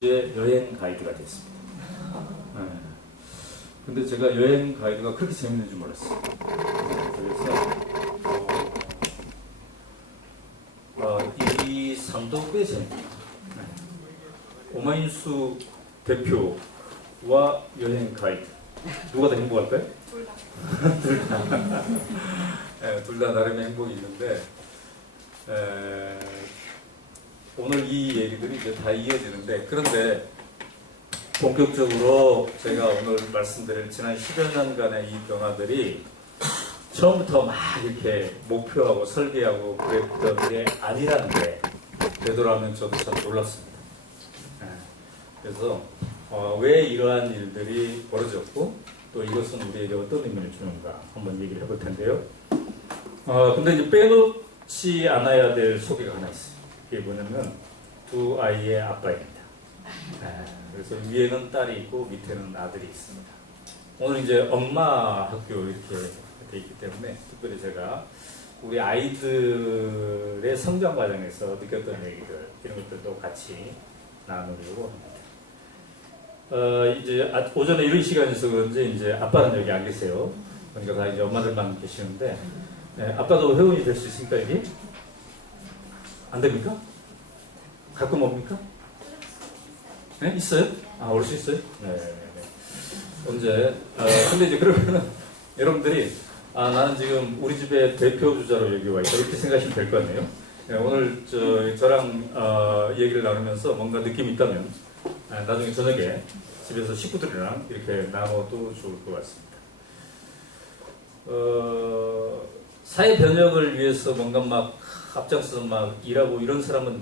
이제 여행 가이드가 됐습니다. 네. 근데 제가 여행 가이드가 그렇게 재밌는 줄 몰랐어요. 그래서 이 상도 꽤 재밌다. 네. 오마이뉴스 대표와 여행 가이드 누가 더 행복할까요? 둘 다. 네, 둘 다 나름의 행복이 있는데 오늘 이 얘기들이 이제 다 이어지는데, 그런데 본격적으로 제가 오늘 말씀드릴 지난 10여 년간의 이 변화들이 처음부터 막 이렇게 목표하고 설계하고 그랬던 게 아니라는 게 되돌아오면 저도 참 놀랐습니다. 그래서 왜 이러한 일들이 벌어졌고 또 이것은 우리에게 어떤 의미를 주는가 한번 얘기를 해볼 텐데요. 근데 이제 빼놓지 않아야 될 소개가 하나 있어요. 이게 뭐냐면 두 아이의 아빠입니다. 그래서 위에는 딸이 있고 밑에는 아들이 있습니다. 오늘 이제 엄마 학교 이렇게 돼 있기 때문에 특별히 제가 우리 아이들의 성장 과정에서 느꼈던 얘기들 이런 것들도 같이 나누려고 합니다. 이제 오전에 이런 시간에서 그런지 이제 아빠는 여기 안 계세요. 그러니까 다 이제 엄마들만 계시는데 아빠도 회원이 될 수 있습니까 여기? 안 됩니까? 가끔 옵니까? 네? 있어요? 올 수 있어요? 네. 언제? 근데 이제 그러면은 여러분들이 나는 지금 우리 집의 대표 주자로 여기 와 있다 이렇게 생각하시면 될 것 같네요. 네, 오늘 저랑 얘기를 나누면서 뭔가 느낌이 있다면 나중에 저녁에 집에서 식구들이랑 이렇게 나눠도 좋을 것 같습니다. 사회 변혁을 위해서 뭔가 막 앞장서서 막 일하고 이런 사람은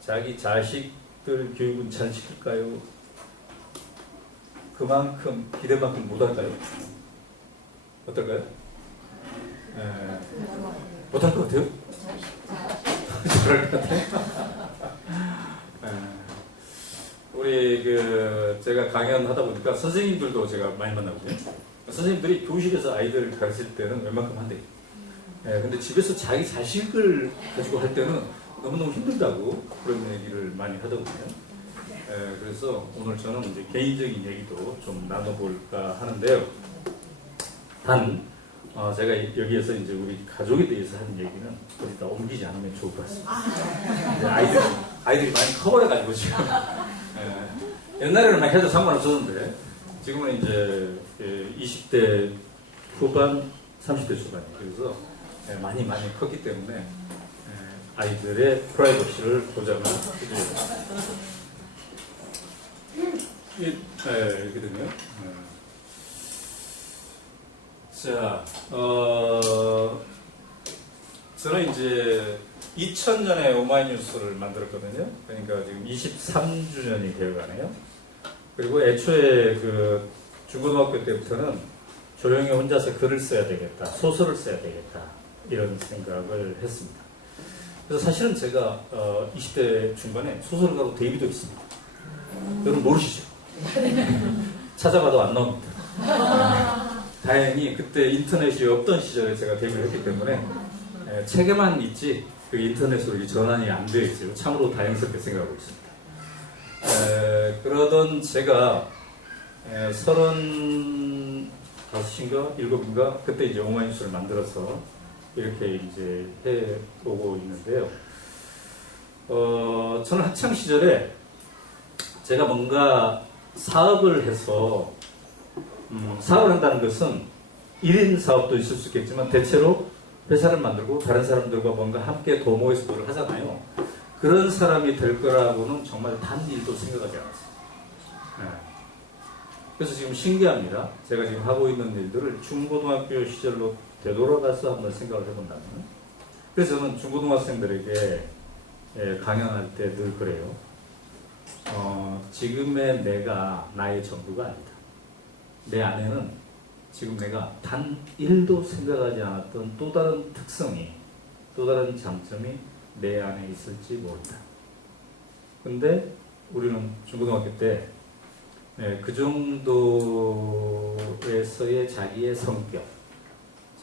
자기 자식들 교육은 잘 시킬까요? 그만큼 기대만큼 못할까요? 어떨까요? 못할 것 같아요? 그럴 것 같아요? 우리 제가 강연하다 보니까 선생님들도 제가 많이 만나거든요. 선생님들이 교실에서 아이들 가르칠 때는 웬만큼 한대요. 근데 집에서 자기 자식을 가지고 할 때는 너무너무 힘들다고 그런 얘기를 많이 하더군요. 그래서 오늘 저는 이제 개인적인 얘기도 좀 나눠볼까 하는데요. 단, 제가 여기에서 이제 우리 가족에 대해서 하는 얘기는 어디다 옮기지 않으면 좋을 것 같습니다. 이제 아이들이 많이 커버려가지고 지금. 옛날에는 막 해도 상관없었는데, 지금은 이제 20대 후반, 30대 초반이에요. 그래서 많이 컸기 때문에 아이들의 프라이버시를 보장을 해줘야 됩니다. 이렇게 되네요. 자, 저는 이제 2000년에 오마이뉴스를 만들었거든요. 그러니까 지금 23주년이 되어가네요. 그리고 애초에 중고등학교 때부터는 조용히 혼자서 글을 써야 되겠다, 소설을 써야 되겠다 이런 생각을 했습니다. 그래서 사실은 제가 20대 중반에 소설가로 데뷔도 했습니다. 여러분 모르시죠? 찾아봐도 안 나옵니다. 다행히 그때 인터넷이 없던 시절에 제가 데뷔를 했기 때문에 책에만 있지 인터넷으로 전환이 안 되어 있어요. 참으로 다행스럽게 생각하고 있습니다. 그러던 제가 35인가 7인가 그때 이제 오마이뉴스를 만들어서 이렇게 이제 해오고 있는데요. 저는 학창 시절에 제가 뭔가 사업을 해서 사업을 한다는 것은 1인 사업도 있을 수 있겠지만 대체로 회사를 만들고 다른 사람들과 뭔가 함께 도모해서 뭘 하잖아요. 그런 사람이 될 거라고는 정말 단 일도 생각하지 않았어요. 그래서 지금 신기합니다. 제가 지금 하고 있는 일들을 중고등학교 시절로 되돌아가서 한번 생각을 해본다면, 그래서 저는 중고등학생들에게 강연할 때 늘 그래요. 지금의 내가 나의 전부가 아니다. 내 안에는 지금 내가 단 1도 생각하지 않았던 또 다른 특성이, 또 다른 장점이 내 안에 있을지 모른다. 근데 우리는 중고등학교 때 그 정도에서의 자기의 성격,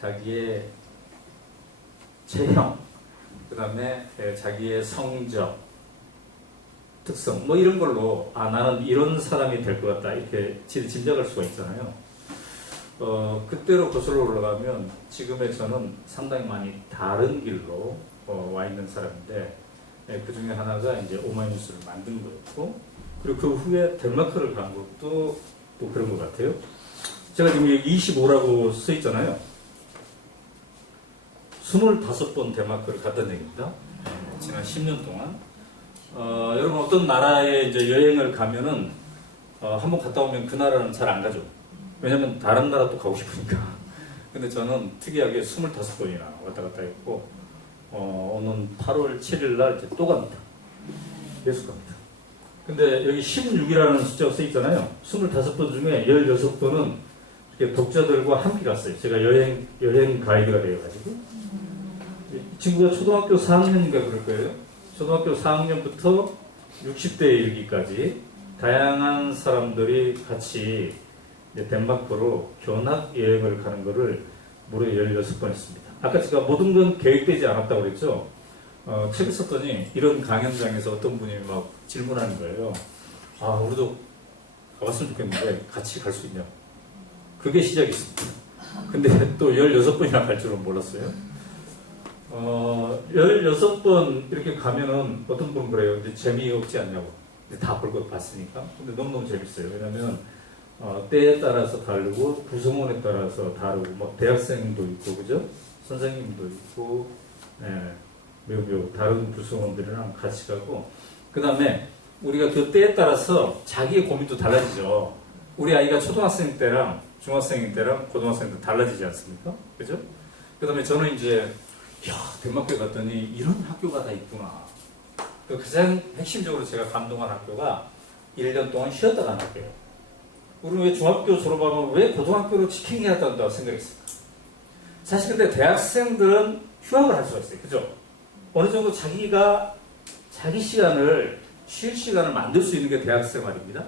자기의 체형, 그 다음에 자기의 성적 특성, 뭐 이런 걸로, 아, 나는 이런 사람이 될 것 같다. 이렇게 짐작할 수가 있잖아요. 그때로 거슬러 올라가면 지금의 저는 상당히 많이 다른 길로 와 있는 사람인데, 그 중에 하나가 이제 오마이뉴스를 만든 거였고, 그리고 그 후에 덴마크를 간 것도 또 그런 것 같아요. 제가 지금 여기 25라고 써 있잖아요. 25번 덴마크를 갔던 얘기입니다. 지난 10년 동안. 여러분 어떤 나라에 이제 여행을 가면은 한번 갔다 오면 그 나라는 잘 안 가죠. 왜냐면 다른 나라 또 가고 싶으니까. 근데 저는 특이하게 25번이나 왔다 갔다 했고, 오는 8월 7일 날 이제 또 갑니다. 계속 갑니다. 근데 여기 16이라는 숫자가 써 있잖아요. 25번 중에 16번은 이렇게 독자들과 함께 갔어요. 제가 여행 가이드가 되어가지고. 이 친구가 초등학교 4학년인가 그럴 거예요. 초등학교 4학년부터 60대에 이르기까지 다양한 사람들이 같이 이제 덴마크로 견학 여행을 가는 거를 무려 16번 했습니다. 아까 제가 모든 건 계획되지 않았다고 그랬죠? 책을 썼더니 이런 강연장에서 어떤 분이 막 질문하는 거예요. 아, 우리도 가봤으면 좋겠는데 같이 갈 수 있냐? 그게 시작이었습니다. 근데 또 16번이나 갈 줄은 몰랐어요. 16번 이렇게 가면은 어떤 분은 그래요. 이제 재미없지 않냐고. 다 볼 거 봤으니까. 근데 너무너무 재밌어요. 왜냐면, 때에 따라서 다르고, 구성원에 따라서 다르고, 뭐, 대학생도 있고, 그죠? 선생님도 있고, 매우 다른 구성원들이랑 같이 가고, 그 다음에 우리가 그 때에 따라서 자기의 고민도 달라지죠. 우리 아이가 초등학생 때랑 중학생 때랑 고등학생 때 달라지지 않습니까? 그죠? 그 다음에 저는 이제, 덴마크에 갔더니 이런 학교가 다 있구나. 가장 핵심적으로 제가 감동한 학교가 1년 동안 쉬었다 간 학교예요. 우리는 왜 중학교 졸업하면 왜 고등학교로 직행해야 한다고 생각했을까? 사실 근데 대학생들은 휴학을 할 수가 있어요. 그죠? 어느 정도 자기 시간을, 쉴 시간을 만들 수 있는 게 대학생 말입니다.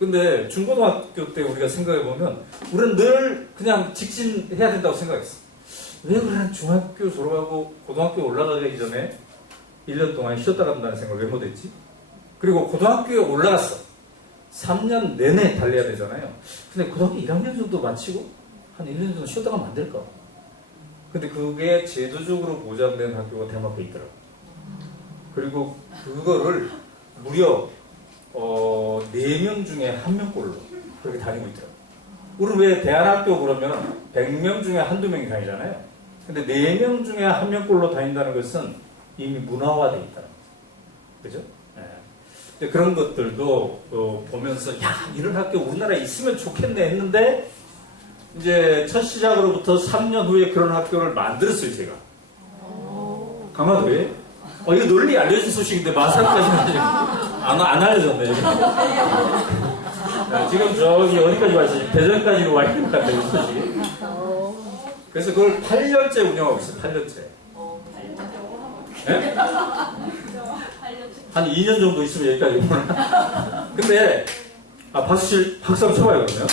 근데 중고등학교 때 우리가 생각해보면 우리는 늘 그냥 직진해야 된다고 생각했어. 왜 그래? 중학교 졸업하고 고등학교 올라가기 전에 1년 동안 쉬었다 간다는 생각을 왜 못했지? 그리고 고등학교에 올라갔어. 3년 내내 달려야 되잖아요. 근데 고등학교 1학년 정도 마치고 한 1년 정도 쉬었다 가면 안 될까? 근데 그게 제도적으로 보장된 학교가 덴마크에 있더라고요. 그리고 그거를 무려 4명 중에 1명꼴로 그렇게 다니고 있더라고요. 우리는 왜 대안학교 그러면 100명 중에 한두 명이 다니잖아요. 근데 4명 중에 1명꼴로 다닌다는 것은 이미 문화화되어 있다는 거죠. 그죠? 네. 그런 것들도 보면서, 이런 학교 우리나라에 있으면 좋겠네 했는데, 이제 첫 시작으로부터 3년 후에 그런 학교를 만들었어요, 제가. 강화도에. 이거 널리 알려진 소식인데, 마산까지는 안 알려졌네. 지금 저기 어디까지 와 있어요? 대전까지 와 있는 것 같아요, 소식이. 그래서 그걸 8년째 운영하고 있어요, 8년째. 네? 한 2년 정도 있으면 여기까지 오나? 근데, 박수 한번 쳐봐요, 그러면.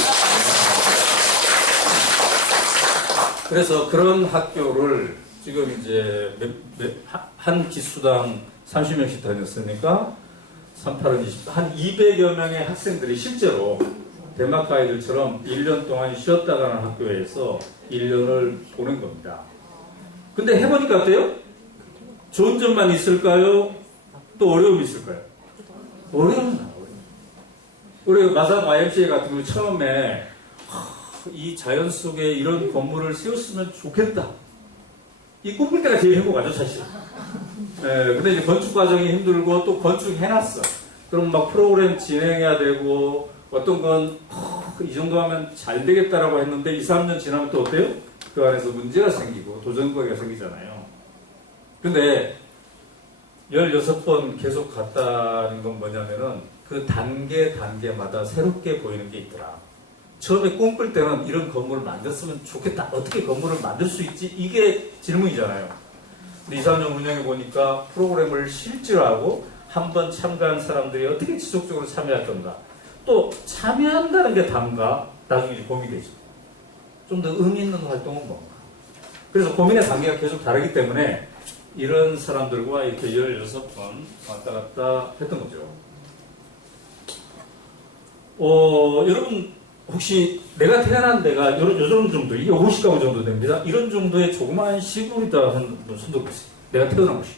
그래서 그런 학교를 지금 이제 한 기수당 30명씩 다녔으니까 38은 20, 한 200여 명의 학생들이 실제로 덴마크 아이들처럼 1년 동안 쉬었다 가는 학교에서 1년을 보낸 겁니다. 근데 해보니까 어때요? 좋은 점만 있을까요? 또 어려움이 있을까요? 어려움은 나와요. 우리 마산 YMCA 같은 경우 처음에 이 자연 속에 이런 건물을 세웠으면 좋겠다. 이 꿈꿀 때가 제일 행복하죠, 사실. 근데 이제 건축 과정이 힘들고 또 건축해놨어. 그럼 막 프로그램 진행해야 되고 어떤 건 이 정도 하면 잘 되겠다라고 했는데 2, 3년 지나면 또 어때요? 그 안에서 문제가 생기고 도전거리가 생기잖아요. 근데 16번 계속 갔다는 건 뭐냐면은 그 단계마다 새롭게 보이는 게 있더라. 처음에 꿈꿀 때는 이런 건물을 만들었으면 좋겠다. 어떻게 건물을 만들 수 있지? 이게 질문이잖아요. 근데 2, 3년 운영해 보니까 프로그램을 실질화하고 한번 참가한 사람들이 어떻게 지속적으로 참여할 건가. 또 참여한다는 게 단가? 나중에 고민이 되죠. 좀 더 의미 있는 활동은 뭔가. 그래서 고민의 단계가 계속 다르기 때문에 이런 사람들과 이렇게 16번 왔다 갔다 했던 거죠. 여러분 혹시 내가 태어난 데가 요런 정도, 이게 50가구 정도 됩니다. 이런 정도의 조그마한 시골이다 하는 분 손도 보세요. 내가 태어난 곳이.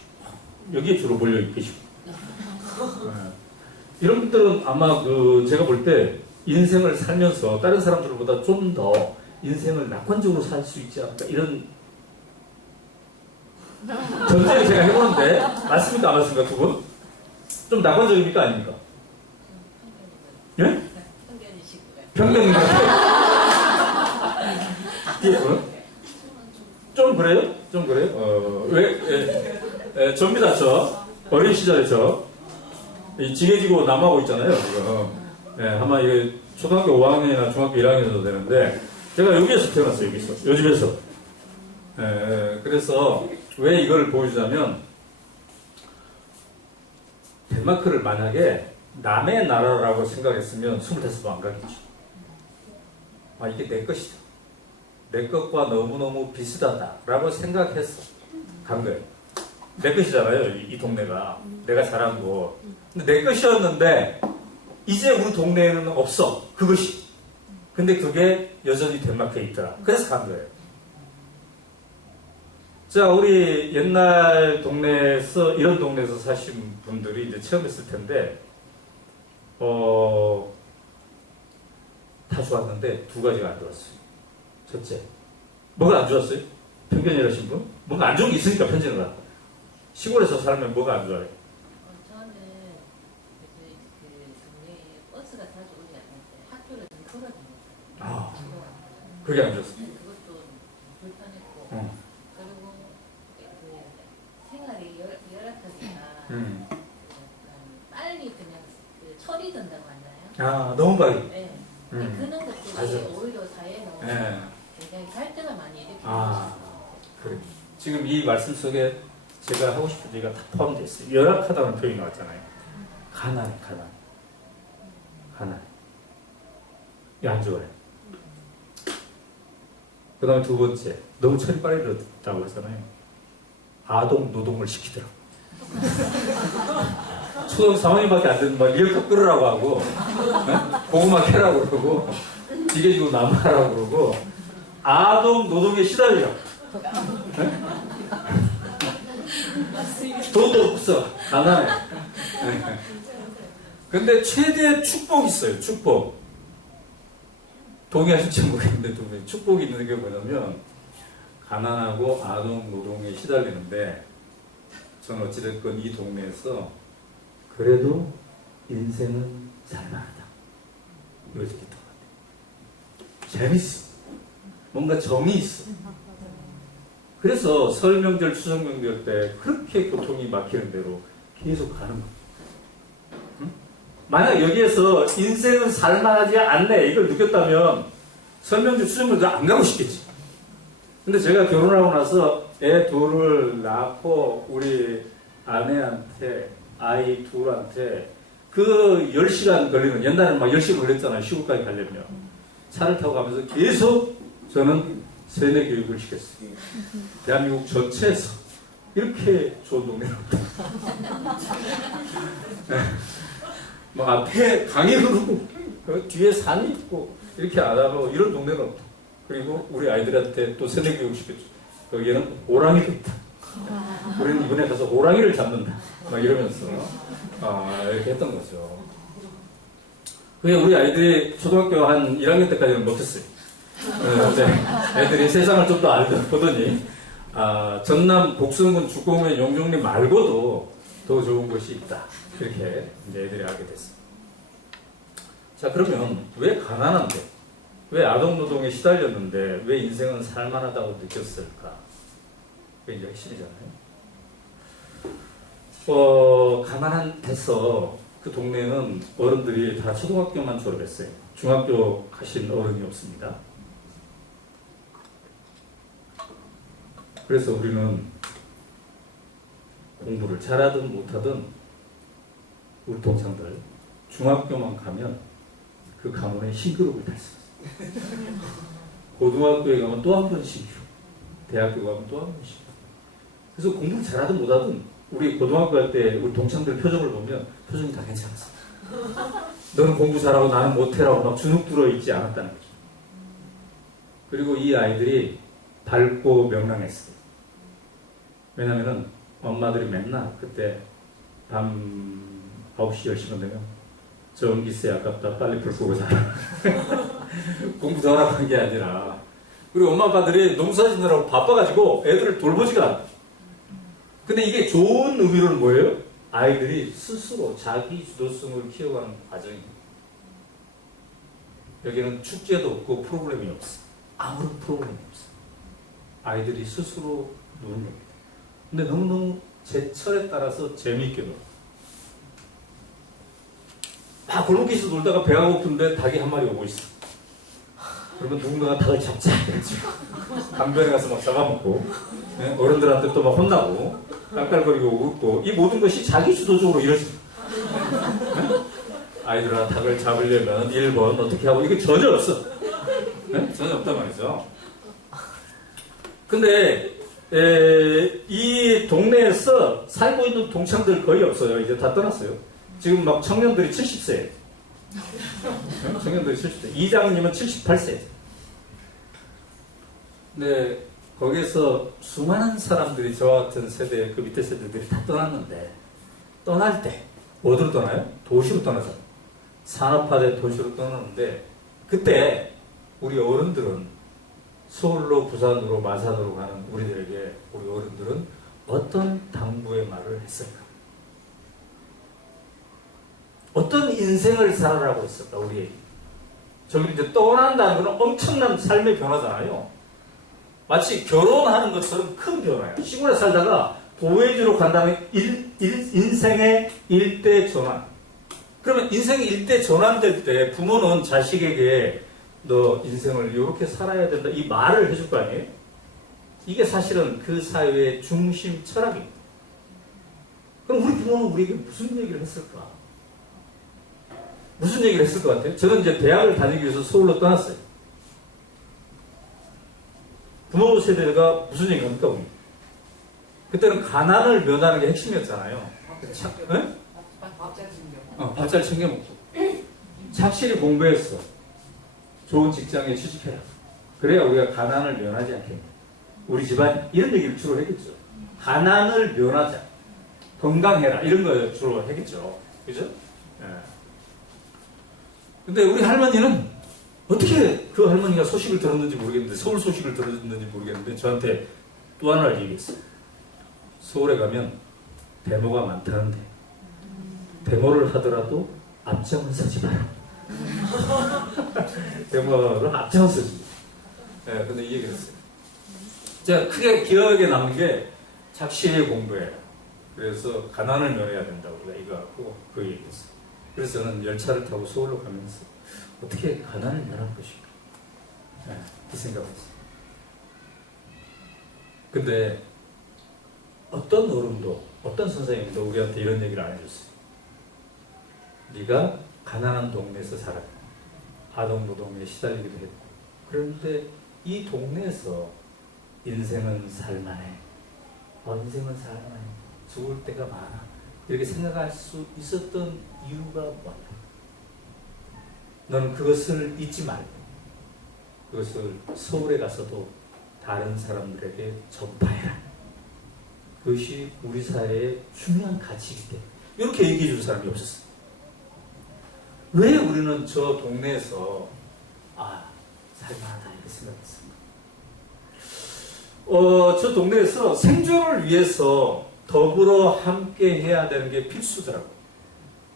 여기에 주로 몰려 계시고. 이런 분들은 아마 제가 볼 때 인생을 살면서 다른 사람들보다 좀 더 인생을 낙관적으로 살 수 있지 않을까, 이런 전제를 제가 해보는데, 맞습니까? 안 맞습니까? 두 분? 좀 낙관적입니까? 아닙니까? 예? 평균이시고요. 평균? 좀 그래요? 좀 그래요? 왜? 접니다, 저. 어린 시절에 지게지고 남하고 있잖아요, 지금. 아마 이게 초등학교 5학년이나 중학교 1학년 정도 되는데, 제가 여기에서 태어났어요, 여기서. 요 집에서. 그래서 왜 이걸 보여주자면, 덴마크를 만약에 남의 나라라고 생각했으면 25번 안 가겠죠. 아, 이게 내 것이다. 내 것과 너무너무 비슷하다라고 생각해서 간 거예요. 내 것이잖아요, 이 동네가. 내가 자란 곳. 근데 내 것이었는데, 이제 우리 동네에는 없어, 그것이. 근데 그게 여전히 덴마크에 있더라. 그래서 간 거예요. 자, 우리 옛날 동네에서, 이런 동네에서 사신 분들이 이제 체험했을 텐데, 다 좋았는데 두 가지가 안 좋았어요. 첫째, 뭐가 안 좋았어요? 편견이라신 분? 뭔가 안 좋은 게 있으니까 편견을 하고. 시골에서 살면 뭐가 안 좋아요? 저는 그 동네에 버스가 자주 오지 않는데 학교를 좀 걸어다녔어요. 아, 그게 안 좋았어요. 그것도 불편했고, 그리고 그 생활이 열악하니까 빨리 그냥 철이 든다고 하나요? 아, 너무 빨리. 네. 그런 것들이 맞아. 오히려 사회에는 굉장히 갈등을 많이 일으키고 그래. 지금 이 말씀 속에 제가 하고 싶은 얘기가 다 포함되어 있어요. 열악하다는 표현이 나왔잖아요. 가난. 이게 안 좋아요. 그 다음에 두 번째, 너무 철이 빨리 들었다고 했잖아요. 아동 노동을 시키더라고. 초등학교 3학년밖에 안 되는 막 리어카 끓으라고 하고, 고구마 캐라고 그러고, 지게지고 나무하라고 그러고, 아동 노동에 시달리라고. 돈도 없어. 가난해. 근데 최대 축복이 있어요. 축복. 동의하실지 모르겠는데 축복이 있는 게 뭐냐면, 가난하고 아동 노동에 시달리는데, 저는 어찌됐건 이 동네에서 그래도 인생은 살만하다. 이거 느꼈던 것 같아요. 재밌어. 뭔가 정이 있어. 그래서 설 명절, 추석 명절 때 그렇게 교통이 막히는 대로 계속 가는 거예요. 응? 만약 여기에서 인생은 살만하지 않네, 이걸 느꼈다면 설 명절, 추석 명절 안 가고 싶겠지. 근데 제가 결혼하고 나서 애 둘을 낳고 우리 아내한테, 아이 둘한테 그 10시간 걸리는, 옛날에는 막 10시간 걸렸잖아요, 시골까지 가려면. 차를 타고 가면서 계속 저는 세뇌 교육을 시켰어요. 대한민국 전체에서 이렇게 좋은 동네는 없다. 막 앞에 강이 흐르고 뒤에 산이 있고 이렇게 안 하고 이런 동네는 없다. 그리고 우리 아이들한테 또 세뇌 교육 시켰죠. 거기에는 호랑이도 있다. 우리는 이번에 가서 호랑이를 잡는다. 막 이러면서 이렇게 했던 거죠. 그게 우리 아이들이 초등학교 한 1학년 때까지는 못했어요. 애들이 세상을 좀 더 알고 보더니 전남 복숭군 죽공면 용종리 말고도 더 좋은 곳이 있다. 이렇게 이제 애들이 알게 됐어요. 자, 그러면 왜 가난한데, 왜 아동노동에 시달렸는데 왜 인생은 살만하다고 느꼈을까? 그게 이제 핵심이잖아요. 가난한 데서 그 동네는 어른들이 다 초등학교만 졸업했어요. 중학교 가신 어른이 없습니다. 그래서 우리는 공부를 잘하든 못하든 우리 동창들 중학교만 가면 그 가문의 신기록을 달성했어요. 고등학교에 가면 또 한 번 신기록, 대학교 가면 또 한 번 신기록. 그래서 공부를 잘하든 못하든 우리 고등학교 할 때 우리 동창들 표정을 보면 표정이 다 괜찮았어요. 너는 공부 잘하고 나는 못해라고 막 주눅 들어 있지 않았다는 거죠. 그리고 이 아이들이 밝고 명랑했어요. 왜냐면은 엄마들이 맨날 그때 밤 9시, 10시만 되면 전기세 아깝다, 빨리 불 끄고 자라. 공부 더 하라고 한 게 아니라. 그리고 엄마 아빠들이 농사 짓느라고 바빠가지고 애들을 돌보지가 않아. 근데 이게 좋은 의미로는 뭐예요? 아이들이 스스로 자기 주도성을 키워가는 과정입니다. 여기는 축제도 없고 프로그램이 없어. 아무런 프로그램이 없어. 아이들이 스스로 노는 겁니다. 근데 너무너무 제철에 따라서 재미있게 놀아. 막 골목길에서 놀다가 배가 고픈데 닭이 한 마리 오고 있어. 그러면 누군가가 닭을 잡자. 강변에 가서 막 잡아먹고, 네? 어른들한테 또 막 혼나고, 깔깔거리고 웃고, 이 모든 것이 자기 주도적으로 이루어집니다. 네? 아이들아, 닭을 잡으려면 1번 어떻게 하고, 이게 전혀 없어. 네? 전혀 없단 말이죠. 근데, 이 동네에서 살고 있는 동창들 거의 없어요. 이제 다 떠났어요. 지금 막 청년들이 70세. 청년들이 70세. 이장님은 78세. 근데 거기에서 수많은 사람들이 저와 같은 세대, 그 밑에 세대들이 다 떠났는데, 떠날 때 어디로 떠나요? 도시로 떠나잖아요. 산업화된 도시로 떠나는데, 그때 우리 어른들은 서울로, 부산으로, 마산으로 가는 우리들에게, 우리 어른들은 어떤 당부의 말을 했을까? 어떤 인생을 살아라고 했을까, 우리에게? 저기 이제 떠난다는 건 엄청난 삶의 변화잖아요. 마치 결혼하는 것처럼 큰 변화예요. 시골에 살다가 도회지로 간다면 인생의 일대 전환. 그러면 인생의 일대 전환될 때 부모는 자식에게 너 인생을 이렇게 살아야 된다, 이 말을 해줄 거 아니에요? 이게 사실은 그 사회의 중심 철학입니다. 그럼 우리 부모는 우리에게 무슨 얘기를 했을까? 무슨 얘기를 했을 것 같아요? 저는 이제 대학을 다니기 위해서 서울로 떠났어요. 부모 세대가 무슨 얘기를 합니까, 우리? 그때는 가난을 면하는 게 핵심이었잖아요. 네? 밥 잘 챙겨 먹고. 착실히 공부했어. 좋은 직장에 취직해라. 그래야 우리가 가난을 면하지 않겠냐. 우리 집안 이런 얘기를 주로 했겠죠. 가난을 면하자. 건강해라. 이런 거 주로 했겠죠. 그죠? 네. 근데 우리 할머니는 어떻게 그 할머니가 소식을 들었는지 모르겠는데, 서울 소식을 들었는지 모르겠는데 저한테 또 하나를 얘기했어요. 서울에 가면 데모가 많다는데 데모를 하더라도 앞장은 서지 마라. 데모를 앞장은 서지. 네, 근데 이 얘기를 했어요. 제가 크게 기억에 남는 게 착실히 공부해라. 그래서 가난을 면해야 된다. 우리가 이거 갖고 그 얘기했어요. 그래서 저는 열차를 타고 서울로 가면서 어떻게 가난을 면할 것인가, 네, 이 생각을 했어요. 근데 어떤 어른도, 어떤 선생님도 우리한테 이런 얘기를 안 해줬어요. 네가 가난한 동네에서 살아. 아동노동에 시달리기도 했고. 그런데 이 동네에서 인생은 살만해. 인생은 살만해. 죽을 때가 많아. 이렇게 생각할 수 있었던 이유가 뭐냐? 너는 그것을 잊지 말고 그것을 서울에 가서도 다른 사람들에게 전파해라. 그것이 우리 사회의 중요한 가치이기 때문에. 이렇게 얘기해 줄 사람이 없었어요. 왜 우리는 저 동네에서 살만하다 이렇게 생각했습니까? 저 동네에서 생존을 위해서 더불어 함께 해야 되는 게 필수더라고요.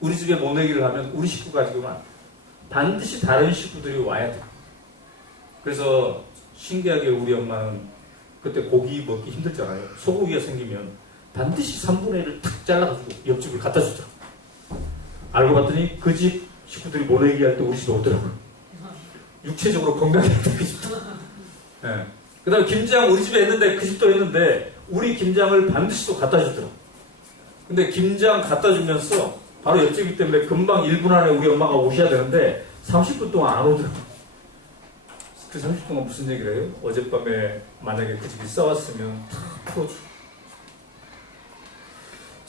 우리 집에 모내기를 하면 우리 식구 가지고만 반드시 다른 식구들이 와야 돼. 그래서 신기하게 우리 엄마는 그때 고기 먹기 힘들잖아요. 소고기가 생기면 반드시 3분의 1을 탁 잘라가지고 옆집을 갖다 주더라고요. 알고 봤더니 그 집 식구들이 모내기 할 때 우리 집에 오더라고요. 육체적으로 건강해야 되겠죠. 네. 그 다음에 김장 우리 집에 했는데 그 집도 했는데 우리 김장을 반드시 또 갖다 주더라고요. 근데 김장 갖다 주면서 바로 옆집이기 때문에 금방 1분 안에 우리 엄마가 오셔야 되는데 30분 동안 안 오더라고요. 그 30분 동안 무슨 얘기를 해요? 어젯밤에 만약에 그 집이 싸웠으면 다 풀어주고.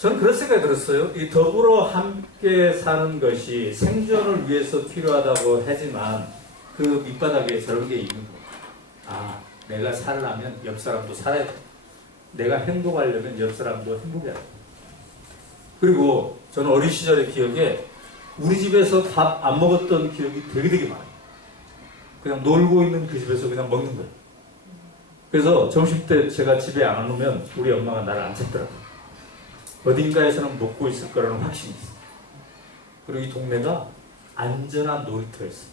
저는 그런 생각이 들었어요. 이 더불어 함께 사는 것이 생존을 위해서 필요하다고 하지만 그 밑바닥에 저런 게 있는 거예요. 아, 내가 살려면 옆 사람도 살아야 돼. 내가 행복하려면 옆 사람도 행복해야 돼. 그리고 저는 어린 시절의 기억에 우리 집에서 밥 안 먹었던 기억이 되게 많아요. 그냥 놀고 있는 그 집에서 그냥 먹는 거예요. 그래서 점심 때 제가 집에 안 오면 우리 엄마가 나를 안 찾더라고요. 어딘가에서는 먹고 있을 거라는 확신이 있어요. 그리고 이 동네가 안전한 놀이터였어요.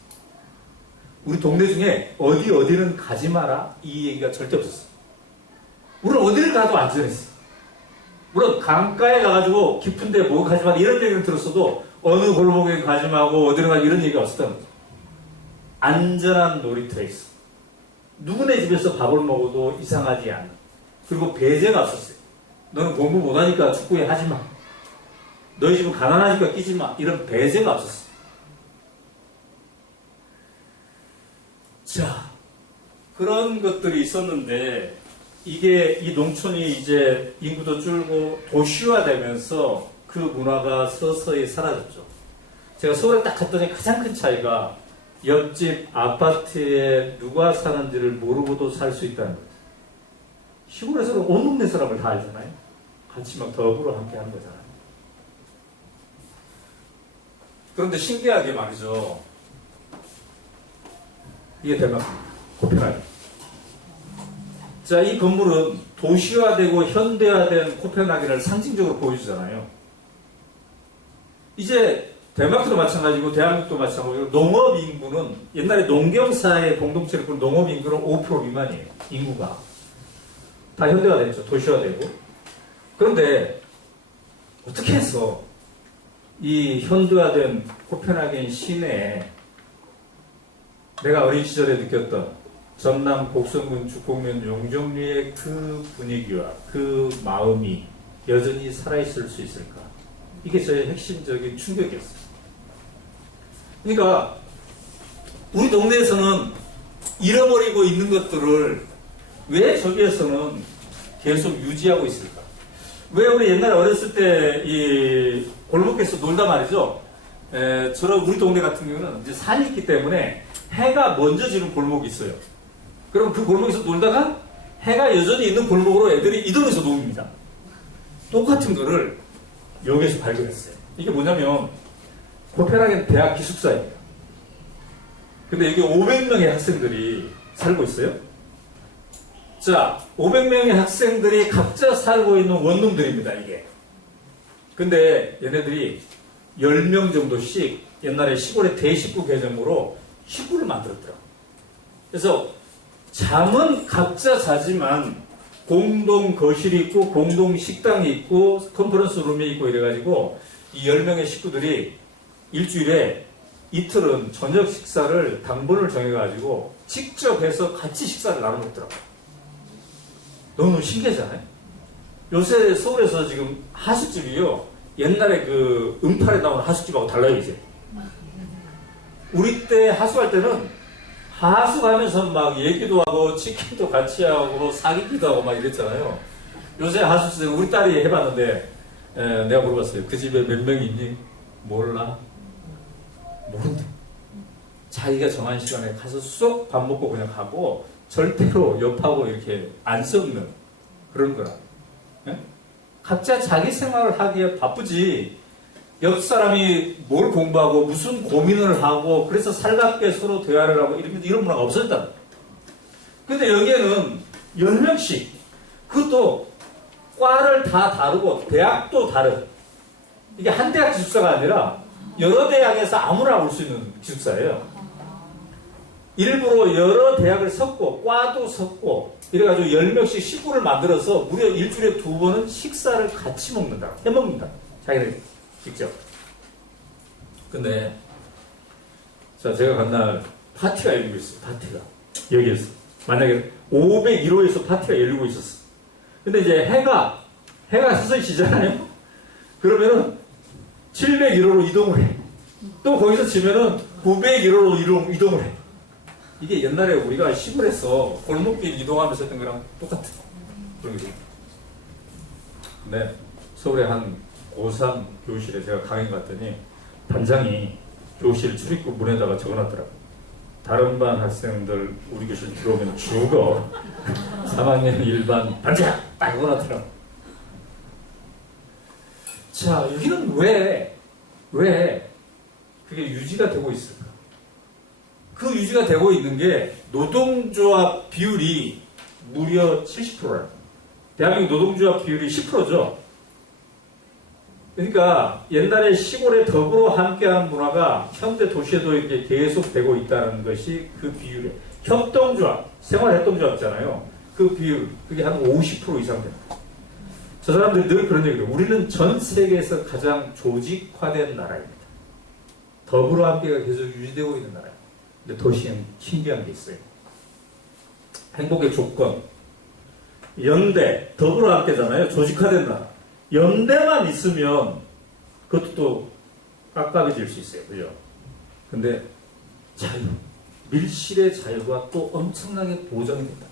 우리 동네 중에 어디는 가지 마라 이 얘기가 절대 없었어요. 우리는 어디를 가도 안전했어요. 물론 강가에 가가지고 깊은데 뭐 가지 마라 이런 얘기를 들었어도 어느 골목에 가지 말고 어디로 가지 이런 얘기가 없었다는 거죠. 안전한 놀이터였어. 누구네 집에서 밥을 먹어도 이상하지 않은. 그리고 배제가 없었어요. 너는 공부 못하니까 축구회 하지 마. 너희 집은 가난하니까 끼지 마. 이런 배제가 없었어요. 자, 그런 것들이 있었는데 이게 이 농촌이 이제 인구도 줄고 도시화되면서 그 문화가 서서히 사라졌죠. 제가 서울에 딱 갔더니 가장 큰 차이가 옆집 아파트에 누가 사는지를 모르고도 살 수 있다는 거죠. 시골에서는 온 동네 사람을 다 알잖아요. 같이 막 더불어 함께 하는 거잖아요. 그런데 신기하게 말이죠. 이게 대만입니다. 코펜하겐. 자, 이 건물은 도시화되고 현대화된 코펜하겐을 상징적으로 보여주잖아요. 이제 덴마크도 마찬가지고 대한민국도 마찬가지고 농업 인구는 옛날에 농경사의 공동체를 꾸린 농업 인구는 5% 미만이에요. 인구가. 다 현대화됐죠. 도시화되고. 그런데 어떻게 해서 이 현대화된 코펜하겐 시내에 내가 어린 시절에 느꼈던 전남 곡성군 죽곡면 용정리의 그 분위기와 그 마음이 여전히 살아있을 수 있을까? 이게 저의 핵심적인 충격이었어요. 그러니까 우리 동네에서는 잃어버리고 있는 것들을 왜 저기에서는 계속 유지하고 있을까? 왜 우리 옛날에 어렸을 때 이 골목에서 놀다 말이죠. 저런 우리 동네 같은 경우는 이제 산이 있기 때문에 해가 먼저 지는 골목이 있어요. 그럼 그 골목에서 놀다가 해가 여전히 있는 골목으로 애들이 이동해서 놉니다. 똑같은 거를 여기에서 발견했어요. 이게 뭐냐면 코펜하겐 대학 기숙사입니다. 근데 여기 500명의 학생들이 살고 있어요. 자, 500명의 학생들이 각자 살고 있는 원룸들입니다, 이게. 근데 얘네들이 10명 정도씩 옛날에 시골의 대식구 개념으로 식구를 만들었더라고요. 그래서 잠은 각자 자지만 공동 거실이 있고 공동 식당이 있고 컨퍼런스 룸이 있고 이래가지고 이 10명의 식구들이 일주일에 이틀은 저녁 식사를 당번을 정해가지고 직접 해서 같이 식사를 나눠 먹더라고요. 너무 신기하잖아요? 요새 서울에서 지금 하숙집이요. 옛날에 그 응팔에 나오는 하숙집하고 달라요, 이제. 우리 때 하숙할 때는 하숙하면서 막 얘기도 하고 치킨도 같이 하고 사귀기도 하고 막 이랬잖아요. 요새 하숙집 우리 딸이 해봤는데 내가 물어봤어요. 그 집에 몇 명이 있니? 몰라. 모른다. 자기가 정한 시간에 가서 쏙 밥 먹고 그냥 가고 절대로 옆하고 이렇게 안 썩는 그런 거라. 예? 각자 자기 생활을 하기에 바쁘지 옆 사람이 뭘 공부하고 무슨 고민을 하고 그래서 살갑게 서로 대화를 하고 이런 문화가 없었다. 근데 여기에는 10명씩 그것도 과를 다 다르고 대학도 다른 이게 한 대학 기숙사가 아니라 여러 대학에서 아무나 올 수 있는 기숙사예요. 일부러 여러 대학을 섞고 과도 섞고 이래가지고 10명씩 식구를 만들어서 무려 일주일에 2번은 식사를 같이 먹는다. 해먹는다. 자기들 직접. 근데 자 제가 간 날 파티가 열리고 있어요. 파티가. 여기에서. 만약에 501호에서 파티가 열리고 있었어. 근데 이제 해가 서서히 지잖아요. 그러면은 701호로 이동을 해. 또 거기서 지면은 901호로 이동을 해. 이게 옛날에 우리가 시골에서 골목길 이동하면서 했던 거랑 똑같은 그런 게. 네. 서울의 한 고3 교실에 제가 강의 갔더니 반장이 교실 출입구 문에다가 적어놨더라고요. 다른 반 학생들 우리 교실 들어오면 죽어. 3학년 1반 반장! 딱 적어놨더라고요. 자, 여기는 왜 그게 유지가 되고 있을까? 그 유지가 되고 있는 게 노동조합 비율이 무려 70%예요. 대한민국 노동조합 비율이 10%죠. 그러니까 옛날에 시골에 더불어 함께하는 문화가 현대 도시에도 이렇게 계속되고 있다는 것이 그 비율이에요. 협동조합, 생활협동조합 있잖아요. 그 비율, 그게 한 50% 이상 됩니다. 저 사람들이 늘 그런 얘기를 해요. 우리는 전 세계에서 가장 조직화된 나라입니다. 더불어 함께가 계속 유지되고 있는 나라예요. 근데 도시엔 신기한 게 있어요. 행복의 조건, 연대, 더불어 함께잖아요. 조직화된 나라. 연대만 있으면 그것도 또 깝깝해질 수 있어요. 그죠? 근데 자유, 밀실의 자유가 또 엄청나게 보장이 된다.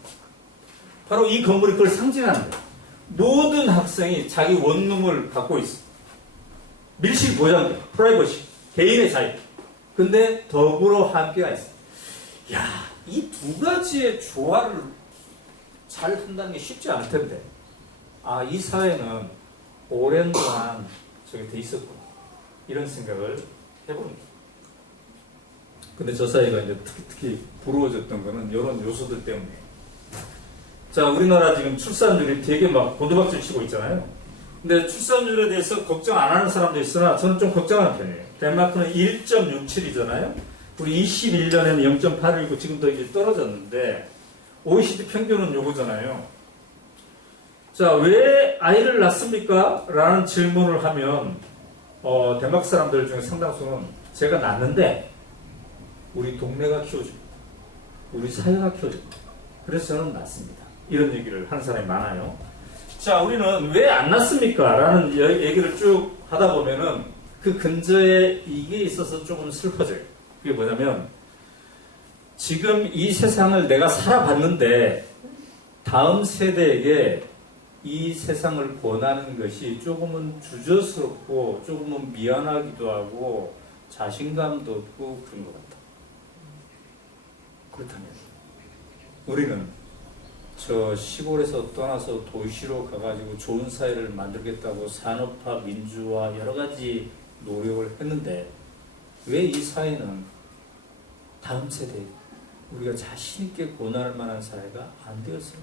바로 이 건물이 그걸 상징하는 거예요. 모든 학생이 자기 원룸을 갖고 있어. 밀실 보장돼. 프라이버시. 개인의 자유. 근데 더불어 함께가 있어. 야, 이 두 가지의 조화를 잘 한다는 게 쉽지 않을 텐데. 아, 이 사회는 오랜 동안 저기 돼 있었구나. 이런 생각을 해봅니다. 근데 저 사회가 이제 특히 부러워졌던 거는 이런 요소들 때문에. 자, 우리나라 지금 출산율이 되게 막 곤두박질 치고 있잖아요. 근데 출산율에 대해서 걱정 안 하는 사람도 있으나 저는 좀 걱정하는 편이에요. 덴마크는 1.67이잖아요. 우리 21년에는 0.8이고 지금 더 이제 떨어졌는데 OECD 평균은 요거잖아요. 자, 왜 아이를 낳습니까? 라는 질문을 하면 덴마크 사람들 중에 상당수는 제가 낳는데 우리 동네가 키워줍니다. 우리 사회가 키워줍니다. 그래서 저는 낳습니다. 이런 얘기를 하는 사람이 많아요. 자, 우리는 왜 안 낳습니까? 라는 얘기를 쭉 하다 보면은 그 근저에 이게 있어서 조금 슬퍼져요. 그게 뭐냐면 지금 이 세상을 내가 살아봤는데 다음 세대에게 이 세상을 권하는 것이 조금은 주저스럽고 조금은 미안하기도 하고 자신감도 없고 그런 것 같다. 그렇다면 우리는 저 시골에서 떠나서 도시로 가가지고 좋은 사회를 만들겠다고 산업화, 민주화 여러 가지 노력을 했는데 왜 이 사회는 다음 세대 우리가 자신 있게 권할 만한 사회가 안 되었을까?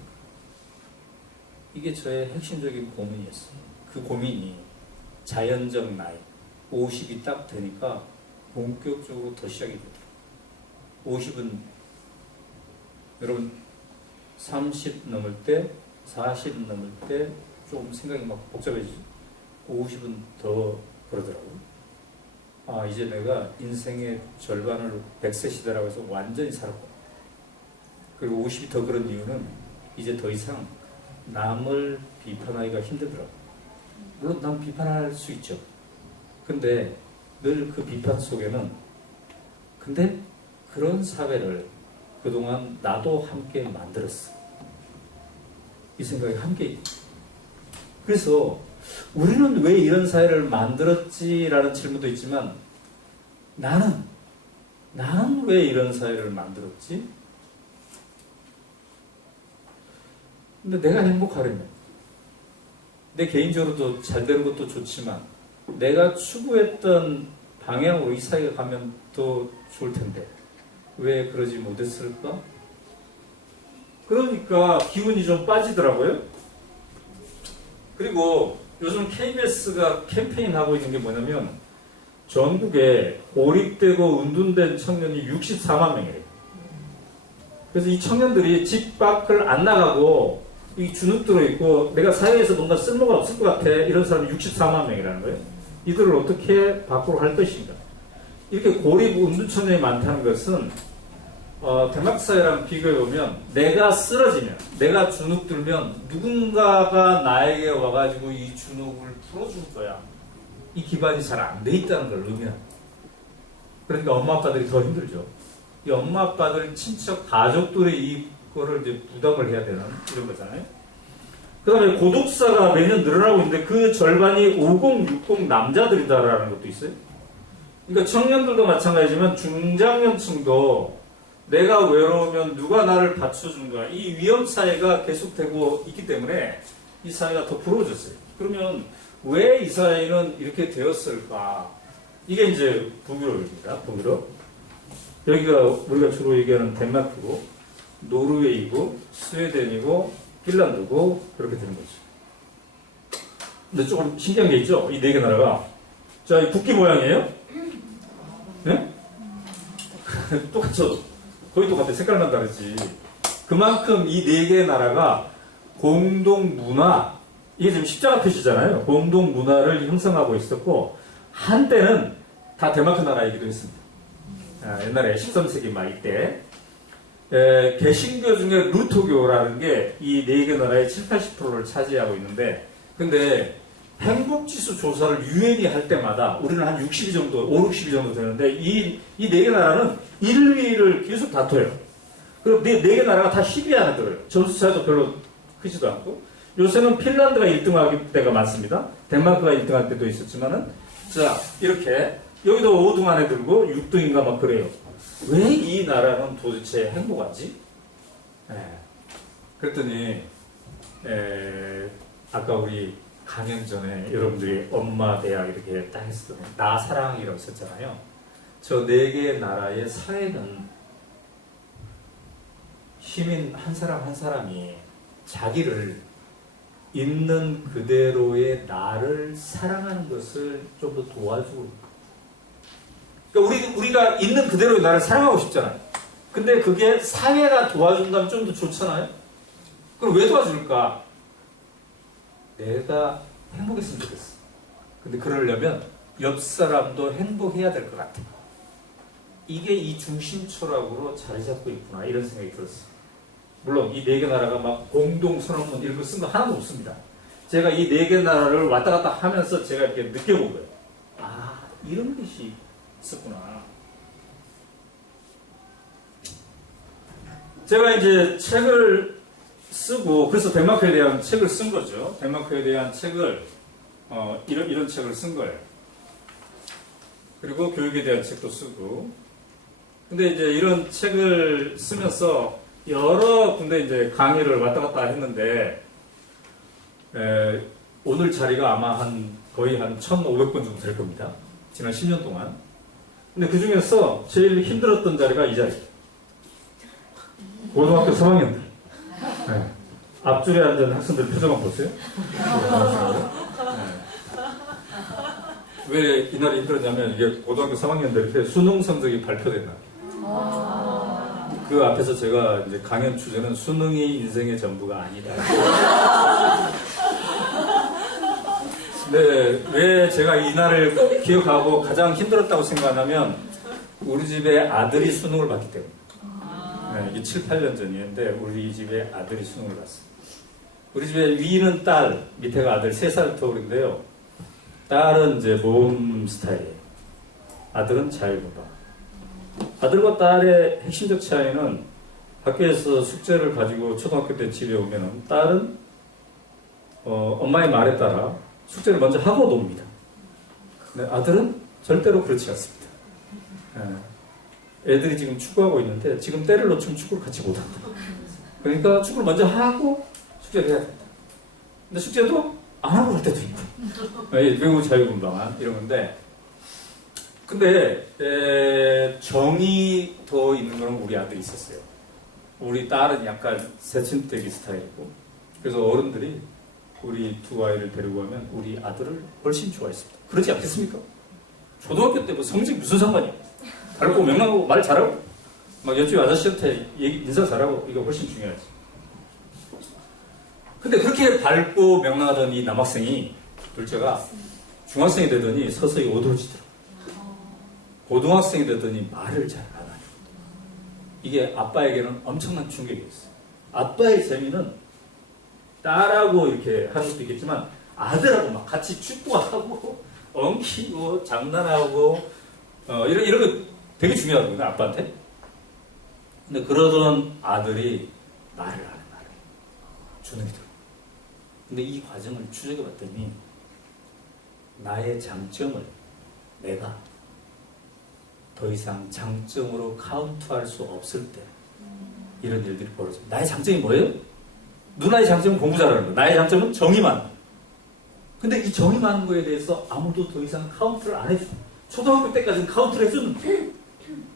이게 저의 핵심적인 고민이었어요. 그 고민이 자연적 나이 50이 딱 되니까 본격적으로 더 시작이 되더라고요. 50은 여러분 30 넘을 때, 40 넘을 때 조금 생각이 막 복잡해지죠. 50은 더 그러더라고요. 아, 이제 내가 인생의 절반을 100세 시대라고 해서 완전히 살았고, 그리고 50이 더 그런 이유는 이제 더 이상 남을 비판하기가 힘들더라고요. 물론 남 비판할 수 있죠. 근데 늘 그 비판 속에는 근데 그런 사회를 그동안 나도 함께 만들었어. 이 생각이 함께 있고. 그래서 우리는 왜 이런 사회를 만들었지라는 질문도 있지만 나는 왜 이런 사회를 만들었지? 근데 내가 행복하려면 내 개인적으로도 잘 되는 것도 좋지만 내가 추구했던 방향으로 이 사회가 가면 더 좋을 텐데 왜 그러지 못했을까? 그러니까 기운이 좀 빠지더라고요. 그리고 요즘 KBS가 캠페인하고 있는 게 뭐냐면 전국에 고립되고 은둔된 청년이 64만 명이래요. 그래서 이 청년들이 집 밖을 안 나가고 이 주눅 들어있고 내가 사회에서 뭔가 쓸모가 없을 것 같아 이런 사람이 64만 명이라는 거예요. 이들을 어떻게 밖으로 할 것인가. 이렇게 고립 은둔 청년이 많다는 것은 덴마크 사회랑 비교해보면 내가 쓰러지면 내가 주눅 들면 누군가가 나에게 와가지고 이 주눅을 풀어줄 거야. 이 기반이 잘 안 돼 있다는 걸 의미합니다. 그러니까 엄마 아빠들이 더 힘들죠. 이 엄마 아빠들 친척 가족들이 이거를 이제 부담을 해야 되는 이런 거잖아요. 그 다음에 고독사가 매년 늘어나고 있는데 그 절반이 50, 60 남자들이다라는 것도 있어요. 그러니까 청년들도 마찬가지지만 중장년층도 내가 외로우면 누가 나를 받쳐준가, 이 위험사회가 계속되고 있기 때문에 이 사회가 더 부러워졌어요. 그러면 왜 이 사회는 이렇게 되었을까? 이게 이제 북유럽입니다. 북유럽. 여기가 우리가 주로 얘기하는 덴마크고, 노르웨이고, 스웨덴이고, 핀란드고, 그렇게 되는 거죠. 근데 조금 신기한 게 있죠? 이 네 개 나라가. 자, 이 국기 모양이에요? 네? 똑같죠? 거의 똑같아. 색깔만 다르지. 그만큼 이 네 개의 나라가 공동 문화, 이게 지금 십자가 표시잖아요. 공동 문화를 형성하고 있었고, 한때는 다 덴마크 나라이기도 했습니다. 옛날에 13세기 말 이때. 개신교 중에 루터교라는 게 이 네 개 나라의 7, 80%를 차지하고 있는데, 근데 행복지수 조사를 유엔이 할 때마다 우리는 한 60위 정도, 5, 60위 정도 되는데 이 네 개 나라는 1위를 계속 다퉈요. 그리고 네 개 나라가 다 10위 안에 들어요. 점수 차이도 별로 크지도 않고. 요새는 핀란드가 1등할 때가 많습니다. 덴마크가 1등할 때도 있었지만은, 자, 이렇게 여기도 5등 안에 들고 6등인가 막 그래요. 왜 이 나라는 도대체 행복하지? 그랬더니 아까 우리 강연 전에 여러분들이 엄마 대학 이렇게 딱 했을 때 나 사랑이라고 썼잖아요. 저 네 개의 나라의 사회는 시민 한 사람 한 사람이 자기를 있는 그대로의 나를 사랑하는 것을 좀 더 도와주고, 그러니까 우리가 있는 그대로의 나를 사랑하고 싶잖아요. 근데 그게 사회가 도와준다면 좀 더 좋잖아요. 그럼 왜 도와줄까? 내가 행복했으면 좋겠어. 근데 그러려면 옆 사람도 행복해야 될 것 같아. 이게 이 중심 철학으로 자리 잡고 있구나, 이런 생각이 들었어요. 물론 이 네 개 나라가 막 공동 선언문 이런 거 쓴 거 하나도 없습니다. 제가 이 네 개 나라를 왔다 갔다 하면서 제가 이렇게 느껴본 거예요. 아, 이런 것이 있었구나. 제가 이제 책을 쓰고, 그래서 덴마크에 대한 책을 쓴 거죠. 덴마크에 대한 책을 이런 책을 쓴 거예요. 그리고 교육에 대한 책도 쓰고. 근데 이제 이런 책을 쓰면서 여러 군데 이제 강의를 왔다 갔다 했는데, 오늘 자리가 아마 거의 한 1,500번 정도 될 겁니다. 지난 10년 동안. 근데 그 중에서 제일 힘들었던 자리가 이 자리. 고등학교 3학년들. 앞줄에 앉은 학생들 표정만 보세요. 왜 이날이 힘들었냐면, 이게 고등학교 3학년들 때 수능 성적이 발표된 날. 그 앞에서 제가 이제 강연 주제는 수능이 인생의 전부가 아니다. 네, 왜 제가 이날을 꼭 기억하고 가장 힘들었다고 생각하냐면, 우리 집에 아들이 수능을 봤기 때문에. 이게 7, 8년 전이었는데 우리 집에 아들이 수능을 봤어요. 우리 집에 위는 딸, 밑에가 아들 3살 터울인데요. 딸은 이제 모험 스타일이에요. 아들은 자율분방. 아들과 딸의 핵심적 차이는, 학교에서 숙제를 가지고 초등학교 때 집에 오면은 딸은 엄마의 말에 따라 숙제를 먼저 하고 놉니다. 근데 아들은 절대로 그렇지 않습니다. 애들이 지금 축구하고 있는데 지금 때를 놓치면 축구를 같이 못한다. 그러니까 축구를 먼저 하고 숙제를 해야 된다. 근데 숙제도 안 하고 갈 때도 있고. 매우 자유분방한 이런 건데, 근데 정이 더 있는 거는 우리 아들이 있었어요. 우리 딸은 약간 새침대기 스타일이고, 그래서 어른들이 우리 두 아이를 데리고 가면 우리 아들을 훨씬 좋아했습니다. 그렇지 않겠습니까? 초등학교 때 뭐 성적 무슨 상관이야? 밝고 명랑하고 말 잘하고 막 옆집 아저씨한테 인사 잘하고, 이거 훨씬 중요하지. 근데 그렇게 밝고 명랑하던 이 남학생이, 둘째가 중학생이 되더니 서서히 오돌지더라고. 고등학생이 되더니 말을 잘 안 하죠. 이게 아빠에게는 엄청난 충격이었어요. 아빠의 재미는 딸하고 이렇게 하는 것도 있겠지만 아들하고 막 같이 축구하고 엉키고 장난하고 이런 거 되게 중요하거든요, 아빠한테. 근데 그러던 아들이 말을 안 해, 주눅이 들어. 근데 이 과정을 추적해 봤더니 나의 장점을 내가 더 이상 장점으로 카운트할 수 없을 때 이런 일들이 벌어져요. 나의 장점이 뭐예요? 누나의 장점은 공부 잘하는 거. 나의 장점은 정이 많은 거. 근데 이 정이 많은 거에 대해서 아무도 더 이상 카운트를 안 해줘. 초등학교 때까지는 카운트를 해줬는데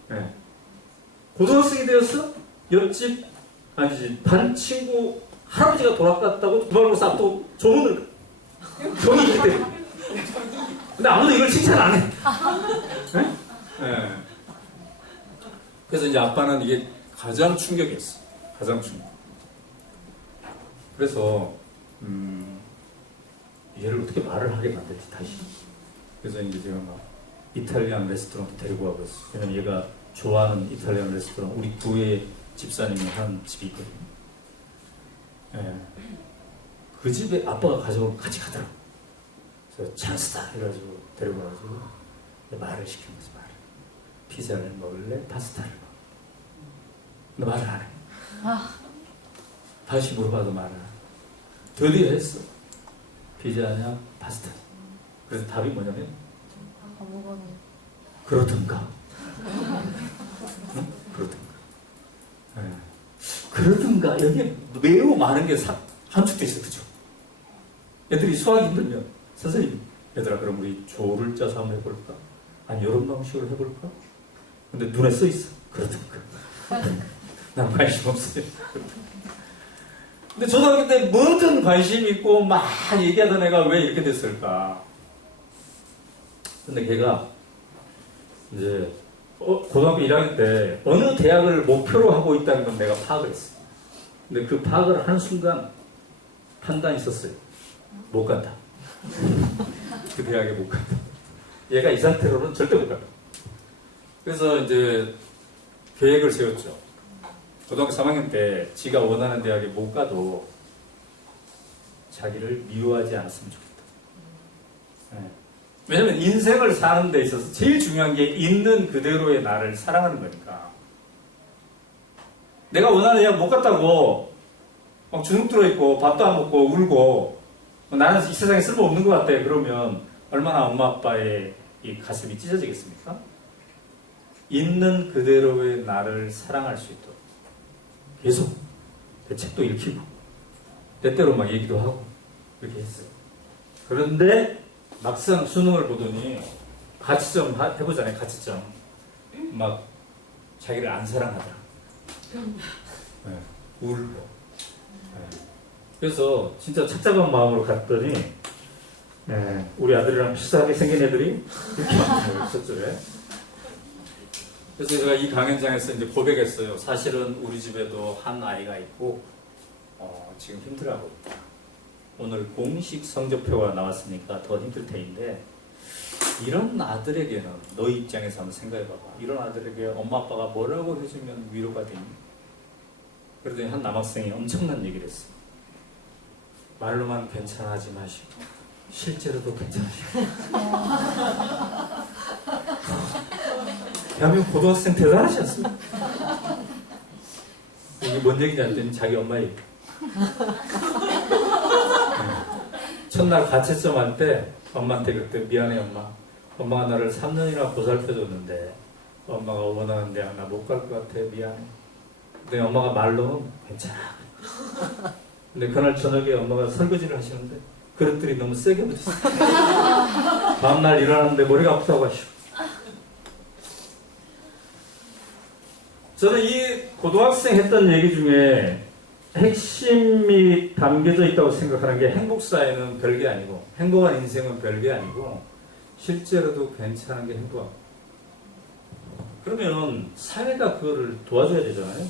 네. 고등학생이 되어서 옆집 아니지 반 친구 할아버지가 돌아갔다고 도발로서 앞도 조문을 정이 있기 때문에. 근데 아무도 이걸 칭찬 안 해. 네? 네. 그래서 이제 아빠는 이게 가장 충격이었어. 가장 충격. 그래서 얘를 어떻게 말을 하게 만들지 다시. 그래서 이제 제가 막 이탈리안 레스토랑도 데리고 가고 있어. 왜냐면 얘가 좋아하는 이탈리안 레스토랑 우리 교회 집사님이 하는 집이 있거든요. 예. 그 집에 아빠가 가져오고 같이 가더라고. 그래서 찬스다 해가지고 데리고 가가지고 말을 시킨 거지. 말을. 피자를 먹을래? 파스타를 먹을래? 말을 안 해. 다시 물어봐도 말을 안 해. 드디어 했어. 피자냐 파스타. 그래서 답이 뭐냐면 아무거나. 그러든가. 응? 그러든가. 네. 그러든가 여기에 매우 많은 게 함축돼 있어. 그죠? 애들이 수학이 힘들면 선생님 얘들아 그럼 우리 조를 짜서 한번 해볼까? 아니 이런 방식으로 해볼까? 근데 눈에 써 있어. 그러든가. 난 관심 없어요. 근데 초등학교 때 뭐든 관심 있고 막 얘기하던 애가 왜 이렇게 됐을까? 근데 걔가 이제 고등학교 1학년 때 어느 대학을 목표로 하고 있다는 건 내가 파악을 했어. 근데 그 파악을 하는 순간 판단이 있었어요. 못 간다. 그 대학에 못 간다. 얘가 이 상태로는 절대 못 간다. 그래서 이제 계획을 세웠죠. 고등학교 3학년 때 지가 원하는 대학에 못 가도 자기를 미워하지 않았으면 좋겠다. 네. 왜냐면 인생을 사는 데 있어서 제일 중요한 게 있는 그대로의 나를 사랑하는 거니까. 내가 원하는 대학 못 갔다고 막 주눅 들어있고 밥도 안 먹고 울고 나는 이 세상에 쓸모없는 것 같아. 그러면 얼마나 엄마 아빠의 이 가슴이 찢어지겠습니까? 있는 그대로의 나를 사랑할 수 있도록 계속 내 책도 읽히고 때때로 막 얘기도 하고 그렇게 했어요. 그런데 막상 수능을 보더니 가치점 해보잖아요. 가치점 막 자기를 안 사랑하더라. 네, 울고. 네. 그래서 진짜 착잡한 마음으로 갔더니 네, 우리 아들이랑 비슷하게 생긴 애들이 이렇게 많더라고요. 저쪽에. 그래서 제가 이 강연장에서 이제 고백했어요. 사실은 우리 집에도 한 아이가 있고 지금 힘들어하고 있다. 오늘 공식 성적표가 나왔으니까 더 힘들 테인데 이런 아들에게는 너 입장에서 한번 생각해봐봐. 이런 아들에게 엄마 아빠가 뭐라고 해주면 위로가 되니? 그러더니 한 남학생이 엄청난 얘기를 했어. 말로만 괜찮아하지 마시고 실제로도 괜찮으시고. 대한민국 고등학생 대단하지 않습니까? 이게 뭔 얘기인지 알았더니 자기 엄마 얘기. 첫날 가채점 할 때 엄마한테 그때 미안해 엄마. 엄마가 나를 3년이나 보살펴줬는데 엄마가 원하는 대학 나 못 갈 것 같아 미안해. 근데 엄마가 말로는 괜찮아. 근데 그날 저녁에 엄마가 설거지를 하시는데 그릇들이 너무 세게 묻었어. 다음날 일어났는데 머리가 아프다고 하시고. 저는 이 고등학생 했던 얘기 중에 핵심이 담겨져 있다고 생각하는 게 행복 사회는 별게 아니고 행복한 인생은 별게 아니고 실제로도 괜찮은 게 행복하고 그러면 사회가 그거를 도와줘야 되잖아요.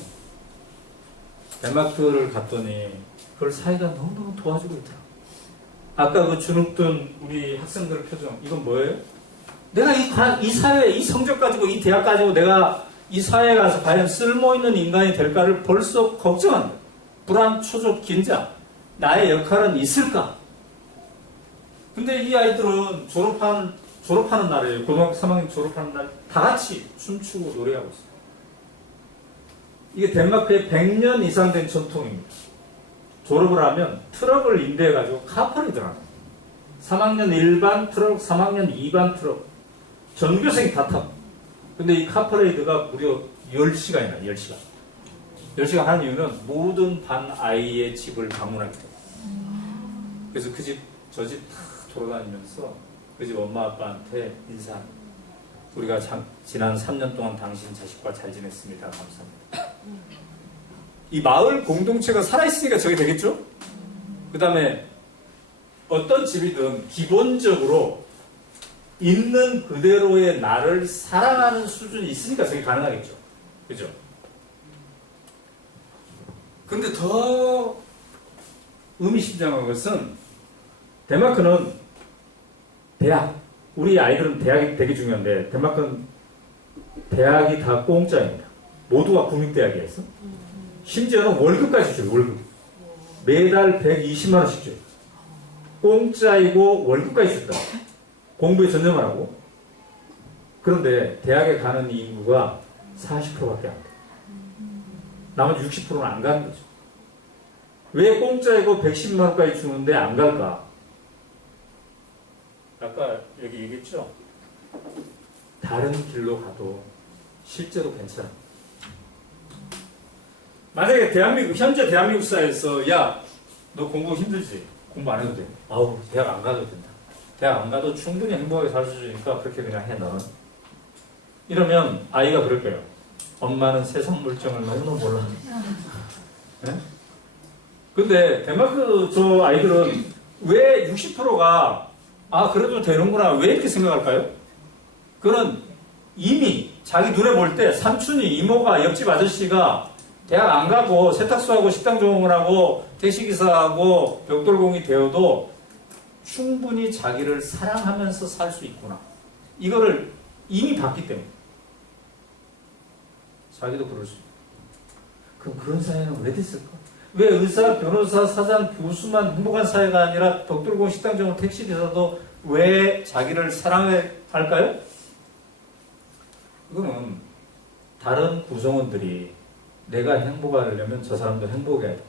덴마크를 갔더니 그걸 사회가 너무너무 도와주고 있더라. 아까 그 주눅든 우리 학생들 표정 이건 뭐예요? 내가 이 사회 이 성적 가지고 이 대학 가지고 내가 이 사회에 가서 과연 쓸모있는 인간이 될까를 벌써 걱정한다. 불안, 초조, 긴장. 나의 역할은 있을까? 근데 이 아이들은 졸업하는 날이에요. 고등학교 3학년 졸업하는 날 다 같이 춤추고 노래하고 있어요. 이게 덴마크의 100년 이상 된 전통입니다. 졸업을 하면 트럭을 임대해가지고 카퍼를 들어가요. 3학년 1반 트럭, 3학년 2반 트럭. 전교생이 다 타고. 근데 이 카퍼레이드가 무려 10시간이나, 10시간. 10시간 하는 이유는 모든 반 아이의 집을 방문하기 때문에. 그래서 그 집, 저 집 다 돌아다니면서 그 집 엄마 아빠한테 인사합니다. 우리가 지난 3년 동안 당신 자식과 잘 지냈습니다. 감사합니다. 이 마을 공동체가 살아있으니까 저게 되겠죠? 그 다음에 어떤 집이든 기본적으로 있는 그대로의 나를 사랑하는 수준이 있으니까 저게 가능하겠죠. 그죠? 근데 더 의미심장한 것은 덴마크는 대학, 우리 아이들은 대학이 되게 중요한데 덴마크는 대학이 다 공짜입니다. 모두가 국립대학이었어. 심지어는 월급까지 줘요. 월급. 매달 120만 원씩 줘요. 공짜이고 월급까지 준다. 공부에 전념을 하고. 그런데 대학에 가는 인구가 40%밖에 안 돼. 나머지 60%는 안 가는 거죠. 왜 공짜이고 110만 원까지 주는데 안 갈까? 아까 여기 얘기했죠? 다른 길로 가도 실제로 괜찮아. 만약에 현재 대한민국 사회에서 야, 너 공부 힘들지? 공부 안 해도 돼. 아우, 대학 안 가도 된다. 대학 안 가도 충분히 행복하게 살 수 있으니까 그렇게 그냥 해, 너는. 이러면 아이가 그럴 거예요. 엄마는 세상 물정을 너무너무 몰라. 네? 근데 덴마크 저 아이들은 왜 60%가 아, 그래도 되는구나. 왜 이렇게 생각할까요? 그는 이미 자기 눈에 볼 때 삼촌이, 이모가, 옆집 아저씨가 대학 안 가고 세탁소하고 식당 종업을 하고 택시기사하고 벽돌공이 되어도 충분히 자기를 사랑하면서 살 수 있구나. 이거를 이미 봤기 때문에. 자기도 그럴 수 있고. 그럼 그런 사회는 왜 됐을까? 왜 의사, 변호사, 사장, 교수만 행복한 사회가 아니라 벽돌공, 식당 종업, 택시기사도 왜 자기를 사랑해야 할까요? 이거는 다른 구성원들이 내가 행복하려면 저 사람도 행복해야 돼.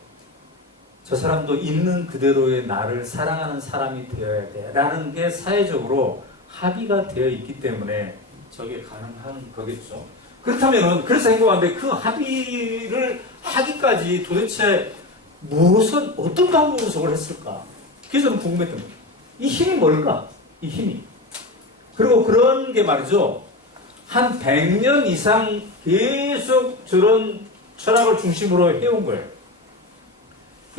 저 사람도 있는 그대로의 나를 사랑하는 사람이 되어야 돼. 라는 게 사회적으로 합의가 되어 있기 때문에 저게 가능한 거겠죠. 그렇다면은, 그래서 행복한데 그 합의를 하기까지 도대체 무엇은, 어떤 방법으로 했을까? 그래서 저는 궁금했던 거예요. 이 힘이 뭘까? 이 힘이. 그리고 그런 게 말이죠. 한 100년 이상 계속 저런 철학을 중심으로 해온 거예요.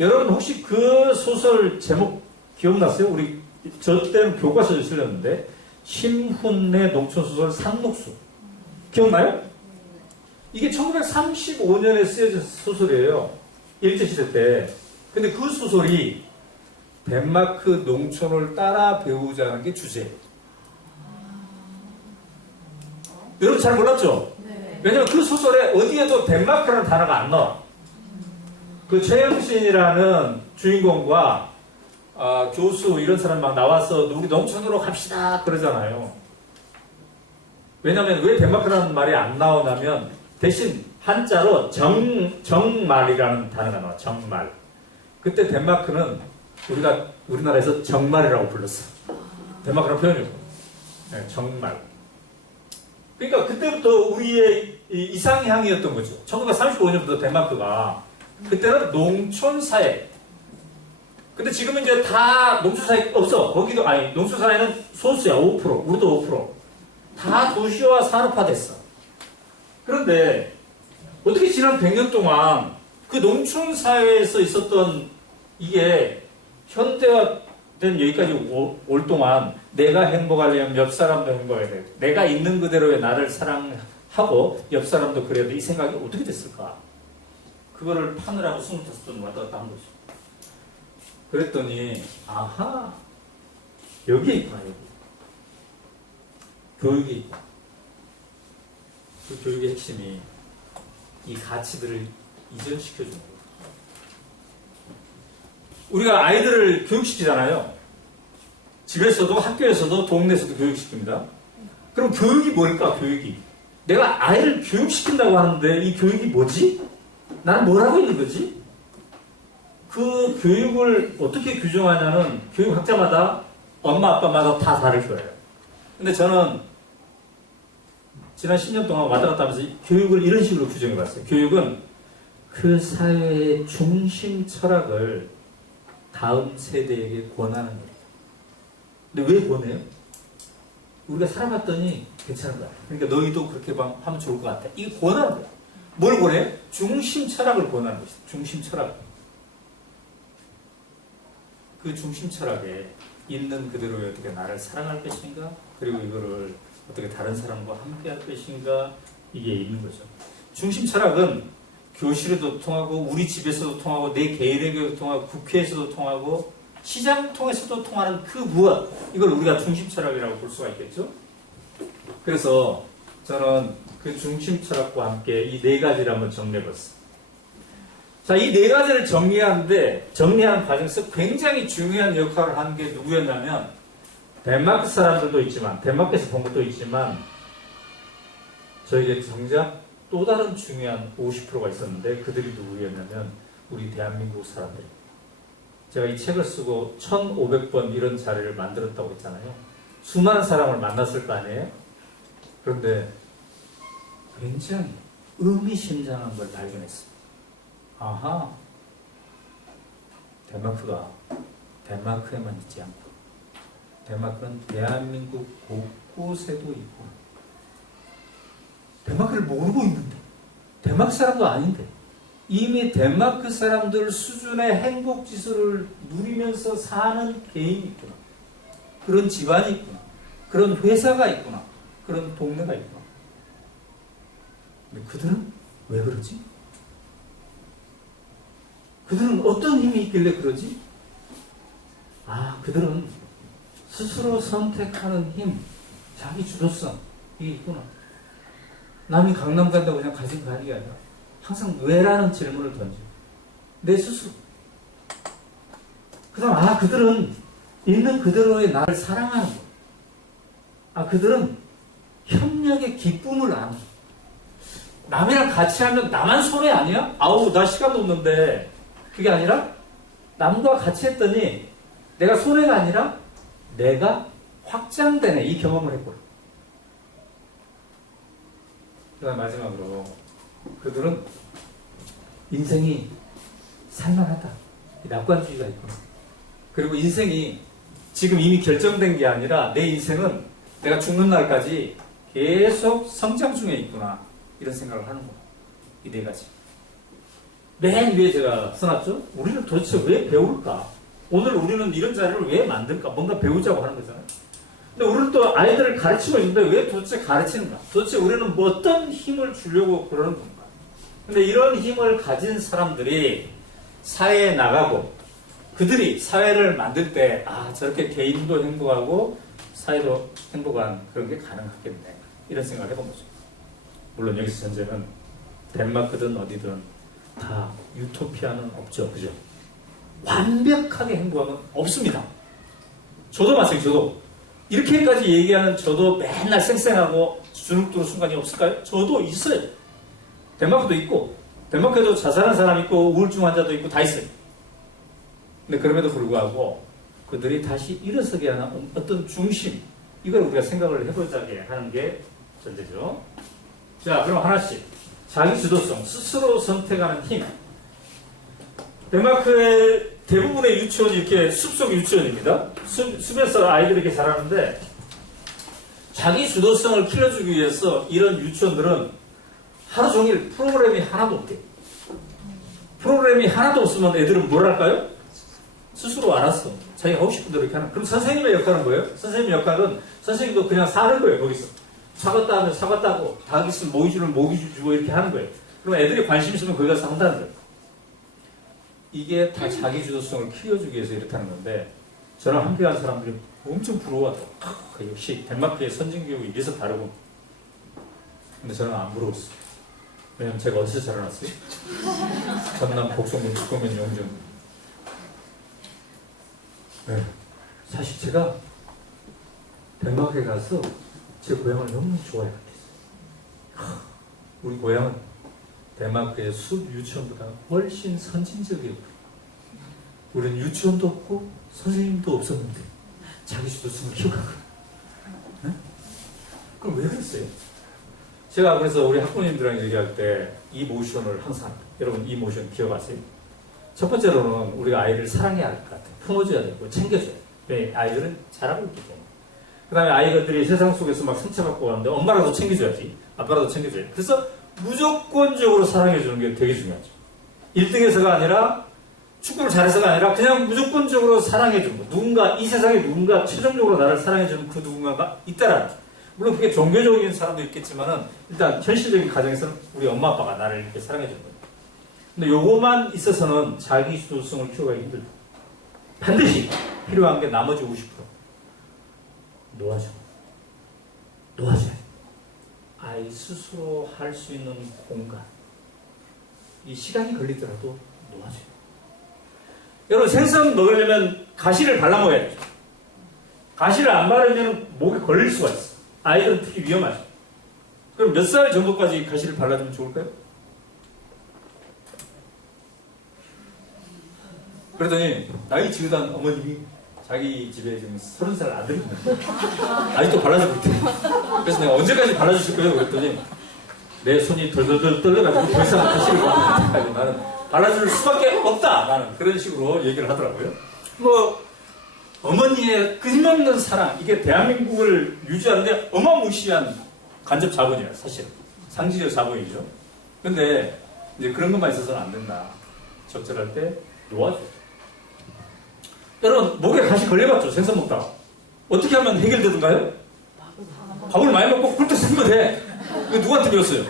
여러분 혹시 그 소설 제목 기억났어요? 우리 저 때는 교과서에 실렸는데 심훈의 농촌소설 산록수 기억나요? 이게 1935년에 쓰여진 소설이에요. 일제시대 때. 근데 그 소설이 덴마크 농촌을 따라 배우자는 게 주제예요. 여러분 잘 몰랐죠? 네. 왜냐면 그 소설에 어디에도 덴마크라는 단어가 안 나와. 그 최영신이라는 주인공과 교수 이런 사람 막 나와서 우리 농촌으로 갑시다 그러잖아요. 왜냐면 왜 덴마크라는 말이 안 나오냐면 대신 한자로 정말이라는 단어가 나와. 정말. 그때 덴마크는 우리나라에서 정말이라고 불렀어. 덴마크라는 표현이고. 네, 정말. 그러니까 그때부터 우리의 이상향이었던 거죠. 1935년부터 덴마크가 그때는 농촌사회. 근데 지금은 이제 다 농촌사회 없어. 거기도 아니 농촌사회는 소수야. 5%. 우리도 5%. 다 도시화 산업화됐어. 그런데 어떻게 지난 100년 동안 그 농촌사회에서 있었던 이게 현대화된 여기까지 올 동안 내가 행복하려면 옆 사람도 행복해야 돼. 내가 있는 그대로의 나를 사랑하고 옆 사람도 그래야 돼. 이 생각이 어떻게 됐을까? 그거를 파느라고 25번 왔다 갔다 한 거죠. 그랬더니 아하 여기에 있구나. 여기. 교육이 있다. 그 교육의 핵심이 이 가치들을 이전시켜주는 거예요. 우리가 아이들을 교육시키잖아요. 집에서도 학교에서도 동네에서도 교육시킵니다. 그럼 교육이 뭘까? 교육이. 내가 아이를 교육시킨다고 하는데 이 교육이 뭐지? 나는 뭘 하고 있는 거지? 그 교육을 어떻게 규정하냐는 교육학자마다 엄마 아빠마다 다 다를 거예요. 근데 저는 지난 10년 동안 왔다 갔다 하면서 교육을 이런 식으로 규정해 봤어요. 교육은 그 사회의 중심 철학을 다음 세대에게 권하는 거예요. 근데 왜 권해요? 우리가 살아봤더니 괜찮은 거야. 그러니까 너희도 그렇게 하면 좋을 것 같아. 이게 권하는 거야. 뭘 권해? 중심 철학을 권하는 것이다. 중심 철학. 그 중심 철학에 있는 그대로 어떻게 나를 사랑할 것인가, 그리고 이거를 어떻게 다른 사람과 함께 할 것인가, 이게 있는 거죠. 중심 철학은 교실에도 통하고, 우리 집에서도 통하고, 내 개인에게도 통하고, 국회에서도 통하고, 시장 통해서도 통하는 그 무엇, 이걸 우리가 중심 철학이라고 볼 수가 있겠죠. 그래서 저는 그 중심 철학과 함께 이 네 가지를 한번 정리해봤어요. 자, 이 네 가지를 정리하는 과정에서 굉장히 중요한 역할을 한 게 누구였냐면, 덴마크 사람들도 있지만, 덴마크에서 본 것도 있지만, 저에게 정작 또 다른 중요한 50%가 있었는데, 그들이 누구였냐면, 우리 대한민국 사람들. 제가 이 책을 쓰고 1500번 이런 자리를 만들었다고 했잖아요. 수많은 사람을 만났을 거 아니에요? 그런데 굉장히 의미심장한 걸 발견했어요. 아하, 덴마크가 덴마크에만 있지 않고 덴마크는 대한민국 곳곳에도 있고, 덴마크를 모르고 있는데, 덴마크 사람도 아닌데 이미 덴마크 사람들 수준의 행복 지수를 누리면서 사는 개인이 있구나, 그런 집안이 있구나, 그런 회사가 있구나, 그런 동네가 있구나. 근데 그들은 왜 그러지? 그들은 어떤 힘이 있길래 그러지? 아, 그들은 스스로 선택하는 힘, 자기 주도성, 이게 있구나. 남이 강남 간다고 그냥 가지고 가는 게 아니라 항상 왜라는 질문을 던져. 내 스스로. 그 다음, 아, 그들은 있는 그대로의 나를 사랑하는 거. 아, 그들은 협력의 기쁨을 아는 거. 남이랑 같이 하면 나만 손해 아니야? 아우, 나 시간도 없는데. 그게 아니라 남과 같이 했더니 내가 손해가 아니라 내가 확장되네, 이 경험을 했고. 그 다음 마지막으로, 그들은 인생이 살만하다, 이 낙관주의가 있구나. 그리고 인생이 지금 이미 결정된 게 아니라 내 인생은 내가 죽는 날까지 계속 성장 중에 있구나, 이런 생각을 하는 거야. 이 네 가지. 맨 위에 제가 써놨죠? 우리는 도대체 왜 배울까? 오늘 우리는 이런 자리를 왜 만들까? 뭔가 배우자고 하는 거잖아요. 근데 우리는 또 아이들을 가르치고 있는데 왜 도대체 가르치는가? 도대체 우리는 뭐 어떤 힘을 주려고 그러는 건가? 근데 이런 힘을 가진 사람들이 사회에 나가고, 그들이 사회를 만들 때, 아, 저렇게 개인도 행복하고 사회도 행복한 그런 게 가능하겠네, 이런 생각을 해본 거죠. 물론 여기서 전제는 덴마크든 어디든 다 유토피아는 없죠. 그죠? 완벽하게 행복한 건 없습니다. 저도 마찬가지. 저도 이렇게까지 얘기하는 저도 맨날 쌩쌩하고 주눅드는 순간이 없을까요? 저도 있어요. 덴마크도 있고, 덴마크에도 자살한 사람 있고 우울증 환자도 있고 다 있어요. 근데 그럼에도 불구하고 그들이 다시 일어서게 하는 어떤 중심, 이걸 우리가 생각을 해보자게 하는 게 전제죠. 자, 그럼 하나씩. 자기 주도성, 스스로 선택하는 힘. 덴마크의 대부분의 유치원이 이렇게 숲속 유치원입니다. 숲에서 아이들이 이렇게 자라는데, 자기 주도성을 키워주기 위해서 이런 유치원들은 하루 종일 프로그램이 하나도 없대요. 프로그램이 하나도 없으면 애들은 뭘 할까요? 스스로 알았어. 자기가 하고 싶은 대로 이렇게 하는. 그럼 선생님의 역할은 뭐예요? 선생님의 역할은 선생님도 그냥 사는 거예요, 거기서. 사과 따면 사과 따고, 닭 있으면 모기 주면 모기 주고 이렇게 하는 거예요. 그러면 애들이 관심 있으면 거기 가서 한다는 거예요. 이게 다 자기 주도성을 키워주기 위해서 이렇다는 건데, 저랑 함께 한 사람들이 엄청 부러워하더라고요. 역시 덴마크의 선진교육이 이래서 다르고. 근데 저는 안 부러웠어요. 왜냐면 제가 어디서 자라났어요? 전남 복성군 북구면 영정. 네. 사실 제가 덴마크에 가서 제 고향을 너무 좋아해 봤어요. 우리 고향은 덴마크의 숲 유치원보다 훨씬 선진적이었고, 우리는 유치원도 없고 선생님도 없었는데 자기 주도성을 키워가고. 네? 그럼 왜 그랬어요? 제가 그래서 우리 학부모님들이랑 얘기할 때 이 모션을 항상, 여러분 이 모션 기억하세요? 첫 번째로는 우리가 아이를 사랑해야 할 것 같아요. 품어줘야 되고 챙겨줘야 돼요. 왜? 아이들은 잘하고 있기 때문에. 그 다음에 아이들이 세상 속에서 막 상처받고 가는데 엄마라도 챙겨줘야지, 아빠라도 챙겨줘야지. 그래서 무조건적으로 사랑해주는 게 되게 중요하죠. 1등에서가 아니라 축구를 잘해서가 아니라 그냥 무조건적으로 사랑해주는 거. 누군가, 이 세상에 누군가 최종적으로 나를 사랑해주는 그 누군가가 있다라는 거. 물론 그게 종교적인 사람도 있겠지만은 일단 현실적인 가정에서는 우리 엄마 아빠가 나를 이렇게 사랑해주는 거예요. 근데 요것만 있어서는 자기 주도성을 키워가기 힘들다. 반드시 필요한 게 나머지 50%. 놓아줘. 놓아줘야 돼. 아이 스스로 할 수 있는 공간. 이 시간이 걸리더라도 놓아줘요. 여러분 생선 먹으려면 가시를 발라 먹어야 돼요. 가시를 안 바르면 목에 걸릴 수가 있어. 아이들은 특히 위험하죠. 그럼 몇 살 정도까지 가시를 발라주면 좋을까요? 그러더니 나이 지으던 어머님이 자기 집에 지금 30살 아들이 있는데 아직도 발라주고 있대요. 그래서 내가 언제까지 발라주실 거예요? 그랬더니 내 손이 덜덜덜 떨려가지고 더 이상 가시를 못하고 나는 발라줄 수밖에 없다. 나는 그런 식으로 얘기를 하더라고요. 뭐 어머니의 끊임없는 사랑, 이게 대한민국을 유지하는데 어마무시한 간접 자본이에요. 사실 상징적 자본이죠. 근데 이제 그런 것만 있어서는 안 된다. 적절할 때 놓아줘요. 여러분 목에 가시 걸려봤죠? 생선 먹다가 어떻게 하면 해결되던가요? 밥을 많이 먹고 꿀떡 쓰면 돼. 이거 누구한테 배웠어요?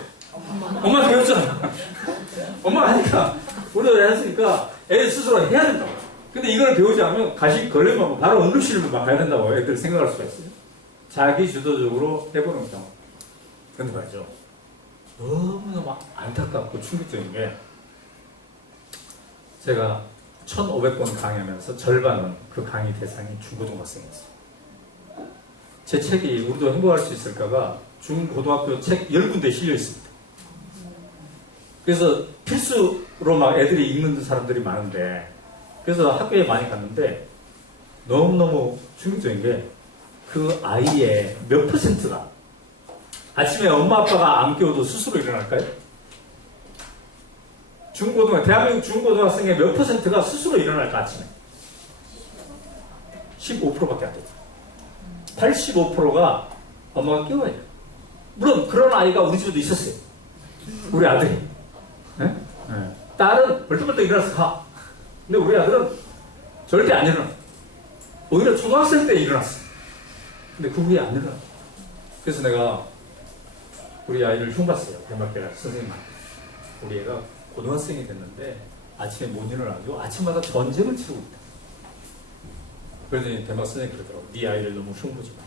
엄마한테 배웠잖아. 엄마가 하니까 우리가 했으니까 애 스스로 해야 된다고. 근데 이걸 배우지 않으면 가시 걸리면 바로 응급실로 막 가야 된다고 애들 생각할 수가 있어요. 자기 주도적으로 해보는 경우. 근데 말이죠. 너무너무 안타깝고 충격적인 게 제가 1,500번 강의하면서 절반은 그 강의 대상이 중고등학생이었어요. 제 책이 우리도 행복할 수 있을까가 중고등학교 책 10군데 실려 있습니다. 그래서 필수로 막 애들이 읽는 사람들이 많은데 그래서 학교에 많이 갔는데 너무너무 충격적인 게 그 아이의 몇 %가 아침에 엄마 아빠가 안 깨워도 스스로 일어날까요? 대한민국 중고등학생의 몇 %가 스스로 일어날까 아침에? 15%밖에 안 되죠. 85%가 엄마가 깨워야 돼요. 물론 그런 아이가 우리 집에도 있었어요. 우리 아들이. 네? 네. 딸은 벌떡벌떡 일어나서 가. 근데 우리 아들은 절대 안 일어나. 오히려 초등학생 때 일어났어. 근데 그 후에 안 일어나. 그래서 내가 우리 아이를 흉봤어요. 대학교에 선생님한테. 우리 애가 고등학생이 됐는데 아침에 못 일어나고 아침마다 전쟁을 치르고 있다. 그러더니 대학 선생님이 그러더라고. 네 아이를 너무 흉보지 마.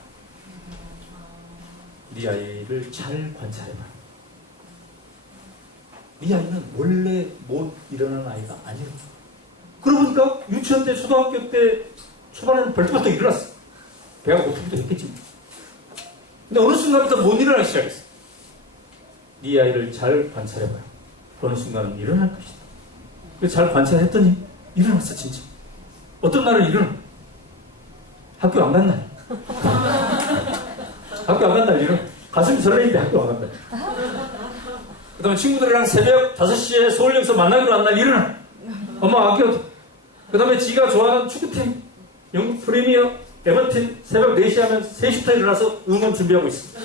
네 아이를 잘 관찰해봐. 네 아이는 원래 못 일어나는 아이가 아니야. 그러고 보니까 유치원 때, 초등학교 때 초반에는 벌떡벌떡 일어났어. 배가 고프기도 했겠지. 근데 어느 순간부터 못 일어나기 시작했어. 네 아이를 잘 관찰해봐요. 어느 순간은 일어날 것이다. 그래서 잘 관찰했더니 일어났어 진짜. 어떤 날은 일어나. 학교 안 간 날. 학교 안 간 날 일어나. 가슴이 설레는데 학교 안 간 날. 그 다음에 친구들이랑 새벽 5시에 서울역에서 만나기로 한 날 일어나. 엄마가 안 깨워도. 그 다음에 지가 좋아하는 축구팀, 영국 프리미어, 에버팀 새벽 4시 하면 3시부터 일어나서 응원 준비하고 있습니다.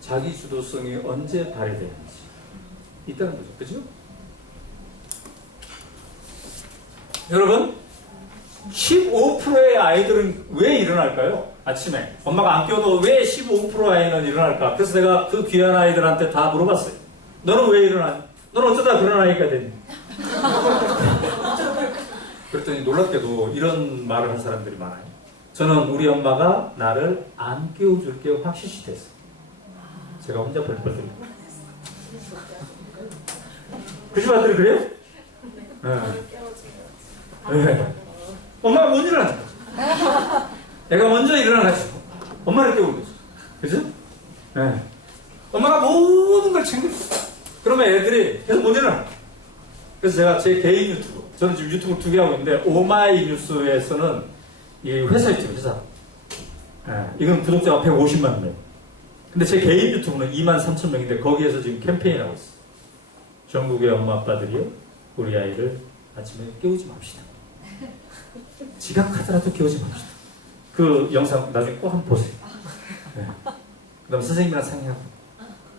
자기 주도성이 언제 발휘되는지 있다는 거죠. 그죠? 여러분, 15%의 아이들은 왜 일어날까요? 아침에. 엄마가 안 깨워도 왜 15% 아이는 일어날까? 그래서 내가 그 귀한 아이들한테 다 물어봤어요. 너는 왜 일어나니? 너는 어쩌다 그런 아이가 됐니? 그랬더니 놀랍게도 이런 말을 한 사람들이 많아요. 저는 우리 엄마가 나를 안 깨워줄 게 확실시 됐어. 제가 혼자 벌떡벌떡. 그 집 아들이 그래요? 네. 네. 엄마가 못 일어나는 거죠. 애가 먼저 일어나가지고 엄마를 깨우는 거죠. 그죠? 네. 엄마가 모든 걸 챙겨줘. 그러면 애들이 계속 못 일어나. 그래서 제가 제 개인 유튜브, 저는 지금 유튜브 2개 하고 있는데, 오마이뉴스에서는 이 회사 유튜브, 회사. 이건 구독자가 150만 명. 근데 제 개인 유튜브는 23,000명인데, 거기에서 지금 캠페인 하고 있어요. 전국의 엄마, 아빠들이요, 우리 아이를 아침에 깨우지 맙시다. 지각하더라도 깨우지 맙시다. 그 영상 나중에 꼭 한번 보세요. 네. 그 다음 선생님이랑 상의하고,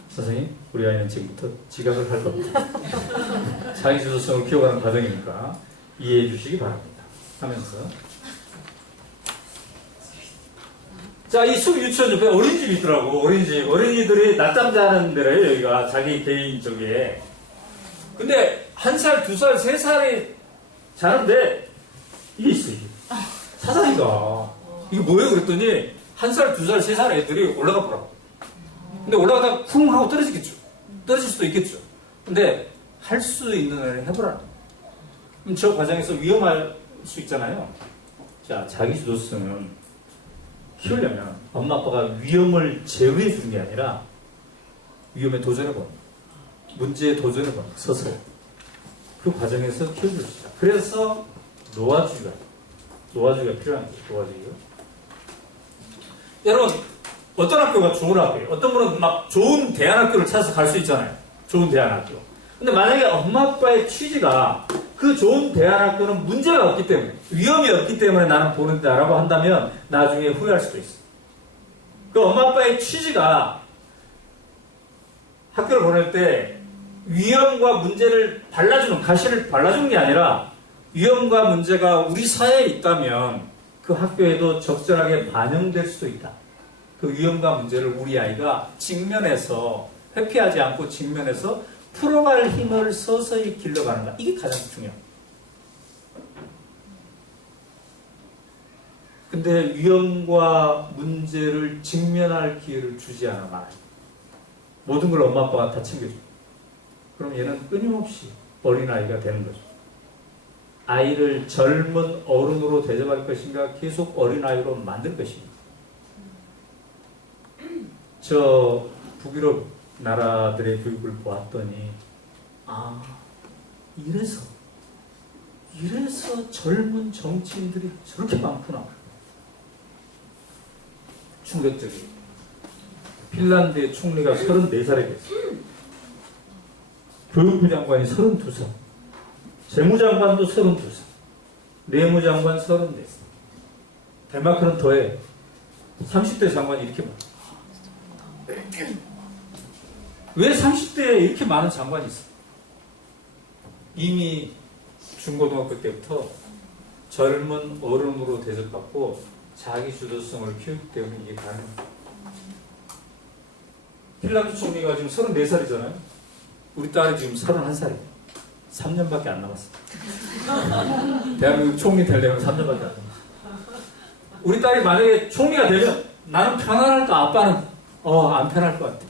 선생님, 우리 아이는 지금부터 지각을 할 겁니다. 자기 주도성을 키워가는 과정이니까 이해해 주시기 바랍니다. 하면서. 자, 이 숲 유치원 옆에 어린이집이 있더라고. 어린이들이 낮잠 자는 데래요, 여기가. 자기 개인 쪽에. 근데 1살, 2살, 3살이 자는데 이게 있어, 이게. 사다리가. 이게 뭐예요? 그랬더니 1살, 2살, 3살 애들이 올라가 보라고. 근데 올라가다가 쿵 하고 떨어지겠죠. 떨어질 수도 있겠죠. 근데 할 수 있는 애를 해보라. 그럼 저 과정에서 위험할 수 있잖아요. 자, 자기 주도성은 키우려면 엄마 아빠가 위험을 제어해 주는 게 아니라 위험에 도전해보는, 문제에 도전해보는, 서서히. 그 과정에서 키워줍시다. 그래서 노화주의가 필요한 거예요. 노화주의가. 여러분, 어떤 학교가 좋은 학교예요? 어떤 분은 막 좋은 대안학교를 찾아서 갈 수 있잖아요. 좋은 대안학교. 근데 만약에 엄마 아빠의 취지가 그 좋은 대안학교는 문제가 없기 때문에, 위험이 없기 때문에 나는 보낸다라고 한다면 나중에 후회할 수도 있어요. 그 엄마 아빠의 취지가 학교를 보낼 때 위험과 문제를 발라주는, 가시를 발라주는 게 아니라 위험과 문제가 우리 사회에 있다면 그 학교에도 적절하게 반영될 수도 있다. 그 위험과 문제를 우리 아이가 직면해서, 회피하지 않고 직면해서 풀어갈 힘을 서서히 길러가는가. 이게 가장 중요합니다. 근데 위험과 문제를 직면할 기회를 주지 않아 말아요. 모든 걸 엄마 아빠가 다 챙겨줘. 그럼 얘는 끊임없이 어린아이가 되는 거죠. 아이를 젊은 어른으로 대접할 것인가, 계속 어린아이로 만들 것인가. 저 북유럽 나라들의 교육을 보았더니, 아, 이래서 젊은 정치인들이 저렇게 많구나. 충격적이에요. 핀란드의 총리가 34살에 됐어요. 교육부 장관이 32살. 재무장관도 32살. 내무장관 34살. 덴마크는 더해. 30대 장관이 이렇게 많아요. 왜 30대에 이렇게 많은 장관이 있어요? 이미 중고등학교 때부터 젊은 어른으로 대접받고 자기 주도성을 키우기 때문에 이게 가능해요. 핀란드 총리가 지금 34살이잖아요. 우리 딸이 지금 31살이에요. 3년밖에 안 남았어요. 대한민국 총리 되려면 3년밖에 안 남았어요. 우리 딸이 만약에 총리가 되면 나는 편안할까? 아빠는 안 편할 것 같아.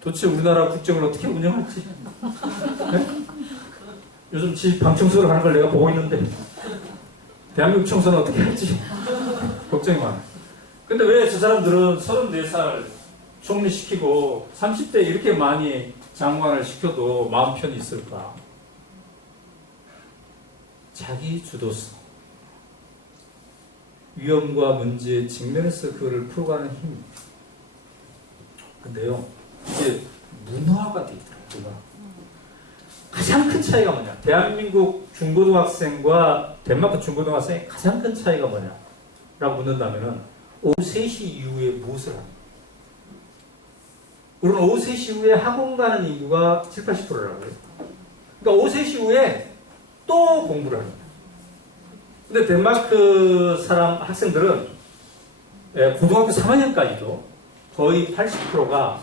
도대체 우리나라 국정을 어떻게 운영할지. 네? 요즘 집 방청소를 하는 걸 내가 보고 있는데 대한민국 청소는 어떻게 할지 걱정이 많아요. 근데 왜 저 사람들은 34살 총리 시키고 30대 이렇게 많이 장관을 시켜도 마음 편히 있을까? 자기 주도성. 위험과 문제에 직면해서 그거를 풀어가는 힘. 근데요, 이게 문화가 돼 있더라고요. 문화. 가장 큰 차이가 뭐냐? 대한민국 중고등학생과 덴마크 중고등학생의 가장 큰 차이가 뭐냐? 라고 묻는다면은 오후 3시 이후에 무엇을 합니까? 우리는 오후 3시 이후에 학원 가는 인구가 7, 80%라고 해요. 그러니까 오후 3시 이후에 또 공부를 합니다. 근데 덴마크 사람 학생들은 고등학교 3학년까지도 거의 80%가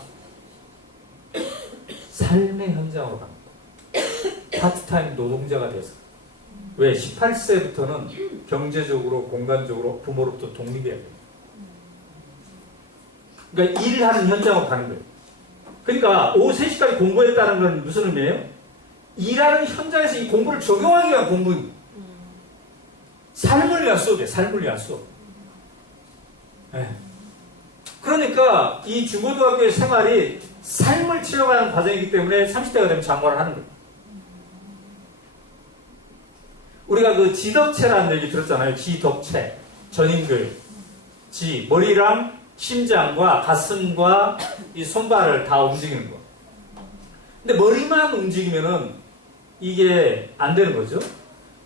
삶의 현장으로 갑니다. 파트타임 노동자가 돼서. 왜? 18세부터는 경제적으로, 공간적으로 부모로부터 독립해야 돼요. 그러니까 일하는 현장으로 가는 거예요. 그러니까 오후 3시까지 공부했다는 건 무슨 의미예요? 일하는 현장에서 이 공부를 적용하기 위한 공부입니다. 삶을 위한 수업이에요. 삶을 위한 수업. 네. 그러니까 이 중고등학교의 생활이 삶을 치러가는 과정이기 때문에 30대가 되면 장관을 하는 거예요. 우리가 그 지덕체라는 얘기 들었잖아요. 지덕체. 전인글. 머리랑 심장과 가슴과 이 손발을 다 움직이는 거. 근데 머리만 움직이면은 이게 안 되는 거죠.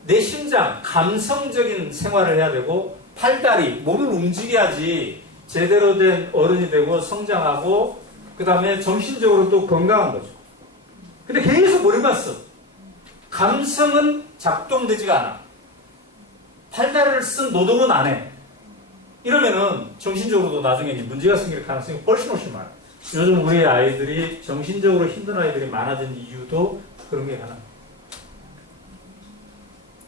내 심장, 감성적인 생활을 해야 되고, 팔다리, 몸을 움직여야지 제대로 된 어른이 되고 성장하고, 그 다음에 정신적으로 또 건강한 거죠. 근데 계속 머리만 써. 감성은 작동되지가 않아. 팔다리를 쓴 노동은 안 해. 이러면은 정신적으로도 나중에 문제가 생길 가능성이 훨씬 많아요. 요즘 우리 아이들이 정신적으로 힘든 아이들이 많아진 이유도 그런 게 하나.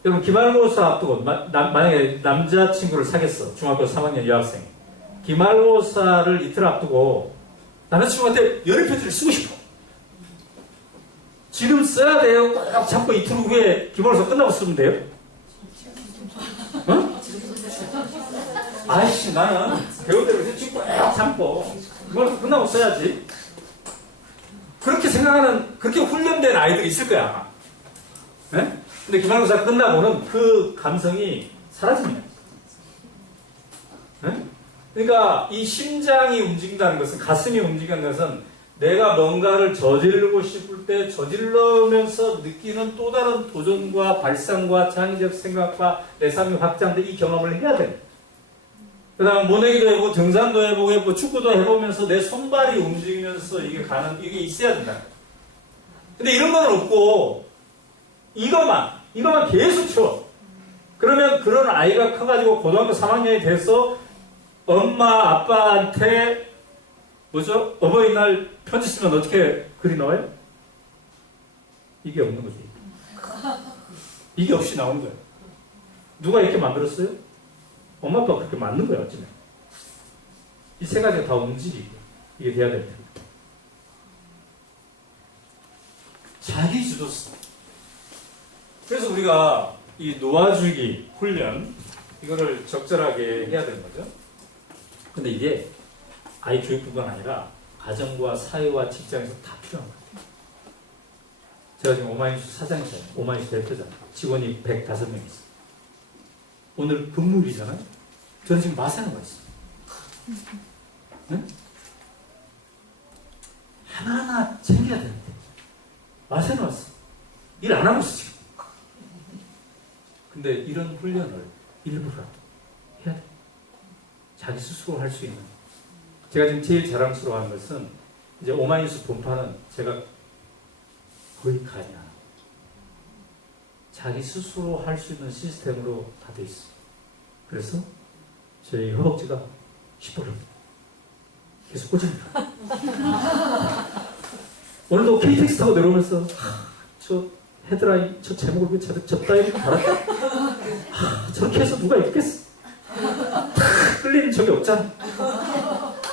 여러분 기말고사 앞두고 만약에 남자친구를 사귀었어. 중학교 3학년 여학생. 기말고사를 이틀 앞두고 남자친구한테 연애 편지를 쓰고 싶어. 지금 써야 돼요. 꼭 잡고 이틀 후에 기말고사 끝나고 쓰면 돼요. 어? 아이씨 나는 배울 때로 지금 꼭 참고 기말고사 끝나고 써야지. 그렇게 생각하는 그렇게 훈련된 아이들이 있을 거야 아마. 네? 근데 기말고사 끝나고는 그 감성이 사라집니다. 네? 그러니까 이 심장이 움직인다는 것은, 가슴이 움직이는 것은 내가 뭔가를 저지르고 싶을 때 저질러면서 느끼는 또 다른 도전과 발상과 창의적 생각과 내 삶이 확장된 이 경험을 해야 돼. 그 다음에 모내기도 해보고 등산도 해보고 축구도 해보면서 내 손발이 움직이면서 이게 있어야 된다. 근데 이런 건 없고 이것만 계속 쳐. 그러면 그런 아이가 커가지고 고등학교 3학년이 돼서 엄마 아빠한테 뭐죠? 어버이날 편지 쓰면 어떻게 글이 나와요? 이게 없는 거지. 이게 없이 나온 거예요. 누가 이렇게 만들었어요? 엄마 아빠가 그렇게 만든 거예요. 어쩌면 이 세 가지가 다 움직이고 이게 돼야 됩니다. 자기주도성. 그래서 우리가 이 놓아주기 훈련 이거를 적절하게 해야 되는 거죠. 근데 이게 아이 교육뿐만 아니라 가정과 사회와 직장에서 다 필요한 거예요. 제가 지금 오마이뉴스 사장이잖아요. 오마이뉴스 대표잖아요. 직원이 105명 있어요. 오늘 근무일이잖아요. 저는 지금 마세는 거 있어요. 응? 하나하나 챙겨야 되는데 마세는 왔어. 일 안 하고 있어 지금. 근데 이런 훈련을 일부러 해야 돼. 자기 스스로 할 수 있는. 제가 지금 제일 자랑스러워하는 것은 이제 오마이뉴스 본판은 제가 거의 가냐. 자기 스스로 할 수 있는 시스템으로 다 돼 있어. 그래서 저희 허벅지가 시뻘릅니다. 계속 꽂힙니다. 오늘도 KTX 타고 내려오면서 저 헤드라인, 저 제목을 왜 접다 이렇게 달았다? 저렇게 해서 누가 읽겠어? 끌리는 적이 없잖아.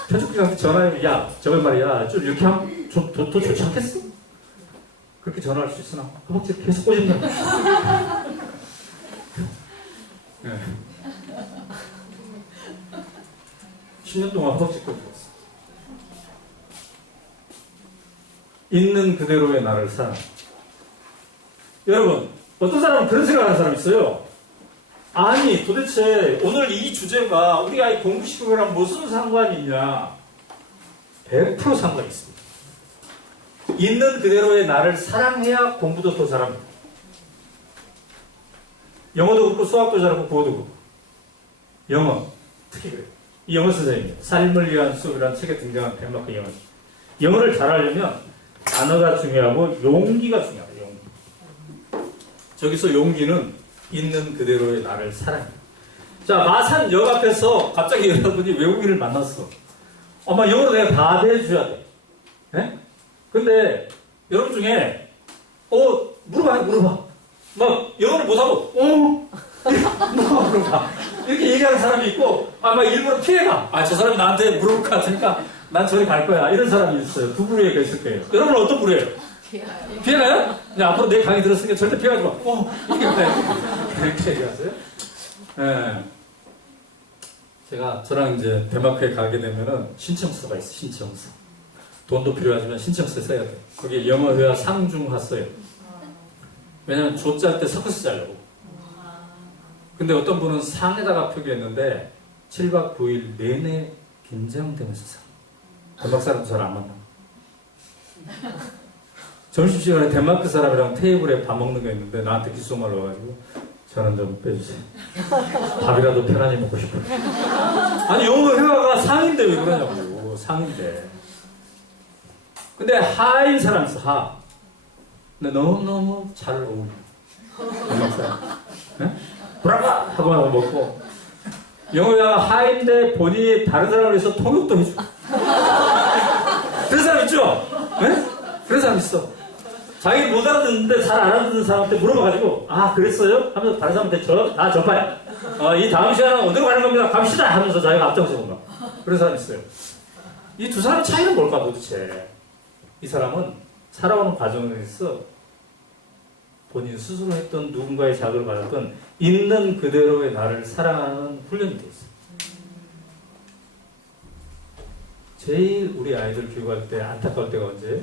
편집국장한테 전화하면 야 저번 말이야 좀 이렇게 하면 더 좋지 않겠어? 그렇게 전화할 수 있으나 허벅지를 계속 꽂은다. 네. 10년 동안 허벅지 꽂혔어. 있는 그대로의 나를 사랑. 여러분 어떤 사람은 그런 생각하는 사람이 있어요. 아니 도대체 오늘 이 주제가 우리 아이 공부시키는 거랑 무슨 상관이 있냐. 100% 상관이 있습니다. 있는 그대로의 나를 사랑해야 공부도 더 잘합니다. 영어도 그렇고 수학도 잘하고 국어도 그렇고. 영어 특히 그래요. 이 영어 선생님이에요. 삶을 위한 수업이라는 책에 등장한 덴마크 영어. 영어를 잘하려면 단어가 중요하고 용기가 중요해요. 용기. 저기서 용기는 있는 그대로의 나를 사랑해. 자, 마산역 앞에서 갑자기 여러분이 외국인을 만났어. 엄마 영어로 내가 다 대해줘야 돼. 네? 근데 여러분 중에 물어봐. 막 영어를 못하고 물어봐. 이렇게 얘기하는 사람이 있고 막 일부러 피해가. 저 사람이 나한테 물어볼 것 같으니까 난 저리 갈 거야. 이런 사람이 있어요. 두 부류가 있을 거예요. 여러분은 어떤 부류예요? 피해가요? 앞으로 내 강의 들었으니까 절대 피해가지 마. 이렇게 얘기하세요? 네. 제가 저랑 이제 덴마크에 가게 되면은 신청서가 있어요. 신청서. 돈도 필요하지만 신청서 써야 돼요. 거기에 영어회화 상중하 써요. 왜냐면 조 짤 때 서커스 짜려고. 근데 어떤 분은 상에다가 표기했는데 7박 9일 내내 긴장되면서 사. 덴마크 사람도 잘 안 만나. 점심시간에 덴마크 사람이랑 테이블에 밥 먹는 게 있는데 나한테 귓속말 넣어가지고 저는 좀 빼주세요. 밥이라도 편안히 먹고 싶어요. 아니 영어 회화가 상인데 왜 그러냐고. 상인데. 근데 하인 사람 있어. 하. 근데 너무너무 잘 어울려. 덴마크 사람. 네? 브라바! 하고 먹고 영어 회화가 하인데 본인이 다른 사람을 위해서 통역도 해줘. 그런 사람 있죠? 네? 그런 사람 있어. 자기 못 알아듣는데 잘 알아듣는 사람한테 물어봐가지고 아 그랬어요? 하면서 다른 사람한테 다 접해요. 이 다음 시간은 어디로 가는 겁니다. 갑시다 하면서 자기가 앞장서 본다. 그런 사람 있어요. 이 두 사람 차이는 뭘까 도대체? 이 사람은 살아오는 과정에서 본인 스스로 했던 누군가의 자극을 받았던 있는 그대로의 나를 사랑하는 훈련이 돼 있어요. 제일 우리 아이들 교육할 때 안타까울 때가 언제예요?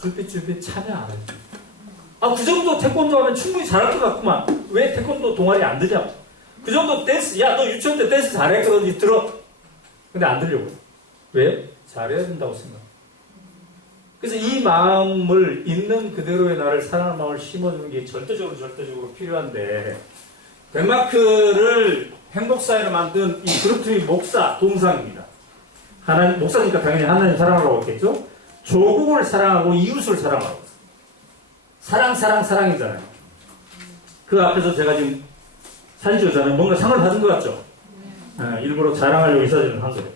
쭈삣쭈삣 참여 안 해요. 그 정도 태권도 하면 충분히 잘할 것 같구만. 왜 태권도 동아리 안 드냐? 그 정도 댄스, 야, 너 유치원 때 댄스 잘했거든, 들어. 근데 안 들려고. 왜? 잘해야 된다고 생각. 그래서 이 마음을 있는 그대로의 나를 사랑하는 마음을 심어주는 게 절대적으로 필요한데, 덴마크를 행복사회로 만든 이 그루트의 목사, 동상입니다. 하나님, 목사니까 당연히 하나님 사랑하라고 했겠죠? 조국을 사랑하고 이웃을 사랑하고. 사랑이잖아요. 그 앞에서 제가 지금 사진 찍었잖아요. 뭔가 상을 받은 것 같죠? 일부러 자랑하려고 이 사진을 한 거예요.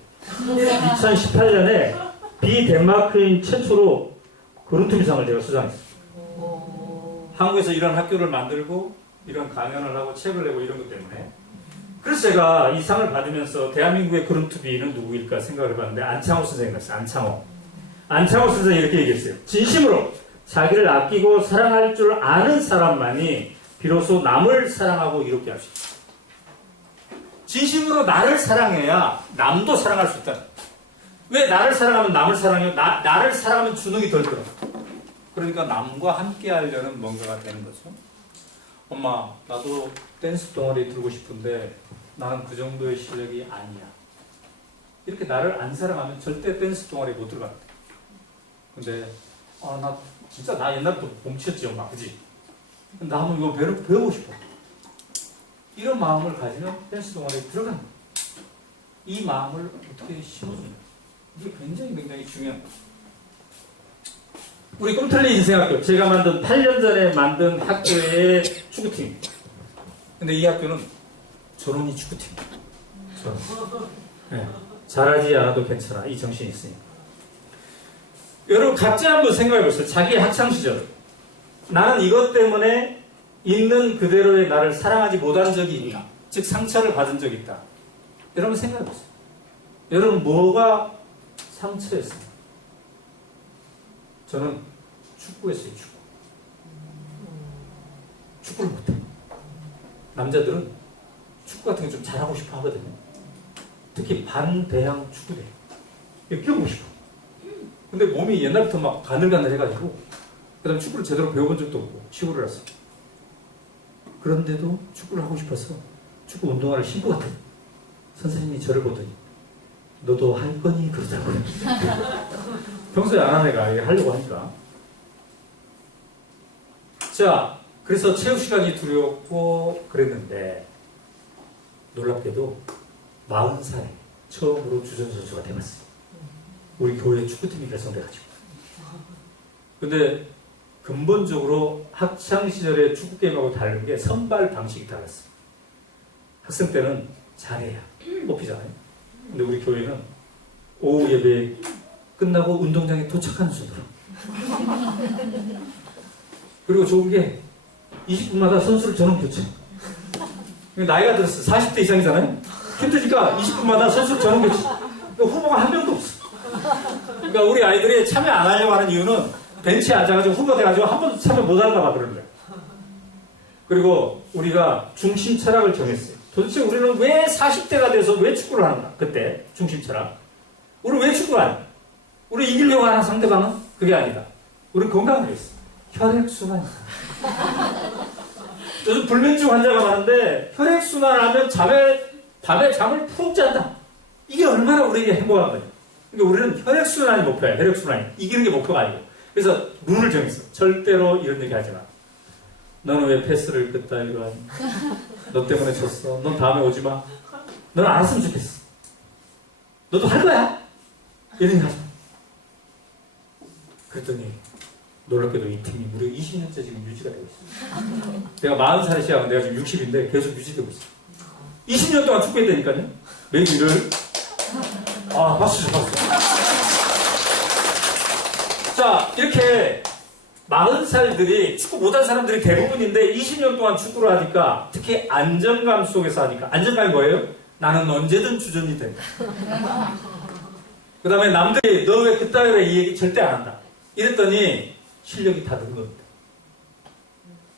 2018년에 비덴마크인 최초로 그룬투비상을 제가 수상했어요. 한국에서 이런 학교를 만들고 이런 강연을 하고 책을 내고 이런 것 때문에. 그래서 제가 이 상을 받으면서 대한민국의 그룬투비는 누구일까 생각을 해봤는데 안창호 선생님이었어요. 안창호 선생님이 이렇게 얘기했어요. 진심으로 자기를 아끼고 사랑할 줄 아는 사람만이 비로소 남을 사랑하고 이롭게 할 수 있다. 진심으로 나를 사랑해야 남도 사랑할 수 있다. 왜 나를 사랑하면 남을 사랑해요? 나를 사랑하면 주눅이 덜 들어. 그러니까 남과 함께 하려는 뭔가가 되는 거죠. 엄마, 나도 댄스 동아리 들고 싶은데 나는 그 정도의 실력이 아니야. 이렇게 나를 안 사랑하면 절대 댄스 동아리 못 들어간다. 근데 나 옛날부터 봄치였지 엄마, 그지? 나 한번 이거 배우고 싶어. 이런 마음을 가지면 댄스 동아리에 들어간다. 이 마음을 어떻게 심어준다. 이게 굉장히 중요한 거죠. 우리 꿈틀리 인생학교, 제가 8년 전에 만든 학교의 축구팀. 근데 이 학교는 전원이 축구팀. 네. 잘하지 않아도 괜찮아. 이 정신이 있으니까. 여러분 각자 한번 생각해 보세요. 자기의 학창시절. 나는 이것 때문에 있는 그대로의 나를 사랑하지 못한 적이 있다. 즉 상처를 받은 적이 있다. 여러분 생각해 보세요. 여러분 뭐가 상처였어요? 저는 축구했어요. 축구를 못해. 남자들은 축구 같은 거 좀 잘하고 싶어 하거든요. 특히 반대항 축구대. 이거 끼워보고 싶어. 근데 몸이 옛날부터 막 가늘가늘 해가지고 그 다음에 축구를 제대로 배워본 적도 없고 시골을 했어요. 그런데도 축구를 하고 싶어서 축구 운동화를 신고 갔더니 선생님이 저를 보더니 너도 할 거니? 그러더라고요. 평소에 안 하는 애가 하려고 하니까. 자, 그래서 체육 시간이 두렵고 그랬는데 놀랍게도 40살에 처음으로 주전 선수가 돼봤어요. 우리 교회 축구팀이 결성돼가지고. 근데 근본적으로 학창시절의 축구게임하고 다른 게 선발 방식이 달랐어요. 학생 때는 잘해야 뽑히잖아요. 근데 우리 교회는 오후 예배 끝나고 운동장에 도착하는 순으로. 그리고 좋은 게 20분마다 선수를 전원 교체. 나이가 들었어. 40대 이상이잖아요. 힘드니까 20분마다 선수를 전원 교체. 후보가 한 명도 없어. 그러니까 우리 아이들이 참여 안 하려고 하는 이유는 벤치에 앉아가지고 후보 돼가지고 한 번도 참여 못 할까 봐 그런 거예요. 그리고 우리가 중심 철학을 정했어요. 도대체 우리는 왜 40대가 돼서 왜 축구를 하는가? 그때 중심 철학. 우리 왜 축구를 하냐? 우리 이기려고 하는 상대방은 그게 아니다. 우리 건강을 위해서. 혈액순환. 요즘 불면증 환자가 많은데 혈액순환을 하면 밤에 잠을 푹 잔다. 이게 얼마나 우리에게 행복한 거예요. 그러니까 우리는 혈액순환이 목표야. 혈액순환이. 이기는 게 목표가 아니고. 그래서 룰을 정했어. 절대로 이런 얘기 하지 마. 너는 왜 패스를 끄다 이러니? 너 때문에 졌어. 넌 다음에 오지 마. 넌 알았으면 좋겠어. 너도 할 거야. 이런 얘기 하지 마. 그랬더니 놀랍게도 이 팀이 무려 20년째 지금 유지가 되고 있어요. 내가 40살에 시작한 내가 지금 60인데 계속 유지되고 있어요. 20년 동안 축구했다니까요. 매일 일요일. 박수 좀 박수. 자, 이렇게 40살들이 축구 못한 사람들이 대부분인데 20년 동안 축구를 하니까 특히 안정감 속에서 하니까 안정감이 뭐예요? 나는 언제든 주전이 된다. 그 다음에 남들이 너 왜 그따위로 이 얘기 절대 안 한다. 이랬더니 실력이 다 는 겁니다.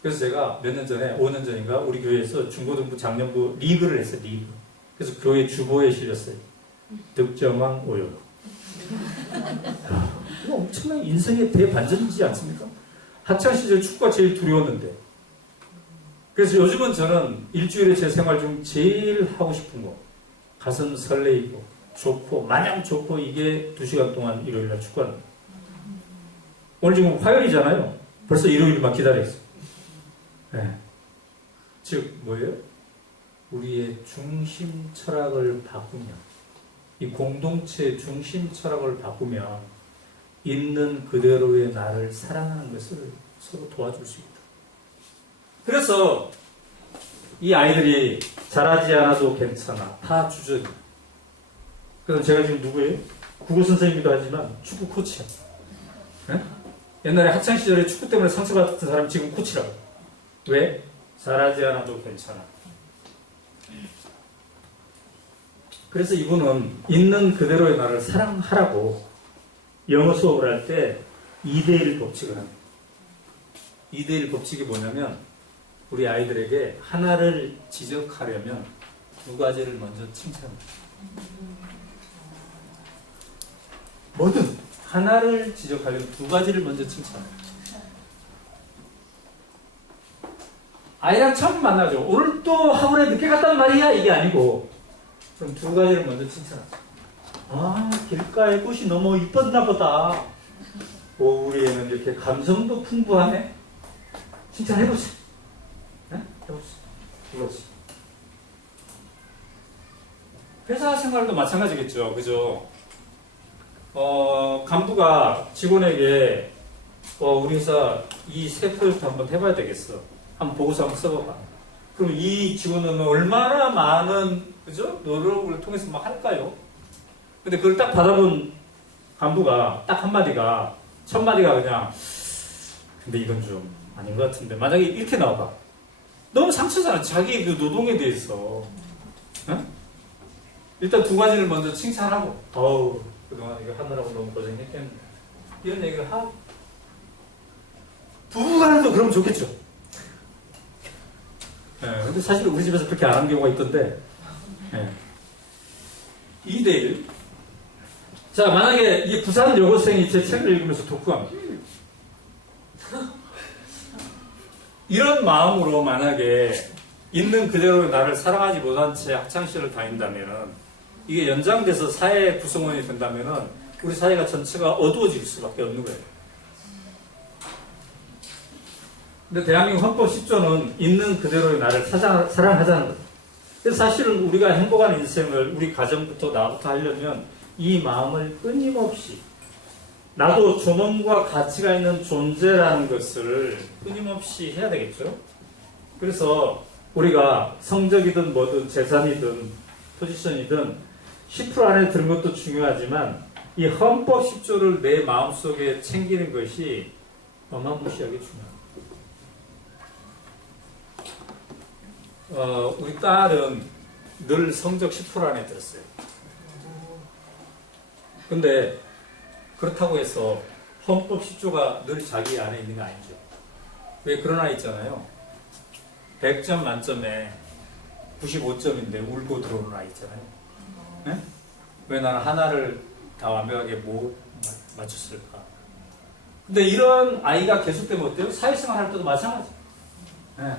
그래서 제가 몇 년 전에 5년 전인가 우리 교회에서 중고등부 작년부 리그를 했어요. 리그. 그래서 교회 주보에 실렸어요. 득점왕 오연호. 이거 엄청난 인생의 대반전이지 않습니까? 학창시절 축구가 제일 두려웠는데. 그래서 요즘은 저는 일주일에 제 생활 중 제일 하고 싶은 거 가슴 설레이고 좋고 마냥 좋고 이게 2시간 동안 일요일날 축구하는 거예요. 오늘 지금 화요일이잖아요. 벌써 일요일만 기다렸어요. 네. 즉 뭐예요? 우리의 중심 철학을 바꾸면 이 공동체의 중심 철학을 바꾸면 있는 그대로의 나를 사랑하는 것을 서로 도와줄 수 있다. 그래서 이 아이들이 잘하지 않아도 괜찮아. 다 주전이야. 그래서 제가 지금 누구예요? 국어 선생님이기도 하지만 축구 코치야. 네? 옛날에 학창시절에 축구 때문에 상처받았던 사람이 지금 코치라고. 왜? 잘하지 않아도 괜찮아. 그래서 이분은 있는 그대로의 나를 사랑하라고 영어 수업을 할 때 2대1 법칙을 합니다. 2대1 법칙이 뭐냐면 우리 아이들에게 하나를 지적하려면 2가지를 먼저 칭찬합니다. 뭐든 하나를 지적하려면 2가지를 먼저 칭찬합니다. 아이랑 처음 만나죠. 오늘 또 학원에 늦게 갔단 말이야. 이게 아니고 그럼 2가지를 먼저 칭찬하죠. 길가의 꽃이 너무 이뻤나 보다. 우리 애는 이렇게 감성도 풍부하네. 칭찬해보세요. 네? 해보세요. 이거지. 회사 생활도 마찬가지겠죠. 그죠? 간부가 직원에게 우리 회사 이 새 프로젝트 한번 해봐야 되겠어. 한번 보고서 한번 써봐봐. 그럼 이 직원은 얼마나 많은 그죠? 노력을 통해서 막 할까요? 근데 그걸 딱 받아본 간부가 딱 한마디가 첫 마디가 그냥 근데 이건 좀 아닌 것 같은데 만약에 이렇게 나와봐. 너무 상처잖아. 자기 그 노동에 대해서. 응? 일단 2가지를 먼저 칭찬하고 그동안 이거 하느라고 너무 고생했겠는데 이런 얘기를 하고 부부간에도 그러면 좋겠죠. 네, 근데 사실 우리 집에서 그렇게 안 하는 경우가 있던데 2대1 자 만약에 이 부산 여고생이 제 책을 읽으면서 독후합니다. 이런 마음으로 만약에 있는 그대로 나를 사랑하지 못한 채 학창시절을 다닌다면 이게 연장돼서 사회 구성원이 된다면 우리 사회가 전체가 어두워질 수밖에 없는 거예요. 근데 대한민국 헌법 10조는 있는 그대로의 나를 사랑하자는 거예요. 그래서 사실은 우리가 행복한 인생을 우리 가정부터 나부터 하려면 이 마음을 끊임없이 나도 존엄과 가치가 있는 존재라는 것을 끊임없이 해야 되겠죠. 그래서 우리가 성적이든 뭐든 재산이든 포지션이든 10% 안에 드는 것도 중요하지만 이 헌법 10조를 내 마음속에 챙기는 것이 어마무시하게 중요합니다. 우리 딸은 늘 성적 10% 안에 들었어요. 근데 그렇다고 해서 헌법 10조가 늘 자기 안에 있는 거 아니죠. 왜 그런 아이 있잖아요. 100점 만점에 95점인데 울고 들어오는 아이 있잖아요. 네? 왜 나는 하나를 다 완벽하게 못 맞췄을까? 근데 이런 아이가 계속되면 어때요? 사회생활 할 때도 마찬가지. 네.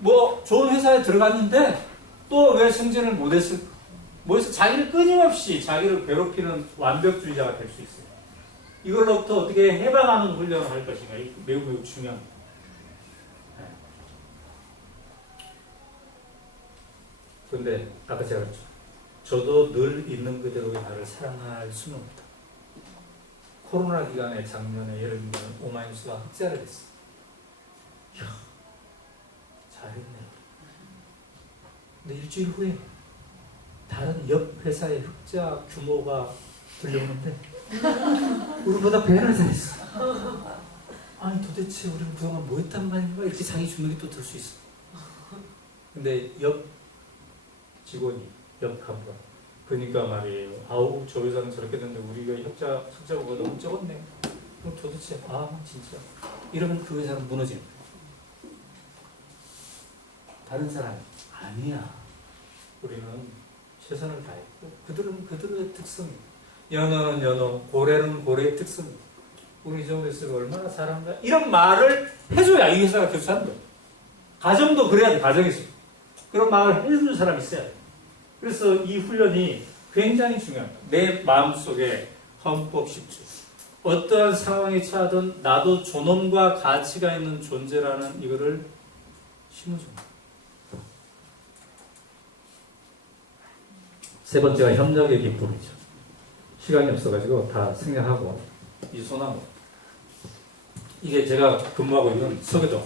뭐 좋은 회사에 들어갔는데 또 왜 승진을 못했을까? 뭐해서 자기를 끊임없이 자기를 괴롭히는 완벽주의자가 될 수 있어요. 이걸로부터 어떻게 해방하는 훈련을 할 것인가 매우 매우 중요합니다. 그런데 아까 제가 그랬죠. 저도 늘 있는 그대로의 나를 사랑할 수는 없다. 코로나 기간에 작년에 예를 들면 오마이뉴스가 흑자를 했어. 이야, 잘했네. 근데 일주일 후에 다른 옆 회사의 흑자 규모가 들려오는데 우리보다 배를 잘했어. 아니 도대체 우리는 그동안 뭐 했단 말인가? 이렇게 자기 주눅이 또 들 수 있어. 근데 옆 직원이, 옆 간부가 그러니까 말이에요. 아우 저 회사는 저렇게 됐는데 우리가 흑자가 너무 적었네. 그럼 도대체 진짜 이러면 그 회사는 무너지는 거야. 다른 사람이 아니야. 우리는 최선을 다했고 그들은 그들의 특성이 연어는 연어, 고래는 고래의 특성이 우리 저 회사가 얼마나 잘한다 이런 말을 해줘야 이 회사가 계속 사는 거야. 가정도 그래야 돼. 가정에서 그런 말을 해주는 사람이 있어야 돼. 그래서 이 훈련이 굉장히 중요합니다. 내 마음속에 헌법 10조 어떠한 상황에 처하든 나도 존엄과 가치가 있는 존재라는 이거를 심어줍니다. 세 번째가 협력의 기쁨이죠. 시간이 없어가지고 다 생략하고 이 소나무 이게 제가 근무하고 있는 서교동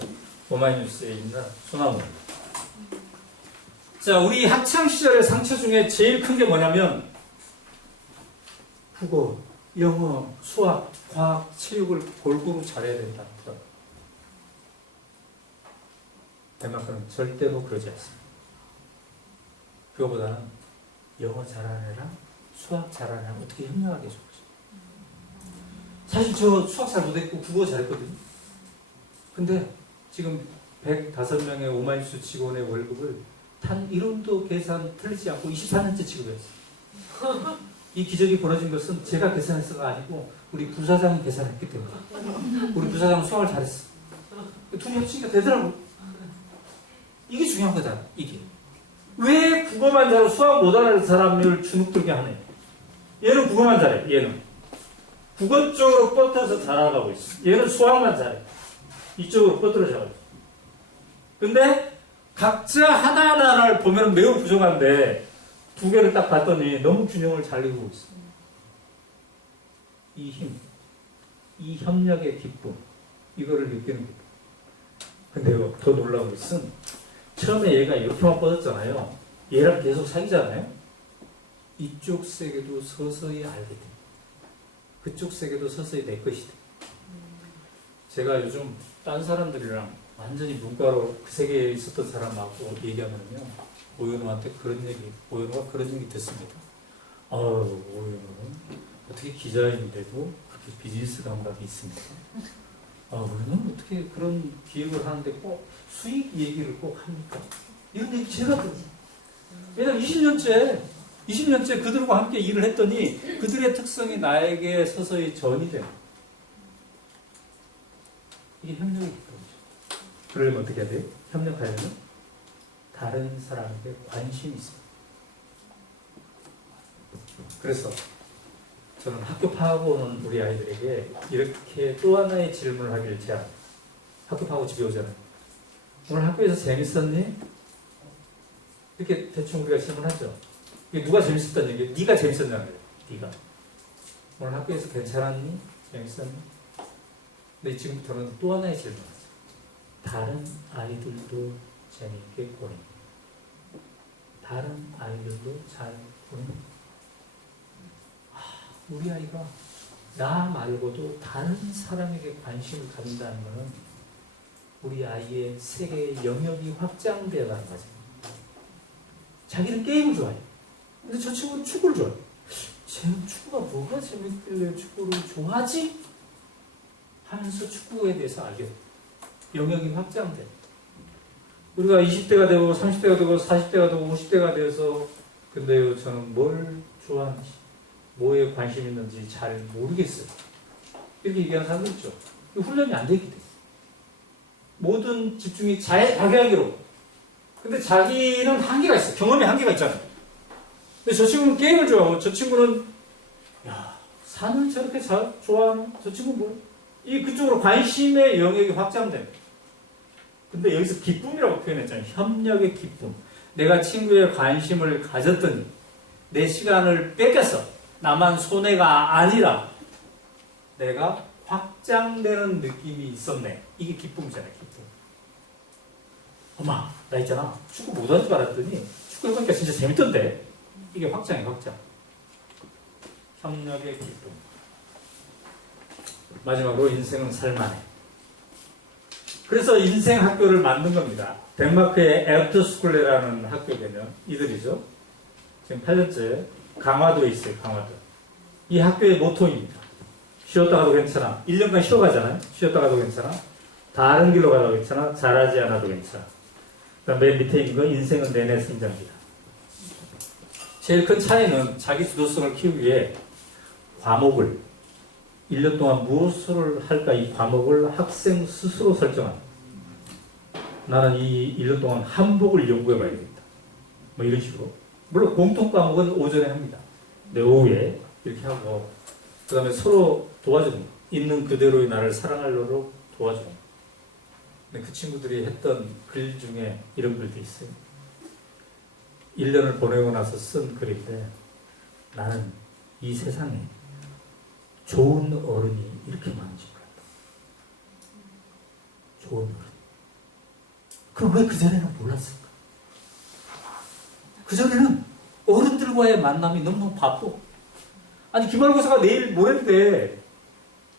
오마이뉴스에 있는 소나무입니다. 자, 우리 학창시절의 상처 중에 제일 큰 게 뭐냐면 국어, 영어, 수학, 과학, 체육을 골고루 잘해야 된다는 것. 덴마크는 절대로 그러지 않습니다. 그거보다는 영어 잘하는 애랑 수학 잘하는 애랑 어떻게 협력하게 해줄 것이죠. 사실 저 수학 잘 못했고 국어 잘했거든요. 근데 지금 105명의 오마이뉴스 직원의 월급을 단 1원도 계산 틀리지 않고 24년째 지급했어요. 이 기적이 벌어진 것은 제가 계산해서가 아니고 우리 부사장이 계산했기 때문에. 우리 부사장은 수학을 잘했어. 둘이 합치니까 되더라고. 이게 중요한 거잖아. 이게. 왜 국어만 잘하고 수학 못하는 사람을 주눅들게 하네. 얘는 국어만 잘해. 얘는. 국어 쪽으로 뻗어서 잘하고 있어. 얘는 수학만 잘해. 이쪽으로 뻗어서 잘해. 근데 각자 하나하나를 보면 매우 부족한데 두 개를 딱 봤더니 너무 균형을 잘 이루고 있어. 이 힘, 이 협력의 기쁨, 이거를 느끼는 기쁨. 근데요, 더 놀라운 것은 처음에 얘가 이렇게만 뻗었잖아요. 얘랑 계속 사귀잖아요. 이쪽 세계도 서서히 알게 돼. 그쪽 세계도 서서히 내 것이 돼. 제가 요즘 딴 사람들이랑 완전히 문과로 그 세계에 있었던 사람하고 얘기하면요. 오연우한테 오연우가 그런 얘기 듣습니다. 오연우는 어떻게 기자인데도 그렇게 비즈니스 감각이 있습니까? 오연우는 어떻게 그런 기획을 하는데 꼭 수익 얘기를 꼭 합니까? 이런 얘기 제가 들어요. 왜냐면 20년째 그들과 함께 일을 했더니 그들의 특성이 나에게 서서히 전이 돼요. 이게 협력의 기쁨이죠. 그러려면 어떻게 해야 돼요? 협력하려면 다른 사람에게 관심이 있어요. 그래서 저는 학교 파하고 오는 우리 아이들에게 이렇게 또 하나의 질문을 하기를 제안합니다. 학교 파하고 집에 오잖아요. 오늘 학교에서 재밌었니? 이렇게 대충 우리가 질문하죠. 이게 누가 재밌었다는 얘기예요? 네가 재밌었냐는 거예요. 네가. 오늘 학교에서 괜찮았니? 재밌었니? 근데 지금부터는 또 하나의 질문을 하죠. 다른 아이들도 재밌게 보니 다른 아이들도 잘 보니 우리 아이가 나 말고도 다른 사람에게 관심을 갖는다는 것은 우리 아이의 세계의 영역이 확장되어가는 거죠. 자기는 게임을 좋아해요. 근데 저 친구는 축구를 좋아해요. 쟤는 축구가 뭐가 재밌길래 축구를 좋아하지? 하면서 축구에 대해서 알게 돼요. 영역이 확장돼요. 우리가 20대가 되고 30대가 되고 40대가 되고 50대가 되어서 근데요 저는 뭘 좋아하는지 뭐에 관심 있는지 잘 모르겠어요. 이렇게 얘기하는 사람도 있죠. 훈련이 안 되기 때문에 모든 집중이 자의 박약으로 근데 자기는 한계가 있어. 경험에 한계가 있잖아. 근데 저 친구는 게임을 좋아하고, 저 친구는, 야, 산을 저렇게 좋아하는 저 친구 뭐야? 이 그쪽으로 관심의 영역이 확장돼. 근데 여기서 기쁨이라고 표현했잖아요. 협력의 기쁨. 내가 친구의 관심을 가졌더니, 내 시간을 뺏겼어. 나만 손해가 아니라, 내가 확장되는 느낌이 있었네. 이게 기쁨이잖아요, 기쁨. 엄마, 나 있잖아. 축구 못하는 줄 알았더니, 축구 해보니까 진짜 재밌던데. 이게 확장이에요, 확장. 협력의 기쁨. 마지막으로 인생은 살만해. 그래서 인생 학교를 만든 겁니다. 덴마크의 에프터스쿨레라는 학교되면 이들이죠. 지금 8년째 강화도에 있어요. 강화도. 이 학교의 모토입니다. 쉬었다 가도 괜찮아. 1년간 쉬어가잖아요. 쉬었다 가도 괜찮아. 다른 길로 가도 괜찮아. 잘하지 않아도 괜찮아. 그다음 맨 밑에 있는 건 인생은 내내 성장기다. 제일 큰 차이는 자기 주도성을 키우기 위해 과목을 1년 동안 무엇을 할까 이 과목을 학생 스스로 설정한다. 나는 이 1년 동안 한복을 연구해 봐야겠다. 뭐 이런 식으로. 물론 공통 과목은 오전에 합니다. 네, 오후에 이렇게 하고 그 다음에 서로 도와주는 거. 있는 그대로의 나를 사랑하려고 도와주는 거. 근데 그 친구들이 했던 글 중에 이런 글도 있어요. 1년을 보내고 나서 쓴 글인데 나는 이 세상에 좋은 어른이 이렇게 많은지 몰랐다. 좋은 어른. 그럼 왜 그전에는 몰랐을까? 그전에는 어른들과의 만남이 너무 바쁘. 아니 기말고사가 내일 모레인데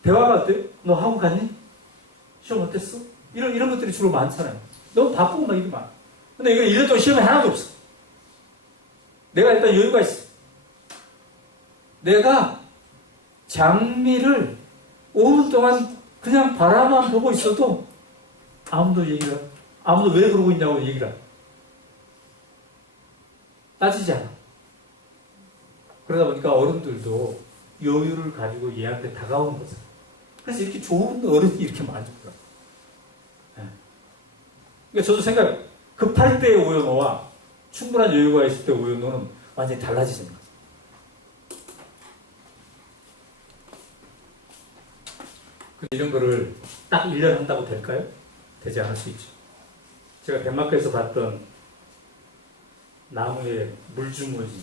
대화가 어때? 너 학원 갔니? 시험 어땠어? 이런 것들이 주로 많잖아요. 너무 바쁘고 막 이게 많아. 근데 이거 1년 동안 시험이 하나도 없어. 내가 일단 여유가 있어. 내가 장미를 5분 동안 그냥 바라만 보고 있어도 아무도 왜 그러고 있냐고 얘기를 안 해. 따지지 않아. 그러다 보니까 어른들도 여유를 가지고 얘한테 다가오는 거죠. 그래서 이렇게 좋은 어른이 이렇게 많더라고요. 네. 그러니까 저도 생각해요. 급할 때의 오연호와 충분한 여유가 있을 때 오연호는 완전히 달라지는 거죠. 이런 거를 딱 1년 한다고 될까요? 되지 않을 수 있죠. 제가 덴마크에서 봤던 나무에 물주머니.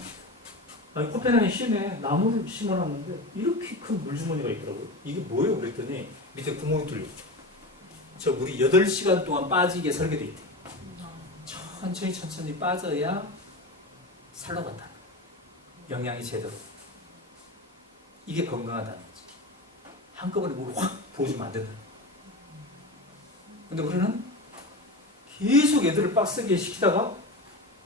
아니, 코펜하겐 시내 나무를 심어놨는데 이렇게 큰 물주머니가 있더라고요. 이게 뭐예요? 그랬더니 밑에 구멍이 뚫려 있죠. 저 물이 8시간 동안 빠지게 설계되어 있대요. 천천히 빠져야 살로 간다. 영양이 제대로. 이게 건강하다는 거죠. 한꺼번에 물을 확 부어주면 안 된다. 근데 우리는 계속 애들을 빡세게 시키다가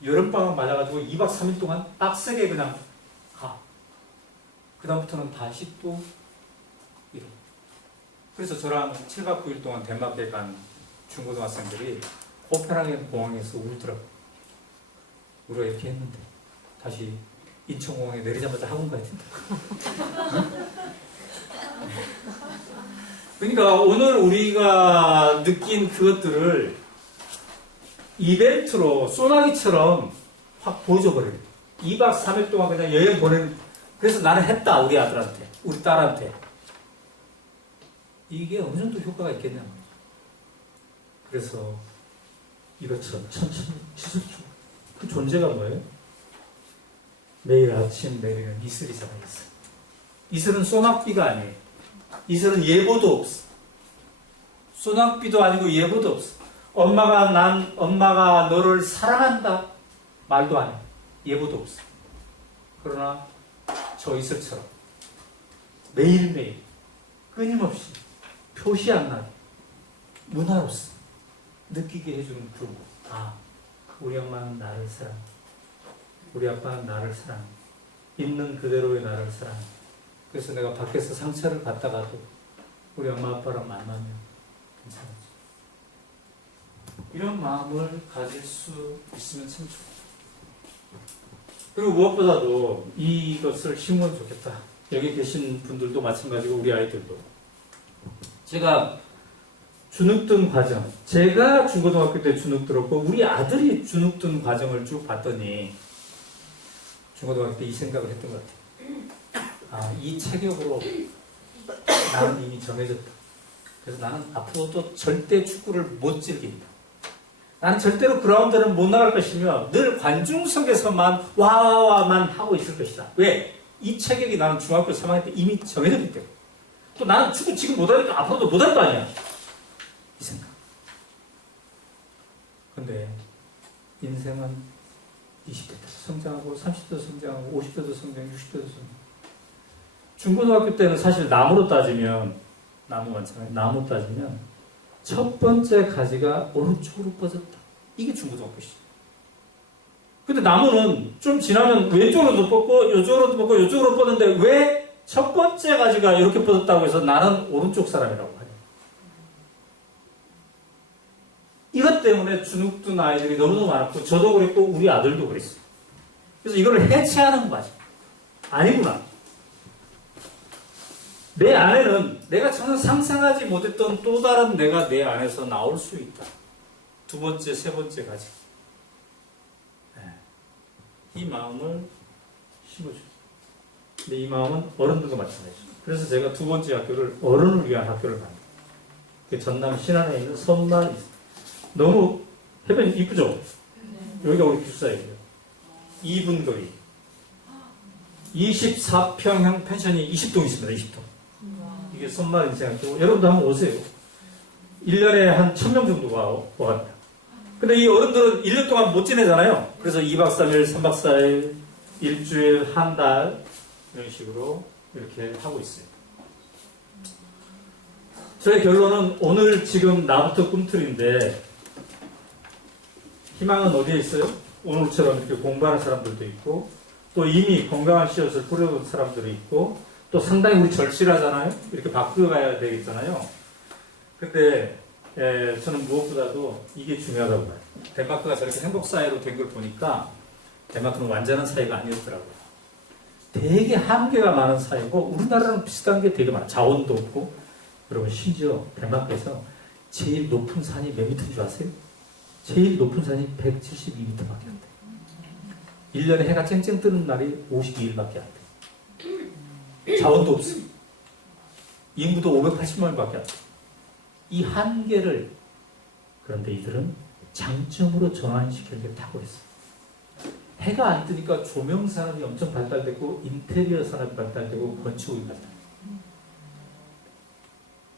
여름방학 맞아가지고 2박 3일 동안 빡세게 그냥 가. 그 다음부터는 다시 또 이래. 그래서 저랑 7박 9일 동안 덴마크에 간 중고등학생들이 코펜하겐 공항에서 울더라고요. 우리가 이렇게 했는데 다시 인천공항에 내리자마자 학원 가야 된다. 그러니까 오늘 우리가 느낀 그것들을 이벤트로 소나기처럼 확 보여줘버려요. 2박 3일 동안 그냥 여행 보내는. 그래서 나는 했다. 우리 아들한테, 우리 딸한테. 이게 어느 정도 효과가 있겠냐 말이죠. 그래서 이것처럼 천천히 지속적으로. 그 존재가 뭐예요? 매일 아침 내리는 이슬이잖아요. 이슬. 이슬은 소낙비가 아니에요. 이슬은 예보도 없어. 소낙비도 아니고 예보도 없어. 엄마가 너를 사랑한다 말도 안 해. 예보도 없어. 그러나 저 이슬처럼 매일매일 끊임없이 표시 안 나게 문화로서 느끼게 해주는 그런 거. 아, 우리 엄마는 나를 사랑해. 우리 아빠는 나를 사랑해. 있는 그대로의 나를 사랑해. 그래서 내가 밖에서 상처를 받다가도 우리 엄마 아빠랑 만나면 괜찮아져. 이런 마음을 가질 수 있으면 참 좋겠다. 그리고 무엇보다도 이것을 심으면 좋겠다. 여기 계신 분들도 마찬가지고 우리 아이들도. 제가 주눅든 과정. 제가 중고등학교 때 주눅 들었고 우리 아들이 주눅 든 과정을 쭉 봤더니 중고등학교 때 이 생각을 했던 것 같아요. 아, 이 체격으로 나는 이미 정해졌다. 그래서 나는 앞으로도 절대 축구를 못 즐긴다. 나는 절대로 그라운드는 못 나갈 것이며 늘 관중석에서만 와와와만 하고 있을 것이다. 왜? 이 체격이 나는 중학교 3학년 때 이미 정해졌기 때문에. 또 나는 축구 지금 못하니까 앞으로도 못할 거 아니야. 이 생각. 근데 인생은 20대 때 성장하고 30대도 성장하고 50대도 성장, 60대도 성장. 중고등학교 때는 사실 나무로 따지면 나무 많잖아요. 나무 따지면 첫 번째 가지가 오른쪽으로 뻗었다. 이게 중고등학교 시절. 근데 나무는 좀 지나면 왼쪽으로도 뻗고 이쪽으로도 뻗고 이쪽으로 뻗는데 왜 첫 번째 가지가 이렇게 뻗었다고 해서 나는 오른쪽 사람이라고 하냐. 이것 때문에 주눅든 아이들이 너무너무 많았고 저도 그랬고 우리 아들도 그랬어요. 그래서 이걸 해체하는 과정. 아니구나. 내 안에는 내가 전혀 상상하지 못했던 또 다른 내가 내 안에서 나올 수 있다. 두 번째, 세 번째 가지. 이 마음을 심어줘요. 근데 이 마음은 어른들도 마찬가지죠. 그래서 제가 두 번째 학교를 어른을 위한 학교를 갑니다. 전남 신안에 있는 선만이 있어요. 너무 해변이 이쁘죠? 여기가 우리 기숙사예요. 2분 거리. 24평형 펜션이 20동 있습니다. 20동. 이게 선만 인생학교. 여러분도 한번 오세요. 1년에 한 1000명 정도가 와갑니다. 근데 이 어른들은 1년 동안 못 지내잖아요. 그래서 2박 3일, 3박 4일, 일주일, 한 달, 이런 식으로 이렇게 하고 있어요. 저의 결론은 오늘 지금 나부터 꿈틀인데, 희망은 어디에 있어요? 오늘처럼 이렇게 공부하는 사람들도 있고, 또 이미 건강한 씨앗을 뿌려놓은 사람들이 있고, 또 상당히 우리 절실하잖아요? 이렇게 바꿔가야 되겠잖아요? 근데, 저는 무엇보다도 이게 중요하다고 봐요. 덴마크가 저렇게 행복사회로 된 걸 보니까 덴마크는 완전한 사회가 아니었더라고요. 되게 한계가 많은 사회고 우리나라랑 비슷한 게 되게 많아요. 자원도 없고. 여러분 심지어 덴마크에서 제일 높은 산이 몇 미터인 줄 아세요? 제일 높은 산이 172m밖에 안 돼요. 1년에 해가 쨍쨍 뜨는 날이 52일밖에 안 돼요. 자원도 없어요. 인구도 580만밖에 안 돼요. 이 한계를 그런데 이들은 장점으로 전환시키는 게 탁월했어요. 해가 안 뜨니까 조명 산업이 엄청 발달되고 인테리어 산업이 발달되고 건축이 발달돼요.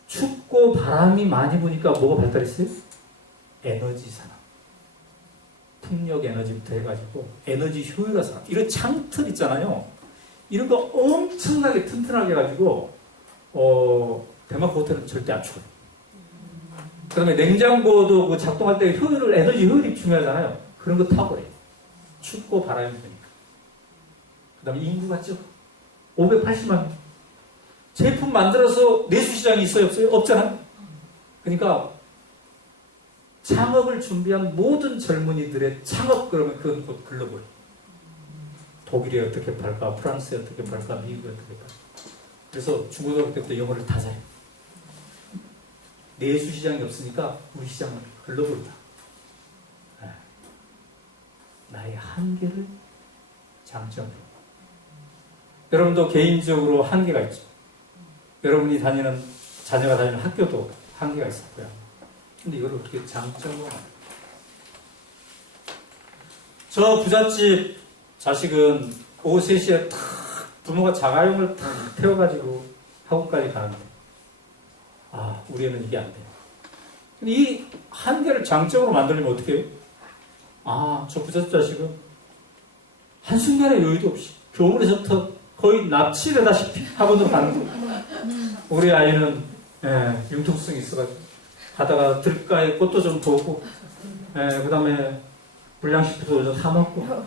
춥고 바람이 많이 부니까 뭐가 발달했어요? 에너지 산업. 풍력 에너지부터 해가지고 에너지 효율화 산업. 이런 창틀 있잖아요. 이런 거 엄청나게 튼튼하게 해가지고 덴마크 호텔은 절대 안 추워요. 그 다음에 냉장고도 그 작동할 때 에너지 효율이 중요하잖아요. 그런 거 탁월해요. 춥고 바람이 부니까. 그 다음에 인구가 적어. 580만 명. 제품 만들어서 내수시장이 있어요? 없어요? 없잖아요. 그러니까 창업을 준비한 모든 젊은이들의 창업 그러면 그건 곧 글로벌. 독일이 어떻게 팔까? 프랑스에 어떻게 팔까? 미국에 어떻게 팔까? 그래서 중고등학교 때부터 영어를 다 잘해요. 내수 시장이 없으니까 우리 시장은 글로벌이다. 나의 한계를 장점으로. 여러분도 개인적으로 한계가 있죠. 여러분이 자녀가 다니는 학교도 한계가 있었고요. 근데 이걸 어떻게 장점으로 만들어요? 저 부잣집 자식은 오후 3시에 탁 부모가 자가용을 탁 태워가지고 학원까지 가는데 우리 애는 이게 안 돼요. 근데 이 한계를 장점으로 만들려면 어떻게 해요? 저 부잣집 자식은 한순간의 여유도 없이 교문에서부터 거의 납치되다시피 학원으로 가는 거예요. 우리 아이는 융통성이 있어가지고 가다가 들가에 꽃도 좀 보고 그 다음에 불량식품도 좀 사먹고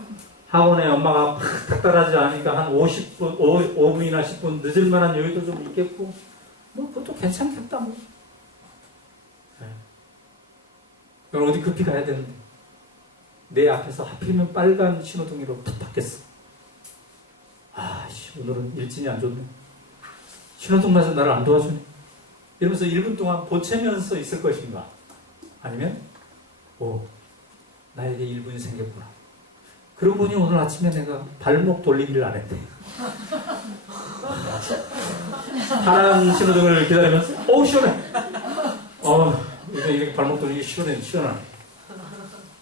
학원에 엄마가 팍 닥달하지 않으니까 한 50분, 5분이나 10분 늦을 만한 여유도 좀 있겠고 그것도 괜찮겠다 뭐. 그럼 어디 급히 가야 되는데 내 앞에서 하필이면 빨간 신호등으로 탁 바뀌었어. 오늘은 일진이 안 좋네. 신호등 맞아 나를 안 도와주네. 이러면서 1분 동안 보채면서 있을 것인가? 아니면 오, 나에게 1분이 생겼구나. 그러고 보니 오늘 아침에 내가 발목 돌리기를 안 했대. 파란 신호등을 기다리면서 시원해. 이렇게 발목 돌리기 시원하네.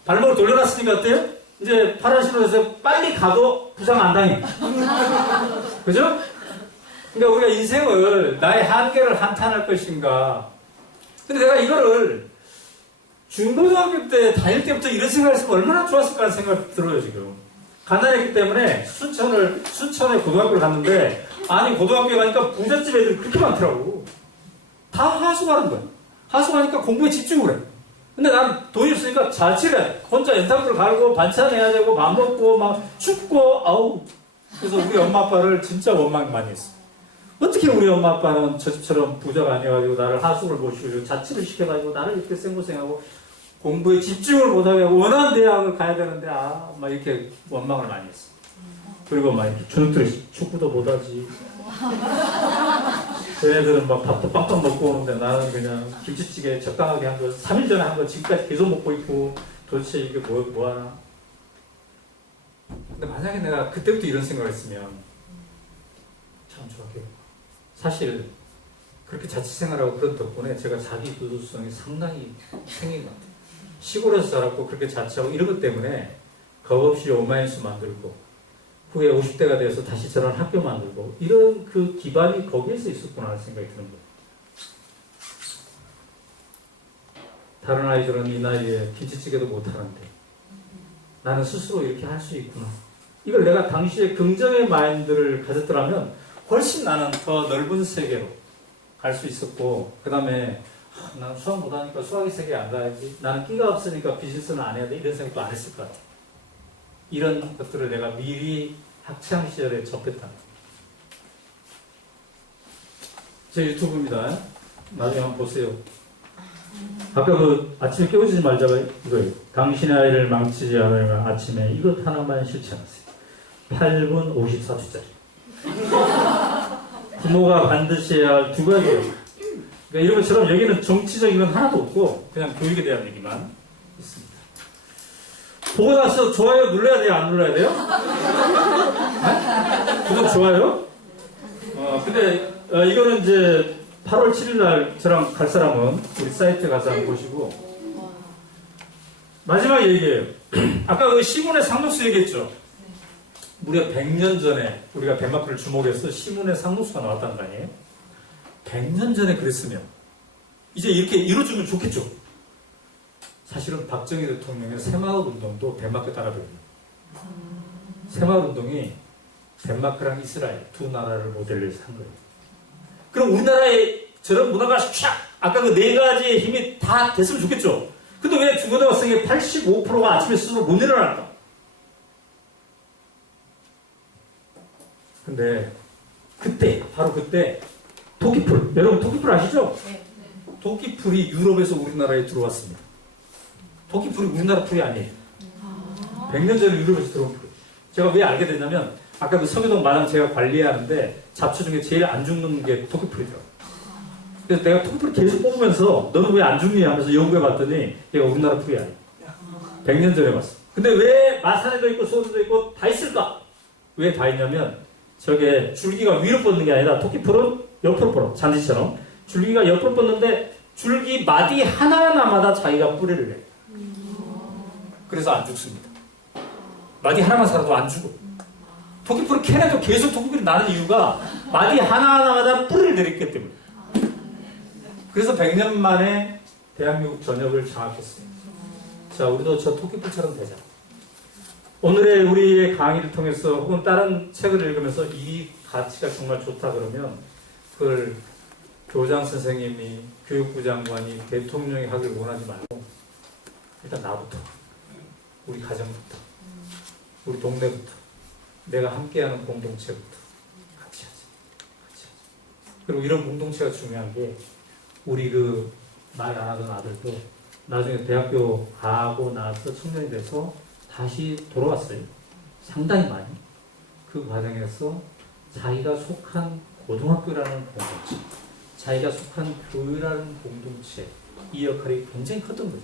발목을 돌려놨으니까 어때요? 이제 파란 신호에서 빨리 가도 부상 안 당해. 그죠? 그러니까 우리가 인생을 나의 한계를 한탄할 것인가. 근데 내가 이거를 중고등학교 때 다닐 때부터 이런 생각을 했으면 얼마나 좋았을까 하는 생각이 들어요, 지금. 가난했기 때문에 순천에 고등학교를 갔는데, 아니, 고등학교에 가니까 부잣집 애들이 그렇게 많더라고. 다 하수 가는 거야. 하수 가니까 공부에 집중을 해. 근데 난 돈이 없으니까 자취를 혼자 연탄불 갈고 반찬 해야 되고 밥 먹고 막 춥고 아우. 그래서 우리 엄마 아빠를 진짜 원망 많이 했어. 어떻게 우리 엄마 아빠는 저 집처럼 부자가 아니어가지고 나를 하수를 모시고 자취를 시켜가지고 나를 이렇게 생고생하고 공부에 집중을 못하게 하고 원하는 대학을 가야 되는데 막 이렇게 원망을 많이 했어. 그리고 막 저녁들이 축구도 못하지. 걔네들은 막 밥도 빵빵 먹고 오는데 나는 그냥 김치찌개 적당하게 한 거 3일 전에 한 거 지금까지 계속 먹고 있고 도대체 이게 뭐하나. 근데 만약에 내가 그때부터 이런 생각을 했으면 참 좋았겠고. 사실 그렇게 자취생활하고 그런 덕분에 제가 자기 부도성이 상당히 생긴 것 같아요. 시골에서 자랐고 그렇게 자취하고 이런 것 때문에 겁 없이 오마이뉴스 만들고 후에 50대가 돼서 다시 저런 학교 만들고 이런 그 기반이 거기에서 있었구나 하는 생각이 드는 거예요. 다른 아이들은 이 나이에 김치찌개도 못하는데 나는 스스로 이렇게 할 수 있구나. 이걸 내가 당시에 긍정의 마인드를 가졌더라면 훨씬 나는 더 넓은 세계로 갈 수 있었고, 그 다음에 난 수학 못하니까 수학의 세계에 안 가야지, 나는 끼가 없으니까 비즈니스는 안 해야 돼, 이런 생각도 안 했을 것 같아. 이런 것들을 내가 미리 학창 시절에 접했다. 제 유튜브입니다. 나중에 한번 보세요. 아까 그 아침에 깨우지 말자가 이거예요. 당신의 아이를 망치지 않으면 아침에 이것 하나만 실천하세요. 8분 54초짜리. 부모가 반드시 해야 할 두 가지예요. 그러니까 이런 것처럼 여기는 정치적인 건 하나도 없고 그냥 교육에 대한 얘기만 있습니다. 보고 나서 좋아요 눌러야 돼요? 안 눌러야 돼요? 네? 구독 좋아요? 근데 이거는 이제 8월 7일 날 저랑 갈 사람은 우리 사이트에 가서 한번 보시고. 마지막 얘기예요. 아까 그 시문의 상록수 얘기했죠? 무려 100년 전에 우리가 덴마크를 주목해서 시문의 상록수가 나왔다는 거 아니에요? 100년 전에 그랬으면 이제 이렇게 이루어지면 좋겠죠? 사실은 박정희 대통령의 새마을 운동도 덴마크 따라버립니다. 새마을 운동이 덴마크랑 이스라엘 두 나라를 모델로 해서 한 거예요. 그럼 우리나라에 저런 문화가 촥 아까 그 네 가지의 힘이 다 됐으면 좋겠죠? 근데 왜 중고등학생의 85%가 아침에 스스로 못 일어날까? 근데 그때 바로 그때 토끼풀, 여러분 토끼풀 아시죠? 네. 토끼풀이 유럽에서 우리나라에 들어왔습니다. 토끼풀이 우리나라 풀이 아니에요. 100년 전에 유럽에서 들어온 풀. 제가 왜 알게 됐냐면 아까 그 서교동 마당 제가 관리하는데 잡초 중에 제일 안 죽는 게 토끼풀이더라고요. 그래서 내가 토끼풀 계속 뽑으면서 너는 왜 안 죽니 하면서 연구해 봤더니 얘가 우리나라 풀이 아니에요. 100년 전에 봤어. 근데 왜 마산에도 있고 소주도 있고 다 있을까? 왜 다 있냐면 저게 줄기가 위로 뻗는 게 아니라 토끼풀은 옆으로 뻗어. 잔디처럼. 줄기가 옆으로 뻗는데 줄기 마디 하나하나마다 자기가 뿌리를 내요. 그래서 안 죽습니다. 마디 하나만 살아도 안 죽어. 토끼풀을 캐내도 계속 토끼풀이 나는 이유가 마디 하나하나마다 뿌리를 내렸기 때문에. 그래서 100년 만에 대한민국 전역을 장악했어요. 자, 우리도 저 토끼풀처럼 되자. 오늘의 우리의 강의를 통해서 혹은 다른 책을 읽으면서 이 가치가 정말 좋다 그러면 그걸 교장 선생님이, 교육부 장관이, 대통령이 하길 원하지 말고 일단 나부터, 우리 가정부터, 우리 동네부터, 내가 함께하는 공동체부터 같이 하자. 같이 하자. 그리고 이런 공동체가 중요한 게 우리 그 말 안 하던 아들도 나중에 대학교 가고 나서 청년이 돼서 다시 돌아왔어요. 상당히 많이. 그 과정에서 자기가 속한 고등학교라는 공동체, 자기가 속한 교회라는 공동체, 이 역할이 굉장히 컸던 거죠.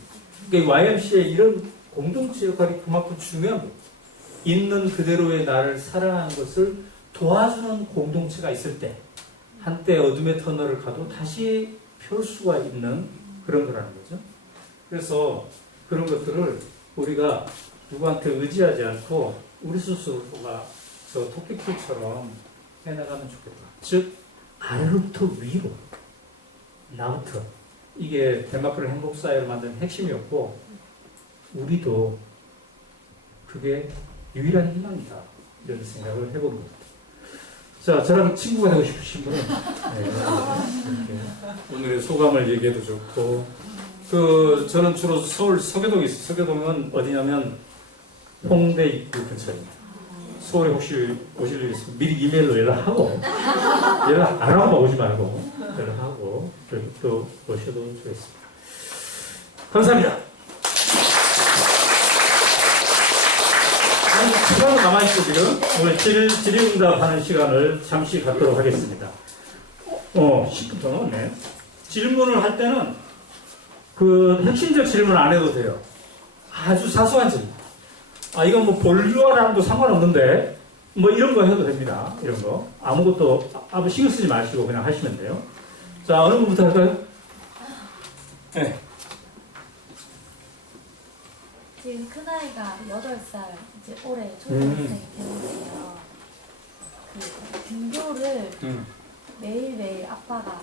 그러니까 YMCA의 이런 공동체 역할이 그만큼 중요한 거예요. 있는 그대로의 나를 사랑하는 것을 도와주는 공동체가 있을 때 한때 어둠의 터널을 가도 다시 펼 수가 있는 그런 거라는 거죠. 그래서 그런 것들을 우리가 누구한테 의지하지 않고 우리 스스로가 저 토끼풀처럼 해나가면 좋겠다. 즉 아래로부터 위로, 나부터. 이게 덴마크를 행복사회를 만드는 핵심이었고 우리도 그게 유일한 희망이다. 이런 생각을 해보는 겁니다. 자, 저랑 친구가 되고 싶으신 분은 오늘의 소감을 얘기해도 좋고 저는 주로 서울 서교동에 있어요. 서교동은 어디냐면 홍대 입구 근처입니다. 서울에 혹시 오실 일 있으면 미리 이메일로 연락하고 연락 안 하고 오지 말고 연락하고 또 오셔도 좋겠습니다. 감사합니다. 시간은 남아있고 지금 오늘 질의응답하는 시간을 잠시 갖도록 하겠습니다. 10분 더 넘었네. 질문을 할 때는 그 핵심적 질문 안 해도 돼요. 아주 사소한 질문. 이건 뭐 본류와랑도 상관없는데 뭐 이런 거 해도 됩니다. 이런 거 아무것도 아무 신경 쓰지 마시고 그냥 하시면 돼요. 자, 어느 분부터 할까요? 네. 지금 큰아이가 8살, 이제 올해 초등학생이 되는데요. 그 등교를 매일매일 아빠가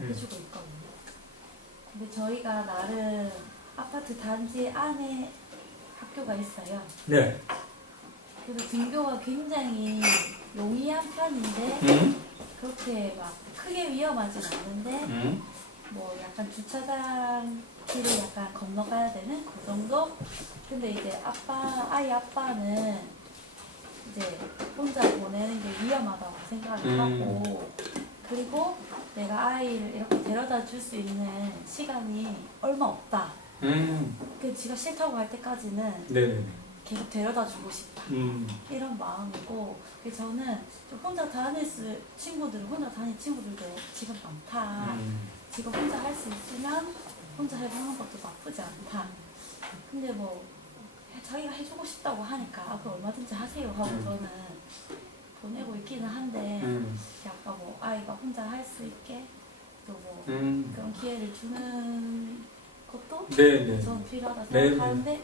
해주고 있거든요. 근데 저희가 나름 아파트 단지 안에 학교가 있어요. 네. 그래서 등교가 굉장히 용이한 편인데 그렇게 막 크게 위험하진 않는데 뭐 약간 주차장 길을 약간 건너가야 되는 그 정도? 근데 이제 아이 아빠는 이제 혼자 보내는 게 위험하다고 생각을 하고 그리고 내가 아이를 이렇게 데려다 줄 수 있는 시간이 얼마 없다. 그 지가 싫다고 할 때까지는 네네. 계속 데려다 주고 싶다. 이런 마음이고 저는 좀 혼자 다닐 혼자 다닐 친구들도 지금 많다. 지금 혼자 할 수 있으면 혼자 해보는 것도 나쁘지 않다. 근데 뭐 자기가 해주고 싶다고 하니까 앞으로 얼마든지 하세요 하고 저는 보내고 있기는 한데 약간 뭐 아이가 혼자 할 수 있게 또 뭐 그런 기회를 주는 것도 네네. 저는 필요하다 네. 생각하는데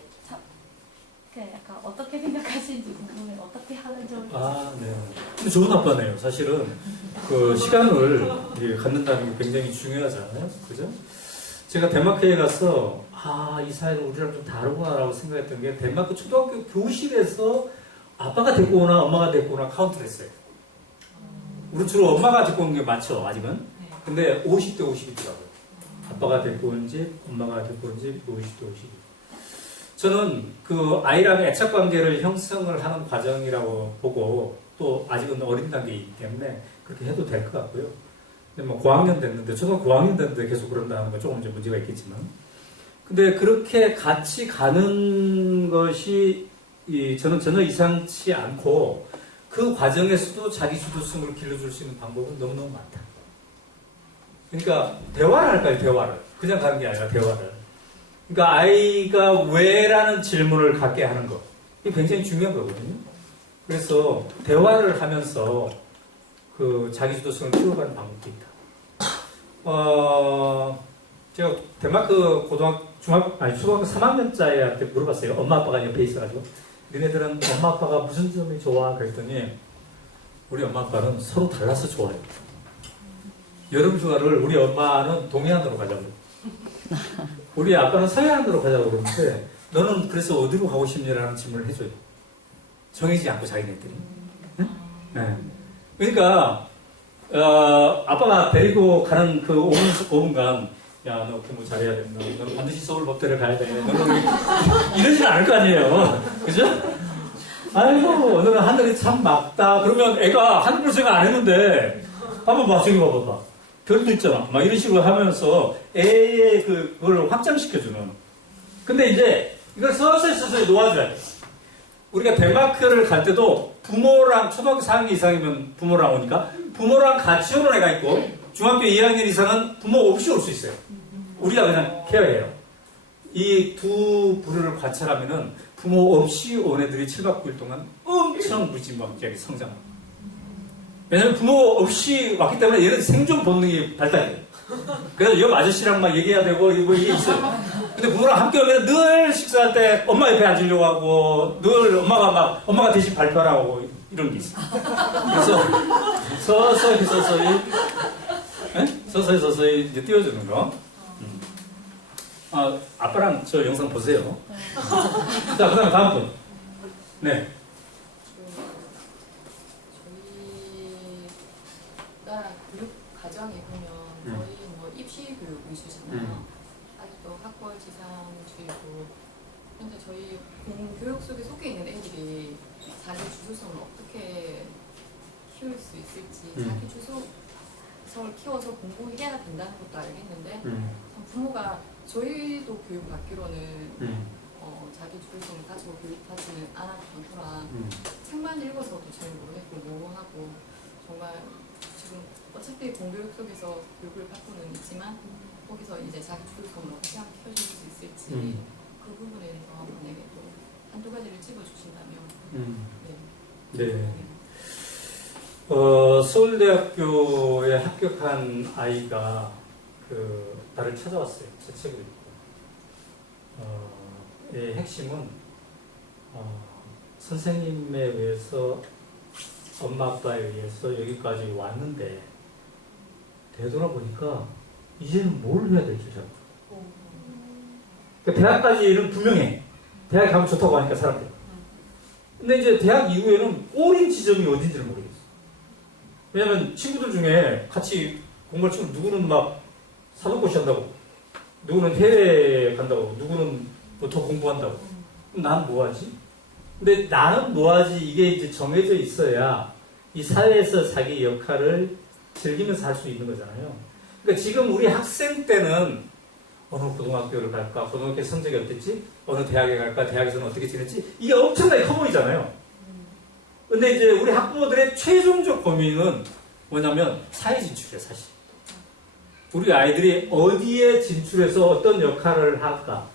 약간 어떻게 생각하시는지 궁금해요. 어떻게 하면 좋을지. 네. 근데 좋은 아빠네요. 사실은 그 시간을 갖는다는 게 굉장히 중요하잖아요. 그죠? 제가 덴마크에 가서 이 사회는 우리랑 좀 다르구나라고 생각했던 게 덴마크 초등학교 교실에서 아빠가 데리고 오나 엄마가 데리고 오나 카운트를 했어요. 우리 주로 엄마가 데리고 오는 게 많죠. 아직은. 근데 50대 50이더라고요. 아빠가 데리고 오는지 엄마가 데리고 오는지 50대 50. 저는 그 아이랑 애착 관계를 형성을 하는 과정이라고 보고 또 아직은 어린 단계이기 때문에 그렇게 해도 될 것 같고요. 근데 뭐 고학년 됐는데 초등학교 고학년 됐는데 계속 그런다는 건 조금 이제 문제가 있겠지만 근데 그렇게 같이 가는 것이 저는 전혀 이상치 않고 그 과정에서도 자기 주도성을 길러줄 수 있는 방법은 너무너무 많다. 그러니까 대화를 할까요? 대화를. 그냥 가는 게 아니라 대화를. 그러니까 아이가 왜라는 질문을 갖게 하는 것. 이게 굉장히 중요한 거거든요. 그래서 대화를 하면서 그 자기 주도성을 키워가는 방법도 있다. 제가 덴마크 초등학교 3학년짜리한테 물어봤어요. 엄마 아빠가 옆에 있어가지고. 너네들은 엄마 아빠가 무슨 점이 좋아? 그랬더니 우리 엄마 아빠는 서로 달라서 좋아해요. 여름 휴가를 우리 엄마는 동해안으로 가자고. 우리 아빠는 서해안으로 가자고 그러는데 너는 그래서 어디로 가고 싶냐라는 질문을 해줘요. 정해지지 않고 자기네들이. 응? 네. 그러니까 아빠가 데리고 가는 그 5분간 야, 너 공부 잘해야 된다. 너는 반드시 서울법대를 가야 돼. 너는 이러진 않을 거 아니에요. 그죠? 아이고, 오늘은 하늘이 참 맑다. 그러면 애가 하늘 볼 생각 안 했는데 한번 봐, 저기 봐봐. 별도 있잖아. 막 이런 식으로 하면서 애의 그걸 확장시켜주는. 근데 이제 이걸 서서히 놓아줘야 돼. 우리가 덴마크를 갈 때도 부모랑 초등학교 4학년 이상이면 부모랑 오니까 부모랑 같이 오는 애가 있고 중학교 2학년 이상은 부모 없이 올 수 있어요. 우리가 그냥 케어해요. 이 두 부류를 관찰하면은 부모 없이 온 애들이 7박 9일 동안 엄청 무지막지하게 성장합니다. 왜냐면 부모 없이 왔기 때문에 얘는 생존 본능이 발달해요. 그래서 옆 아저씨랑 막 얘기해야 되고 이게 있어요. 근데 부모랑 함께 오면 늘 식사할 때 엄마 옆에 앉으려고 하고 늘 엄마가 대신 발표하라고 이런 게 있어요. 그래서 서서히 이제 띄워주는 거. 아빠랑 저 영상 보세요. 자, 그 다음에 다음 분. 네. 저희가 교육 과정에 보면 거의 뭐 입시 교육 위주잖아요. 아직도 학벌 지상주의고. 근데 저희 공교육 속에 속해 있는 애들이 자기 주도성을 어떻게 키울 수 있을지, 자기 주도성을 키워서 공부해야 된다는 것도 알겠는데 참 부모가 저희도 교육 받기로는 자기 주도성을 가지고 교육하지는 않았던 터라 책만 읽어서도 잘 모르겠고 모호하고 정말 지금 어차피 공교육 속에서 교육을 받고는 있지만 거기서 이제 자기 주도성을 어떻게 하면 키워줄 수 있을지 그 부분에 대해서 만약에 또 한두 가지를 찝어주신다면 네. 서울대학교에 합격한 아이가 나를 찾아왔어요. 제 책을 읽고. 의 핵심은 선생님에 의해서 엄마 아빠에 의해서 여기까지 왔는데 되돌아보니까 이제는 뭘 해야 될지 잘 모르겠어요. 그러니까 대학까지는 분명해. 대학 가면 좋다고 하니까 사람들. 근데 이제 대학 이후에는 꼬린 지점이 어딘지를 모르겠어. 왜냐면 친구들 중에 같이 공부할 친구 누구는 막 사도고시 한다고, 누구는 해외 간다고, 누구는 뭐 더 공부한다고. 그럼 난 뭐하지? 근데 나는 뭐하지? 이게 이제 정해져 있어야 이 사회에서 자기 역할을 즐기면서 할 수 있는 거잖아요. 그러니까 지금 우리 학생 때는 어느 고등학교를 갈까? 고등학교 성적이 어땠지? 어느 대학에 갈까? 대학에서는 어떻게 지냈지? 이게 엄청나게 커 보이잖아요. 근데 이제 우리 학부모들의 최종적 고민은 뭐냐면 사회 진출이에요, 사실. 우리 아이들이 어디에 진출해서 어떤 역할을 할까?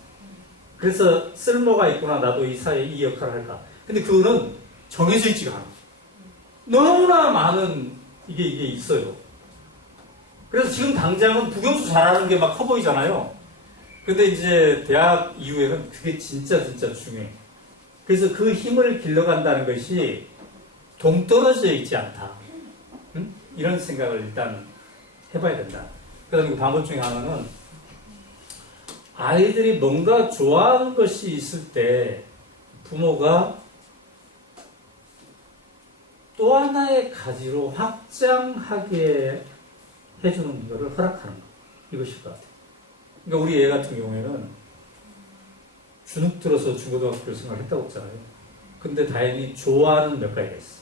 그래서 쓸모가 있구나, 나도 이 사회에 이 역할을 할까? 근데 그거는 정해져 있지가 않아요. 너무나 많은 이게 있어요. 그래서 지금 당장은 국영수 잘하는 게 막 커 보이잖아요. 근데 이제 대학 이후에는 그게 진짜 중요해. 그래서 그 힘을 길러간다는 것이 동떨어져 있지 않다. 응? 이런 생각을 일단 해봐야 된다. 그다음에 그 방법 중에 하나는 아이들이 뭔가 좋아하는 것이 있을 때 부모가 또 하나의 가지로 확장하게 해주는 것을 허락하는 것. 이것일 것 같아요. 그러니까 우리 애 같은 경우에는 주눅 들어서 중고등학교를 생각했다고 했잖아요. 근데 다행히 좋아하는 몇 가지가 있어.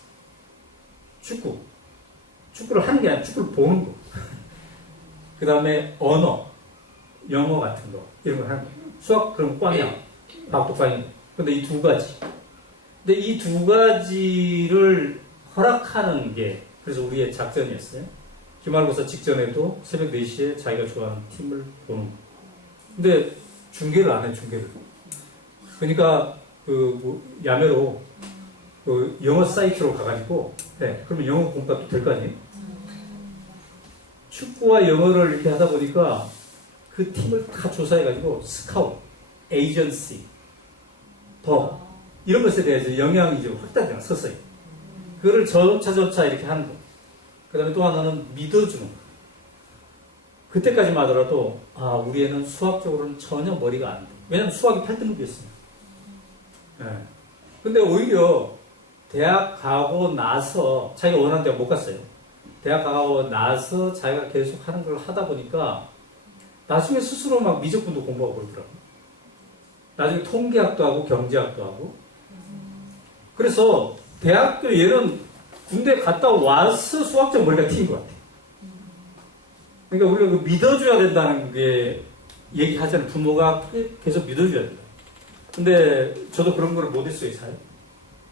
축구를 하는 게 아니라 축구를 보는 거. 그 다음에 언어, 영어 같은 거, 이런 걸 하는 거. 수학, 그럼 꽝이야. 과학도 꽝이야. 근데 이 두 가지. 근데 이 두 가지를 허락하는 게, 그래서 우리의 작전이었어요. 기말고사 직전에도 새벽 4시에 자기가 좋아하는 팀을 보는 거. 근데 중계를 안 해, 중계를. 그러니까, 야매로, 영어 사이트로 가가지고, 네, 그러면 영어 공부가 또 될 거 아니에요? 축구와 영어를 이렇게 하다 보니까 그 팀을 다 조사해가지고 스카우트, 에이전시, 더 이런 것에 대해서 영향이 좀 확대되는 서서히. 그거를 점차 이렇게 하는 거. 그 다음에 또 하나는 믿어주는 거. 그때까지만 하더라도 우리 애는 수학적으로는 전혀 머리가 안 돼. 왜냐면 수학이 8등급이었습니다. 네. 근데 오히려 대학 가고 나서 자기가 원하는 대학 못 갔어요. 대학 가고 나서 자기가 계속 하는 걸 하다 보니까 나중에 스스로 막 미적분도 공부하고 그러더라고요. 나중에 통계학도 하고 경제학도 하고. 그래서 대학교 얘는 군대 갔다 와서 수학적 머리가 튄 것 같아요. 그러니까 우리가 그 믿어줘야 된다는 게 얘기하잖아요. 부모가 계속 믿어줘야 된다. 근데 저도 그런 걸 못했어요, 잘.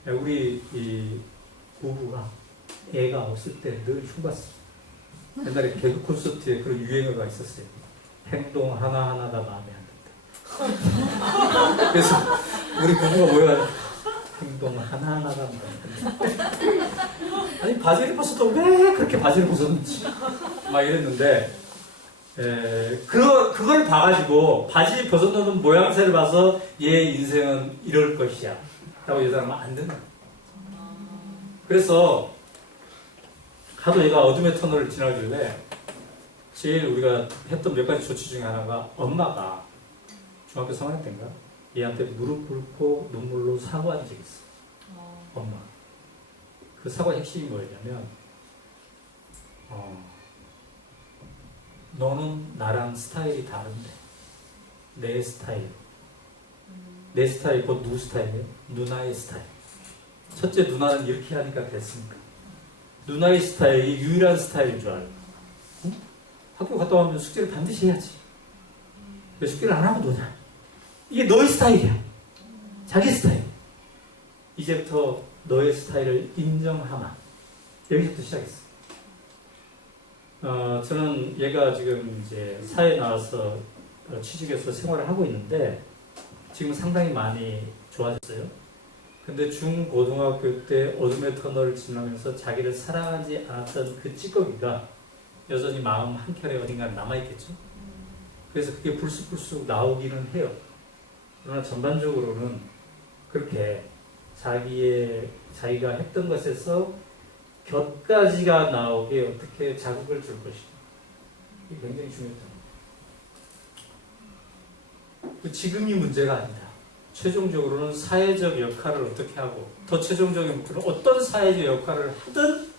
우리 이 부부가 애가 없을 때 늘 흉봤어. 옛날에 개그 콘서트에 그런 유행어가 있었어요. 행동 하나하나가 마음에 안 든다. 그래서 우리 부부가 모여가지고 행동 하나하나가 마음에 안 든다. 아니 바지를 벗어도 왜 그렇게 바지를 벗었는지 막 이랬는데 그걸 봐가지고 바지 벗어놓는 모양새를 봐서 얘 인생은 이럴 것이야 라고 여자는 안 된다. 그래서 하도 얘가 어둠의 터널을 지나길래 제일 우리가 했던 몇 가지 조치 중에 하나가 엄마가 중학교 3학년 때인가 얘한테 무릎 꿇고 눈물로 사과한 적이 있어. 엄마. 그 사과 핵심이 뭐였냐면 너는 나랑 스타일이 다른데 내 스타일 곧 누구 스타일이에요? 누나의 스타일. 첫째 누나는 이렇게 하니까 됐으니까 누나의 스타일이 유일한 스타일인 줄 알고 응? 학교 갔다 오면 숙제를 반드시 해야지. 왜 숙제를 안 하고 노냐? 이게 너의 스타일이야. 자기 스타일. 이제부터 너의 스타일을 인정하마. 여기서부터 시작했어. 저는 얘가 지금 이제 사회에 나와서 취직해서 생활을 하고 있는데 지금 상당히 많이 좋아졌어요. 근데 중고등학교 때 어둠의 터널을 지나면서 자기를 사랑하지 않았던 그 찌꺼기가 여전히 마음 한켠에 어딘가 남아있겠죠. 그래서 그게 불쑥불쑥 나오기는 해요. 그러나 전반적으로는 그렇게 자기가 했던 것에서 곁가지가 나오게 어떻게 자극을 줄 것인가. 이게 굉장히 중요하다. 지금이 문제가 아니다. 최종적으로는 사회적 역할을 어떻게 하고 더 최종적인 목표는 어떤 사회적 역할을 하든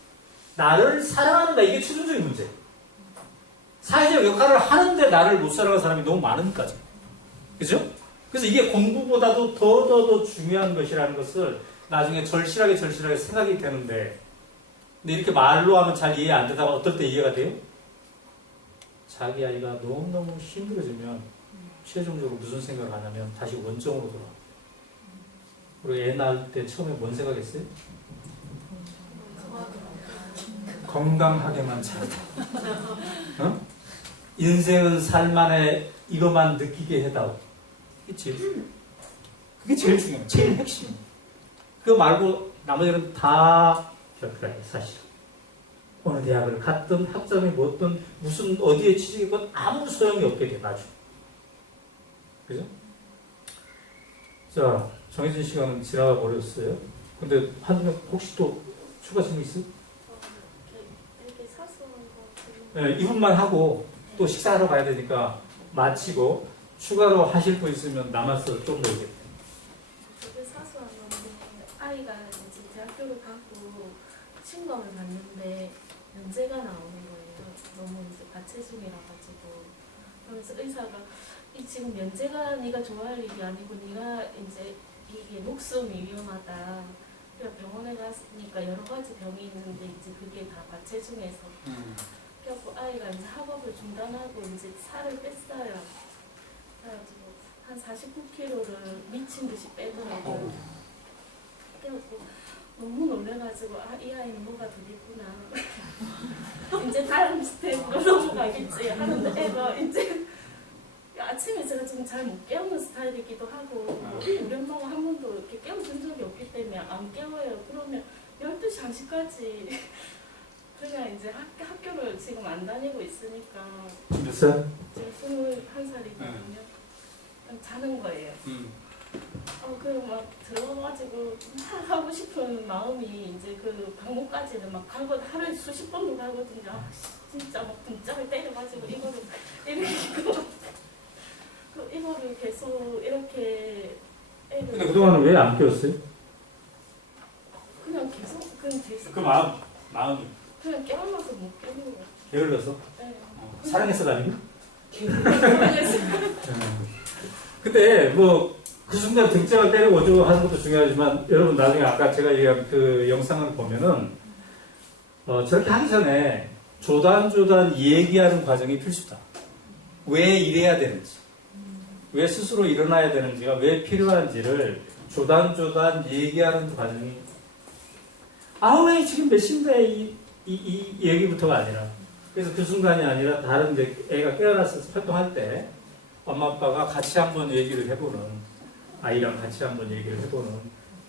나를 사랑한다. 이게 최종적인 문제. 사회적 역할을 하는데 나를 못 사랑하는 사람이 너무 많으니까죠. 그죠? 그래서 이게 공부보다도 더 중요한 것이라는 것을 나중에 절실하게 생각이 되는데 근데 이렇게 말로 하면 잘 이해 안 되다가 어떨 때 이해가 돼요? 자기 아이가 너무너무 힘들어지면 최종적으로 무슨 생각을 하냐면 다시 원점으로 돌아와. 그리고 애 낳을 때 처음에 뭔 생각했어요? 건강하게만 자라다. 어? 인생은 살만해 이것만 느끼게 해다오. 그게 제일 중요해요. 제일 핵심. 그거 말고 나머지는 다 별표라요, 사실. 어느 대학을 갔든 학점이 뭐든 무슨 어디에 취직했건 아무 소용이 없게 돼, 나중에. 그죠? 자, 정해진 시간은 지나가 버렸어요. 근데 한명 혹시 또 추가 질문 있어요? 되게 사소한 거. 네, 이분만 하고 또 식사하러 가야 되니까 마치고 추가로 하실 분 있으면 남아서 좀 더 얘기해요. 되게 사소한 건데 아이가 이제 대학교를 가고 시험을 봤는데 면제가 나오는 거예요. 너무 이제 가채송이라 가지고 그래서 의사가 이 지금 면제가 네가 좋아할 일이 아니고 네가 이제 이게 목숨이 위험하다. 그러니까 병원에 갔으니까 여러 가지 병이 있는데 이제 그게 다 가채송에서. 그래갖고 아이가 이제 학업을 중단하고 이제 살을 뺐어요. 그래가지고 한 49kg를 미친 듯이 빼더라고요. 그래갖고 너무 놀래가지고 이 아이는 뭐가 되겠구나. 이제 다음 스텝으로 넘어가겠지 하는데 애가 이제 아침에 제가 좀 잘 못 깨우는 스타일이기도 하고 우리 엄마가 한 번도 이렇게 깨워준 적이 없기 때문에 안 깨워요. 그러면 12시 1시까지 그냥 이제 학교를 지금 안 다니고 있으니까 몇 살? 지금 21살이거든요. 자는 거예요. 그리고 막 들어가가지고 하고 싶은 마음이 이제 그 방문까지는 막 가고 하루에 수십 번도 가거든요. 진짜 막 등짝을 때려가지고 이거를 이거를 계속 이렇게 근데 그동안은 왜 안 깨웠어요? 그냥 계속 그 마음이 그냥 깨어나서 못 깨는 거예요. 게을러서? 네. 사랑해서 다니고? 근데 뭐 그 순간 등짝을 때리고 어쩌고 하는 것도 중요하지만 여러분 나중에 아까 제가 얘기한 그 영상을 보면은 저렇게 하기 전에 조단조단 얘기하는 과정이 필수다. 왜 이래야 되는지, 왜 스스로 일어나야 되는지가 왜 필요한지를 조단조단 얘기하는 과정이 왜 지금 몇 시인데 이 얘기부터가 아니라 그래서 그 순간이 아니라 다른 데 애가 깨어나서 활동할 때 엄마 아빠가 같이 한번 얘기를 해보는, 아이랑 같이 한번 얘기를 해보는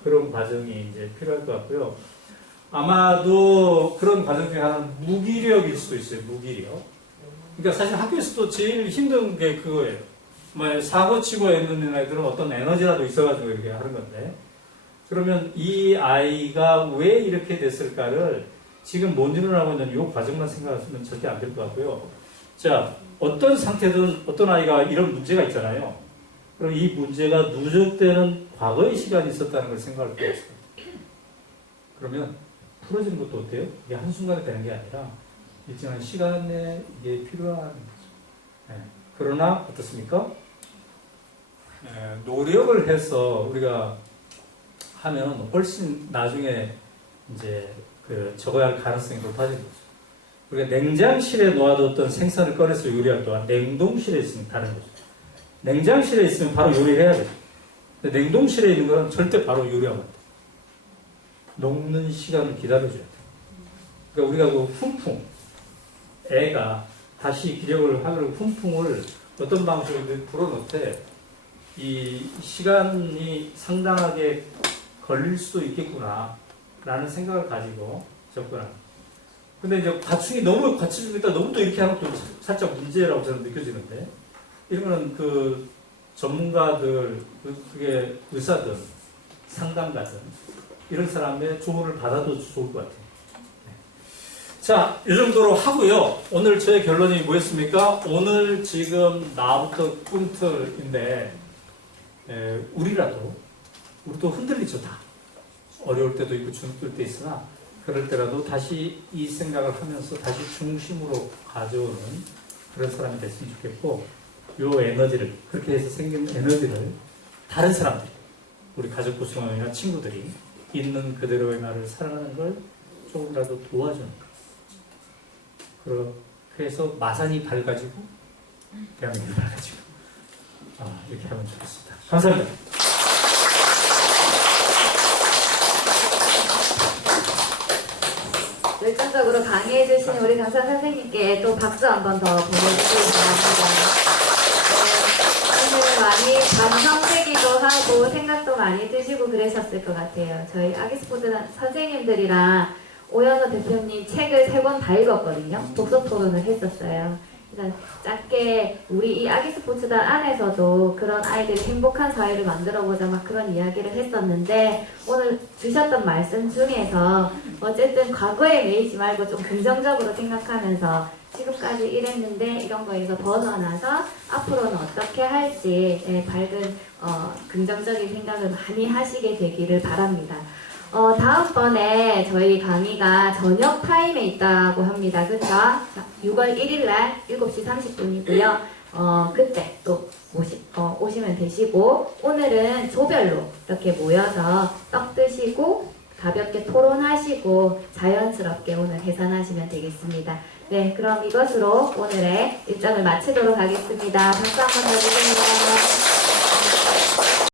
그런 과정이 이제 필요할 것 같고요. 아마도 그런 과정 중에 하나는 무기력일 수도 있어요. 무기력. 그러니까 사실 학교에서도 제일 힘든 게 그거예요. 뭐 사고 치고 있는 애들은 어떤 에너지라도 있어가지고 이렇게 하는 건데, 그러면 이 아이가 왜 이렇게 됐을까를 지금 뭔 일을 하고 있는 이 과정만 생각하시면 절대 안 될 것 같고요. 자, 어떤 상태든 어떤 아이가 이런 문제가 있잖아요. 그럼 이 문제가 누적되는 과거의 시간이 있었다는 걸 생각할 필요가 있어요. 그러면 풀어지는 것도 어때요? 이게 한순간에 되는 게 아니라 일정한 시간에 이게 필요한 거죠. 네. 그러나 어떻습니까? 노력을 해서 우리가 하면 훨씬 나중에 이제 그 적어야 할 가능성이 높아지는 거죠. 우리가 냉장실에 놓아뒀던 생선을 꺼내서 요리할 동안 냉동실에 있으면 다른 거죠. 냉장실에 있으면 바로 요리를 해야 돼요. 근데 냉동실에 있는 거는 절대 바로 요리하면 안 돼요. 녹는 시간을 기다려줘야 돼요. 그러니까 우리가 그 훈풍, 애가 다시 기력을 하려고 훈풍을 어떤 방식으로 불어넣되 이 시간이 상당하게 걸릴 수도 있겠구나 라는 생각을 가지고 접근합니다. 근데 이제 과충이 너무 과치 중에다 너무 또 이렇게 하면 또 살짝 문제라고 저는 느껴지는데, 이런 거는 그 전문가들, 그게 의사들, 상담가들, 이런 사람의 조언을 받아도 좋을 것 같아요. 자, 이 정도로 하고요. 오늘 저의 결론이 뭐였습니까? 오늘 지금 나부터 꿈틀인데, 우리도 흔들리죠, 다. 어려울 때도 있고 중떨 때 있으나, 그럴 때라도 다시 이 생각을 하면서 다시 중심으로 가져오는 그런 사람이 됐으면 좋겠고, 요 에너지를, 그렇게 해서 생긴 에너지를 다른 사람들이, 우리 가족 구성원이나 친구들이 있는 그대로의 나를 살아가는 걸 조금이라도 도와주는 거. 그렇게 해서 마산이 밝아지고 대한민국이 밝아지고 이렇게 하면 좋겠습니다. 감사합니다. 열정적으로 강의해주신 우리 강사 선생님께 또 박수 한 번 더 보내주시기 바랍니다. 오늘 많이 감성적이기도 하고 생각도 많이 드시고 그러셨을 것 같아요. 저희 아기스포츠 선생님들이랑 오연호 대표님 책을 3권 다 읽었거든요. 독서 토론을 했었어요. 그래서 짧게 우리 이 아기스포츠단 안에서도 그런 아이들이 행복한 사회를 만들어보자 막 그런 이야기를 했었는데, 오늘 주셨던 말씀 중에서 어쨌든 과거에 매이지 말고 좀 긍정적으로 생각하면서 지금까지 이랬는데 이런 거에서 벗어나서 앞으로는 어떻게 할지 밝은 긍정적인 생각을 많이 하시게 되기를 바랍니다. 다음번에 저희 강의가 저녁 타임에 있다고 합니다. 그쵸? 6월 1일날 7시 30분이고요. 그때 또 오시면 되시고, 오늘은 조별로 이렇게 모여서 떡 드시고 가볍게 토론하시고 자연스럽게 오늘 해산하시면 되겠습니다. 네, 그럼 이것으로 오늘의 일정을 마치도록 하겠습니다. 박수 한번 더 주세요.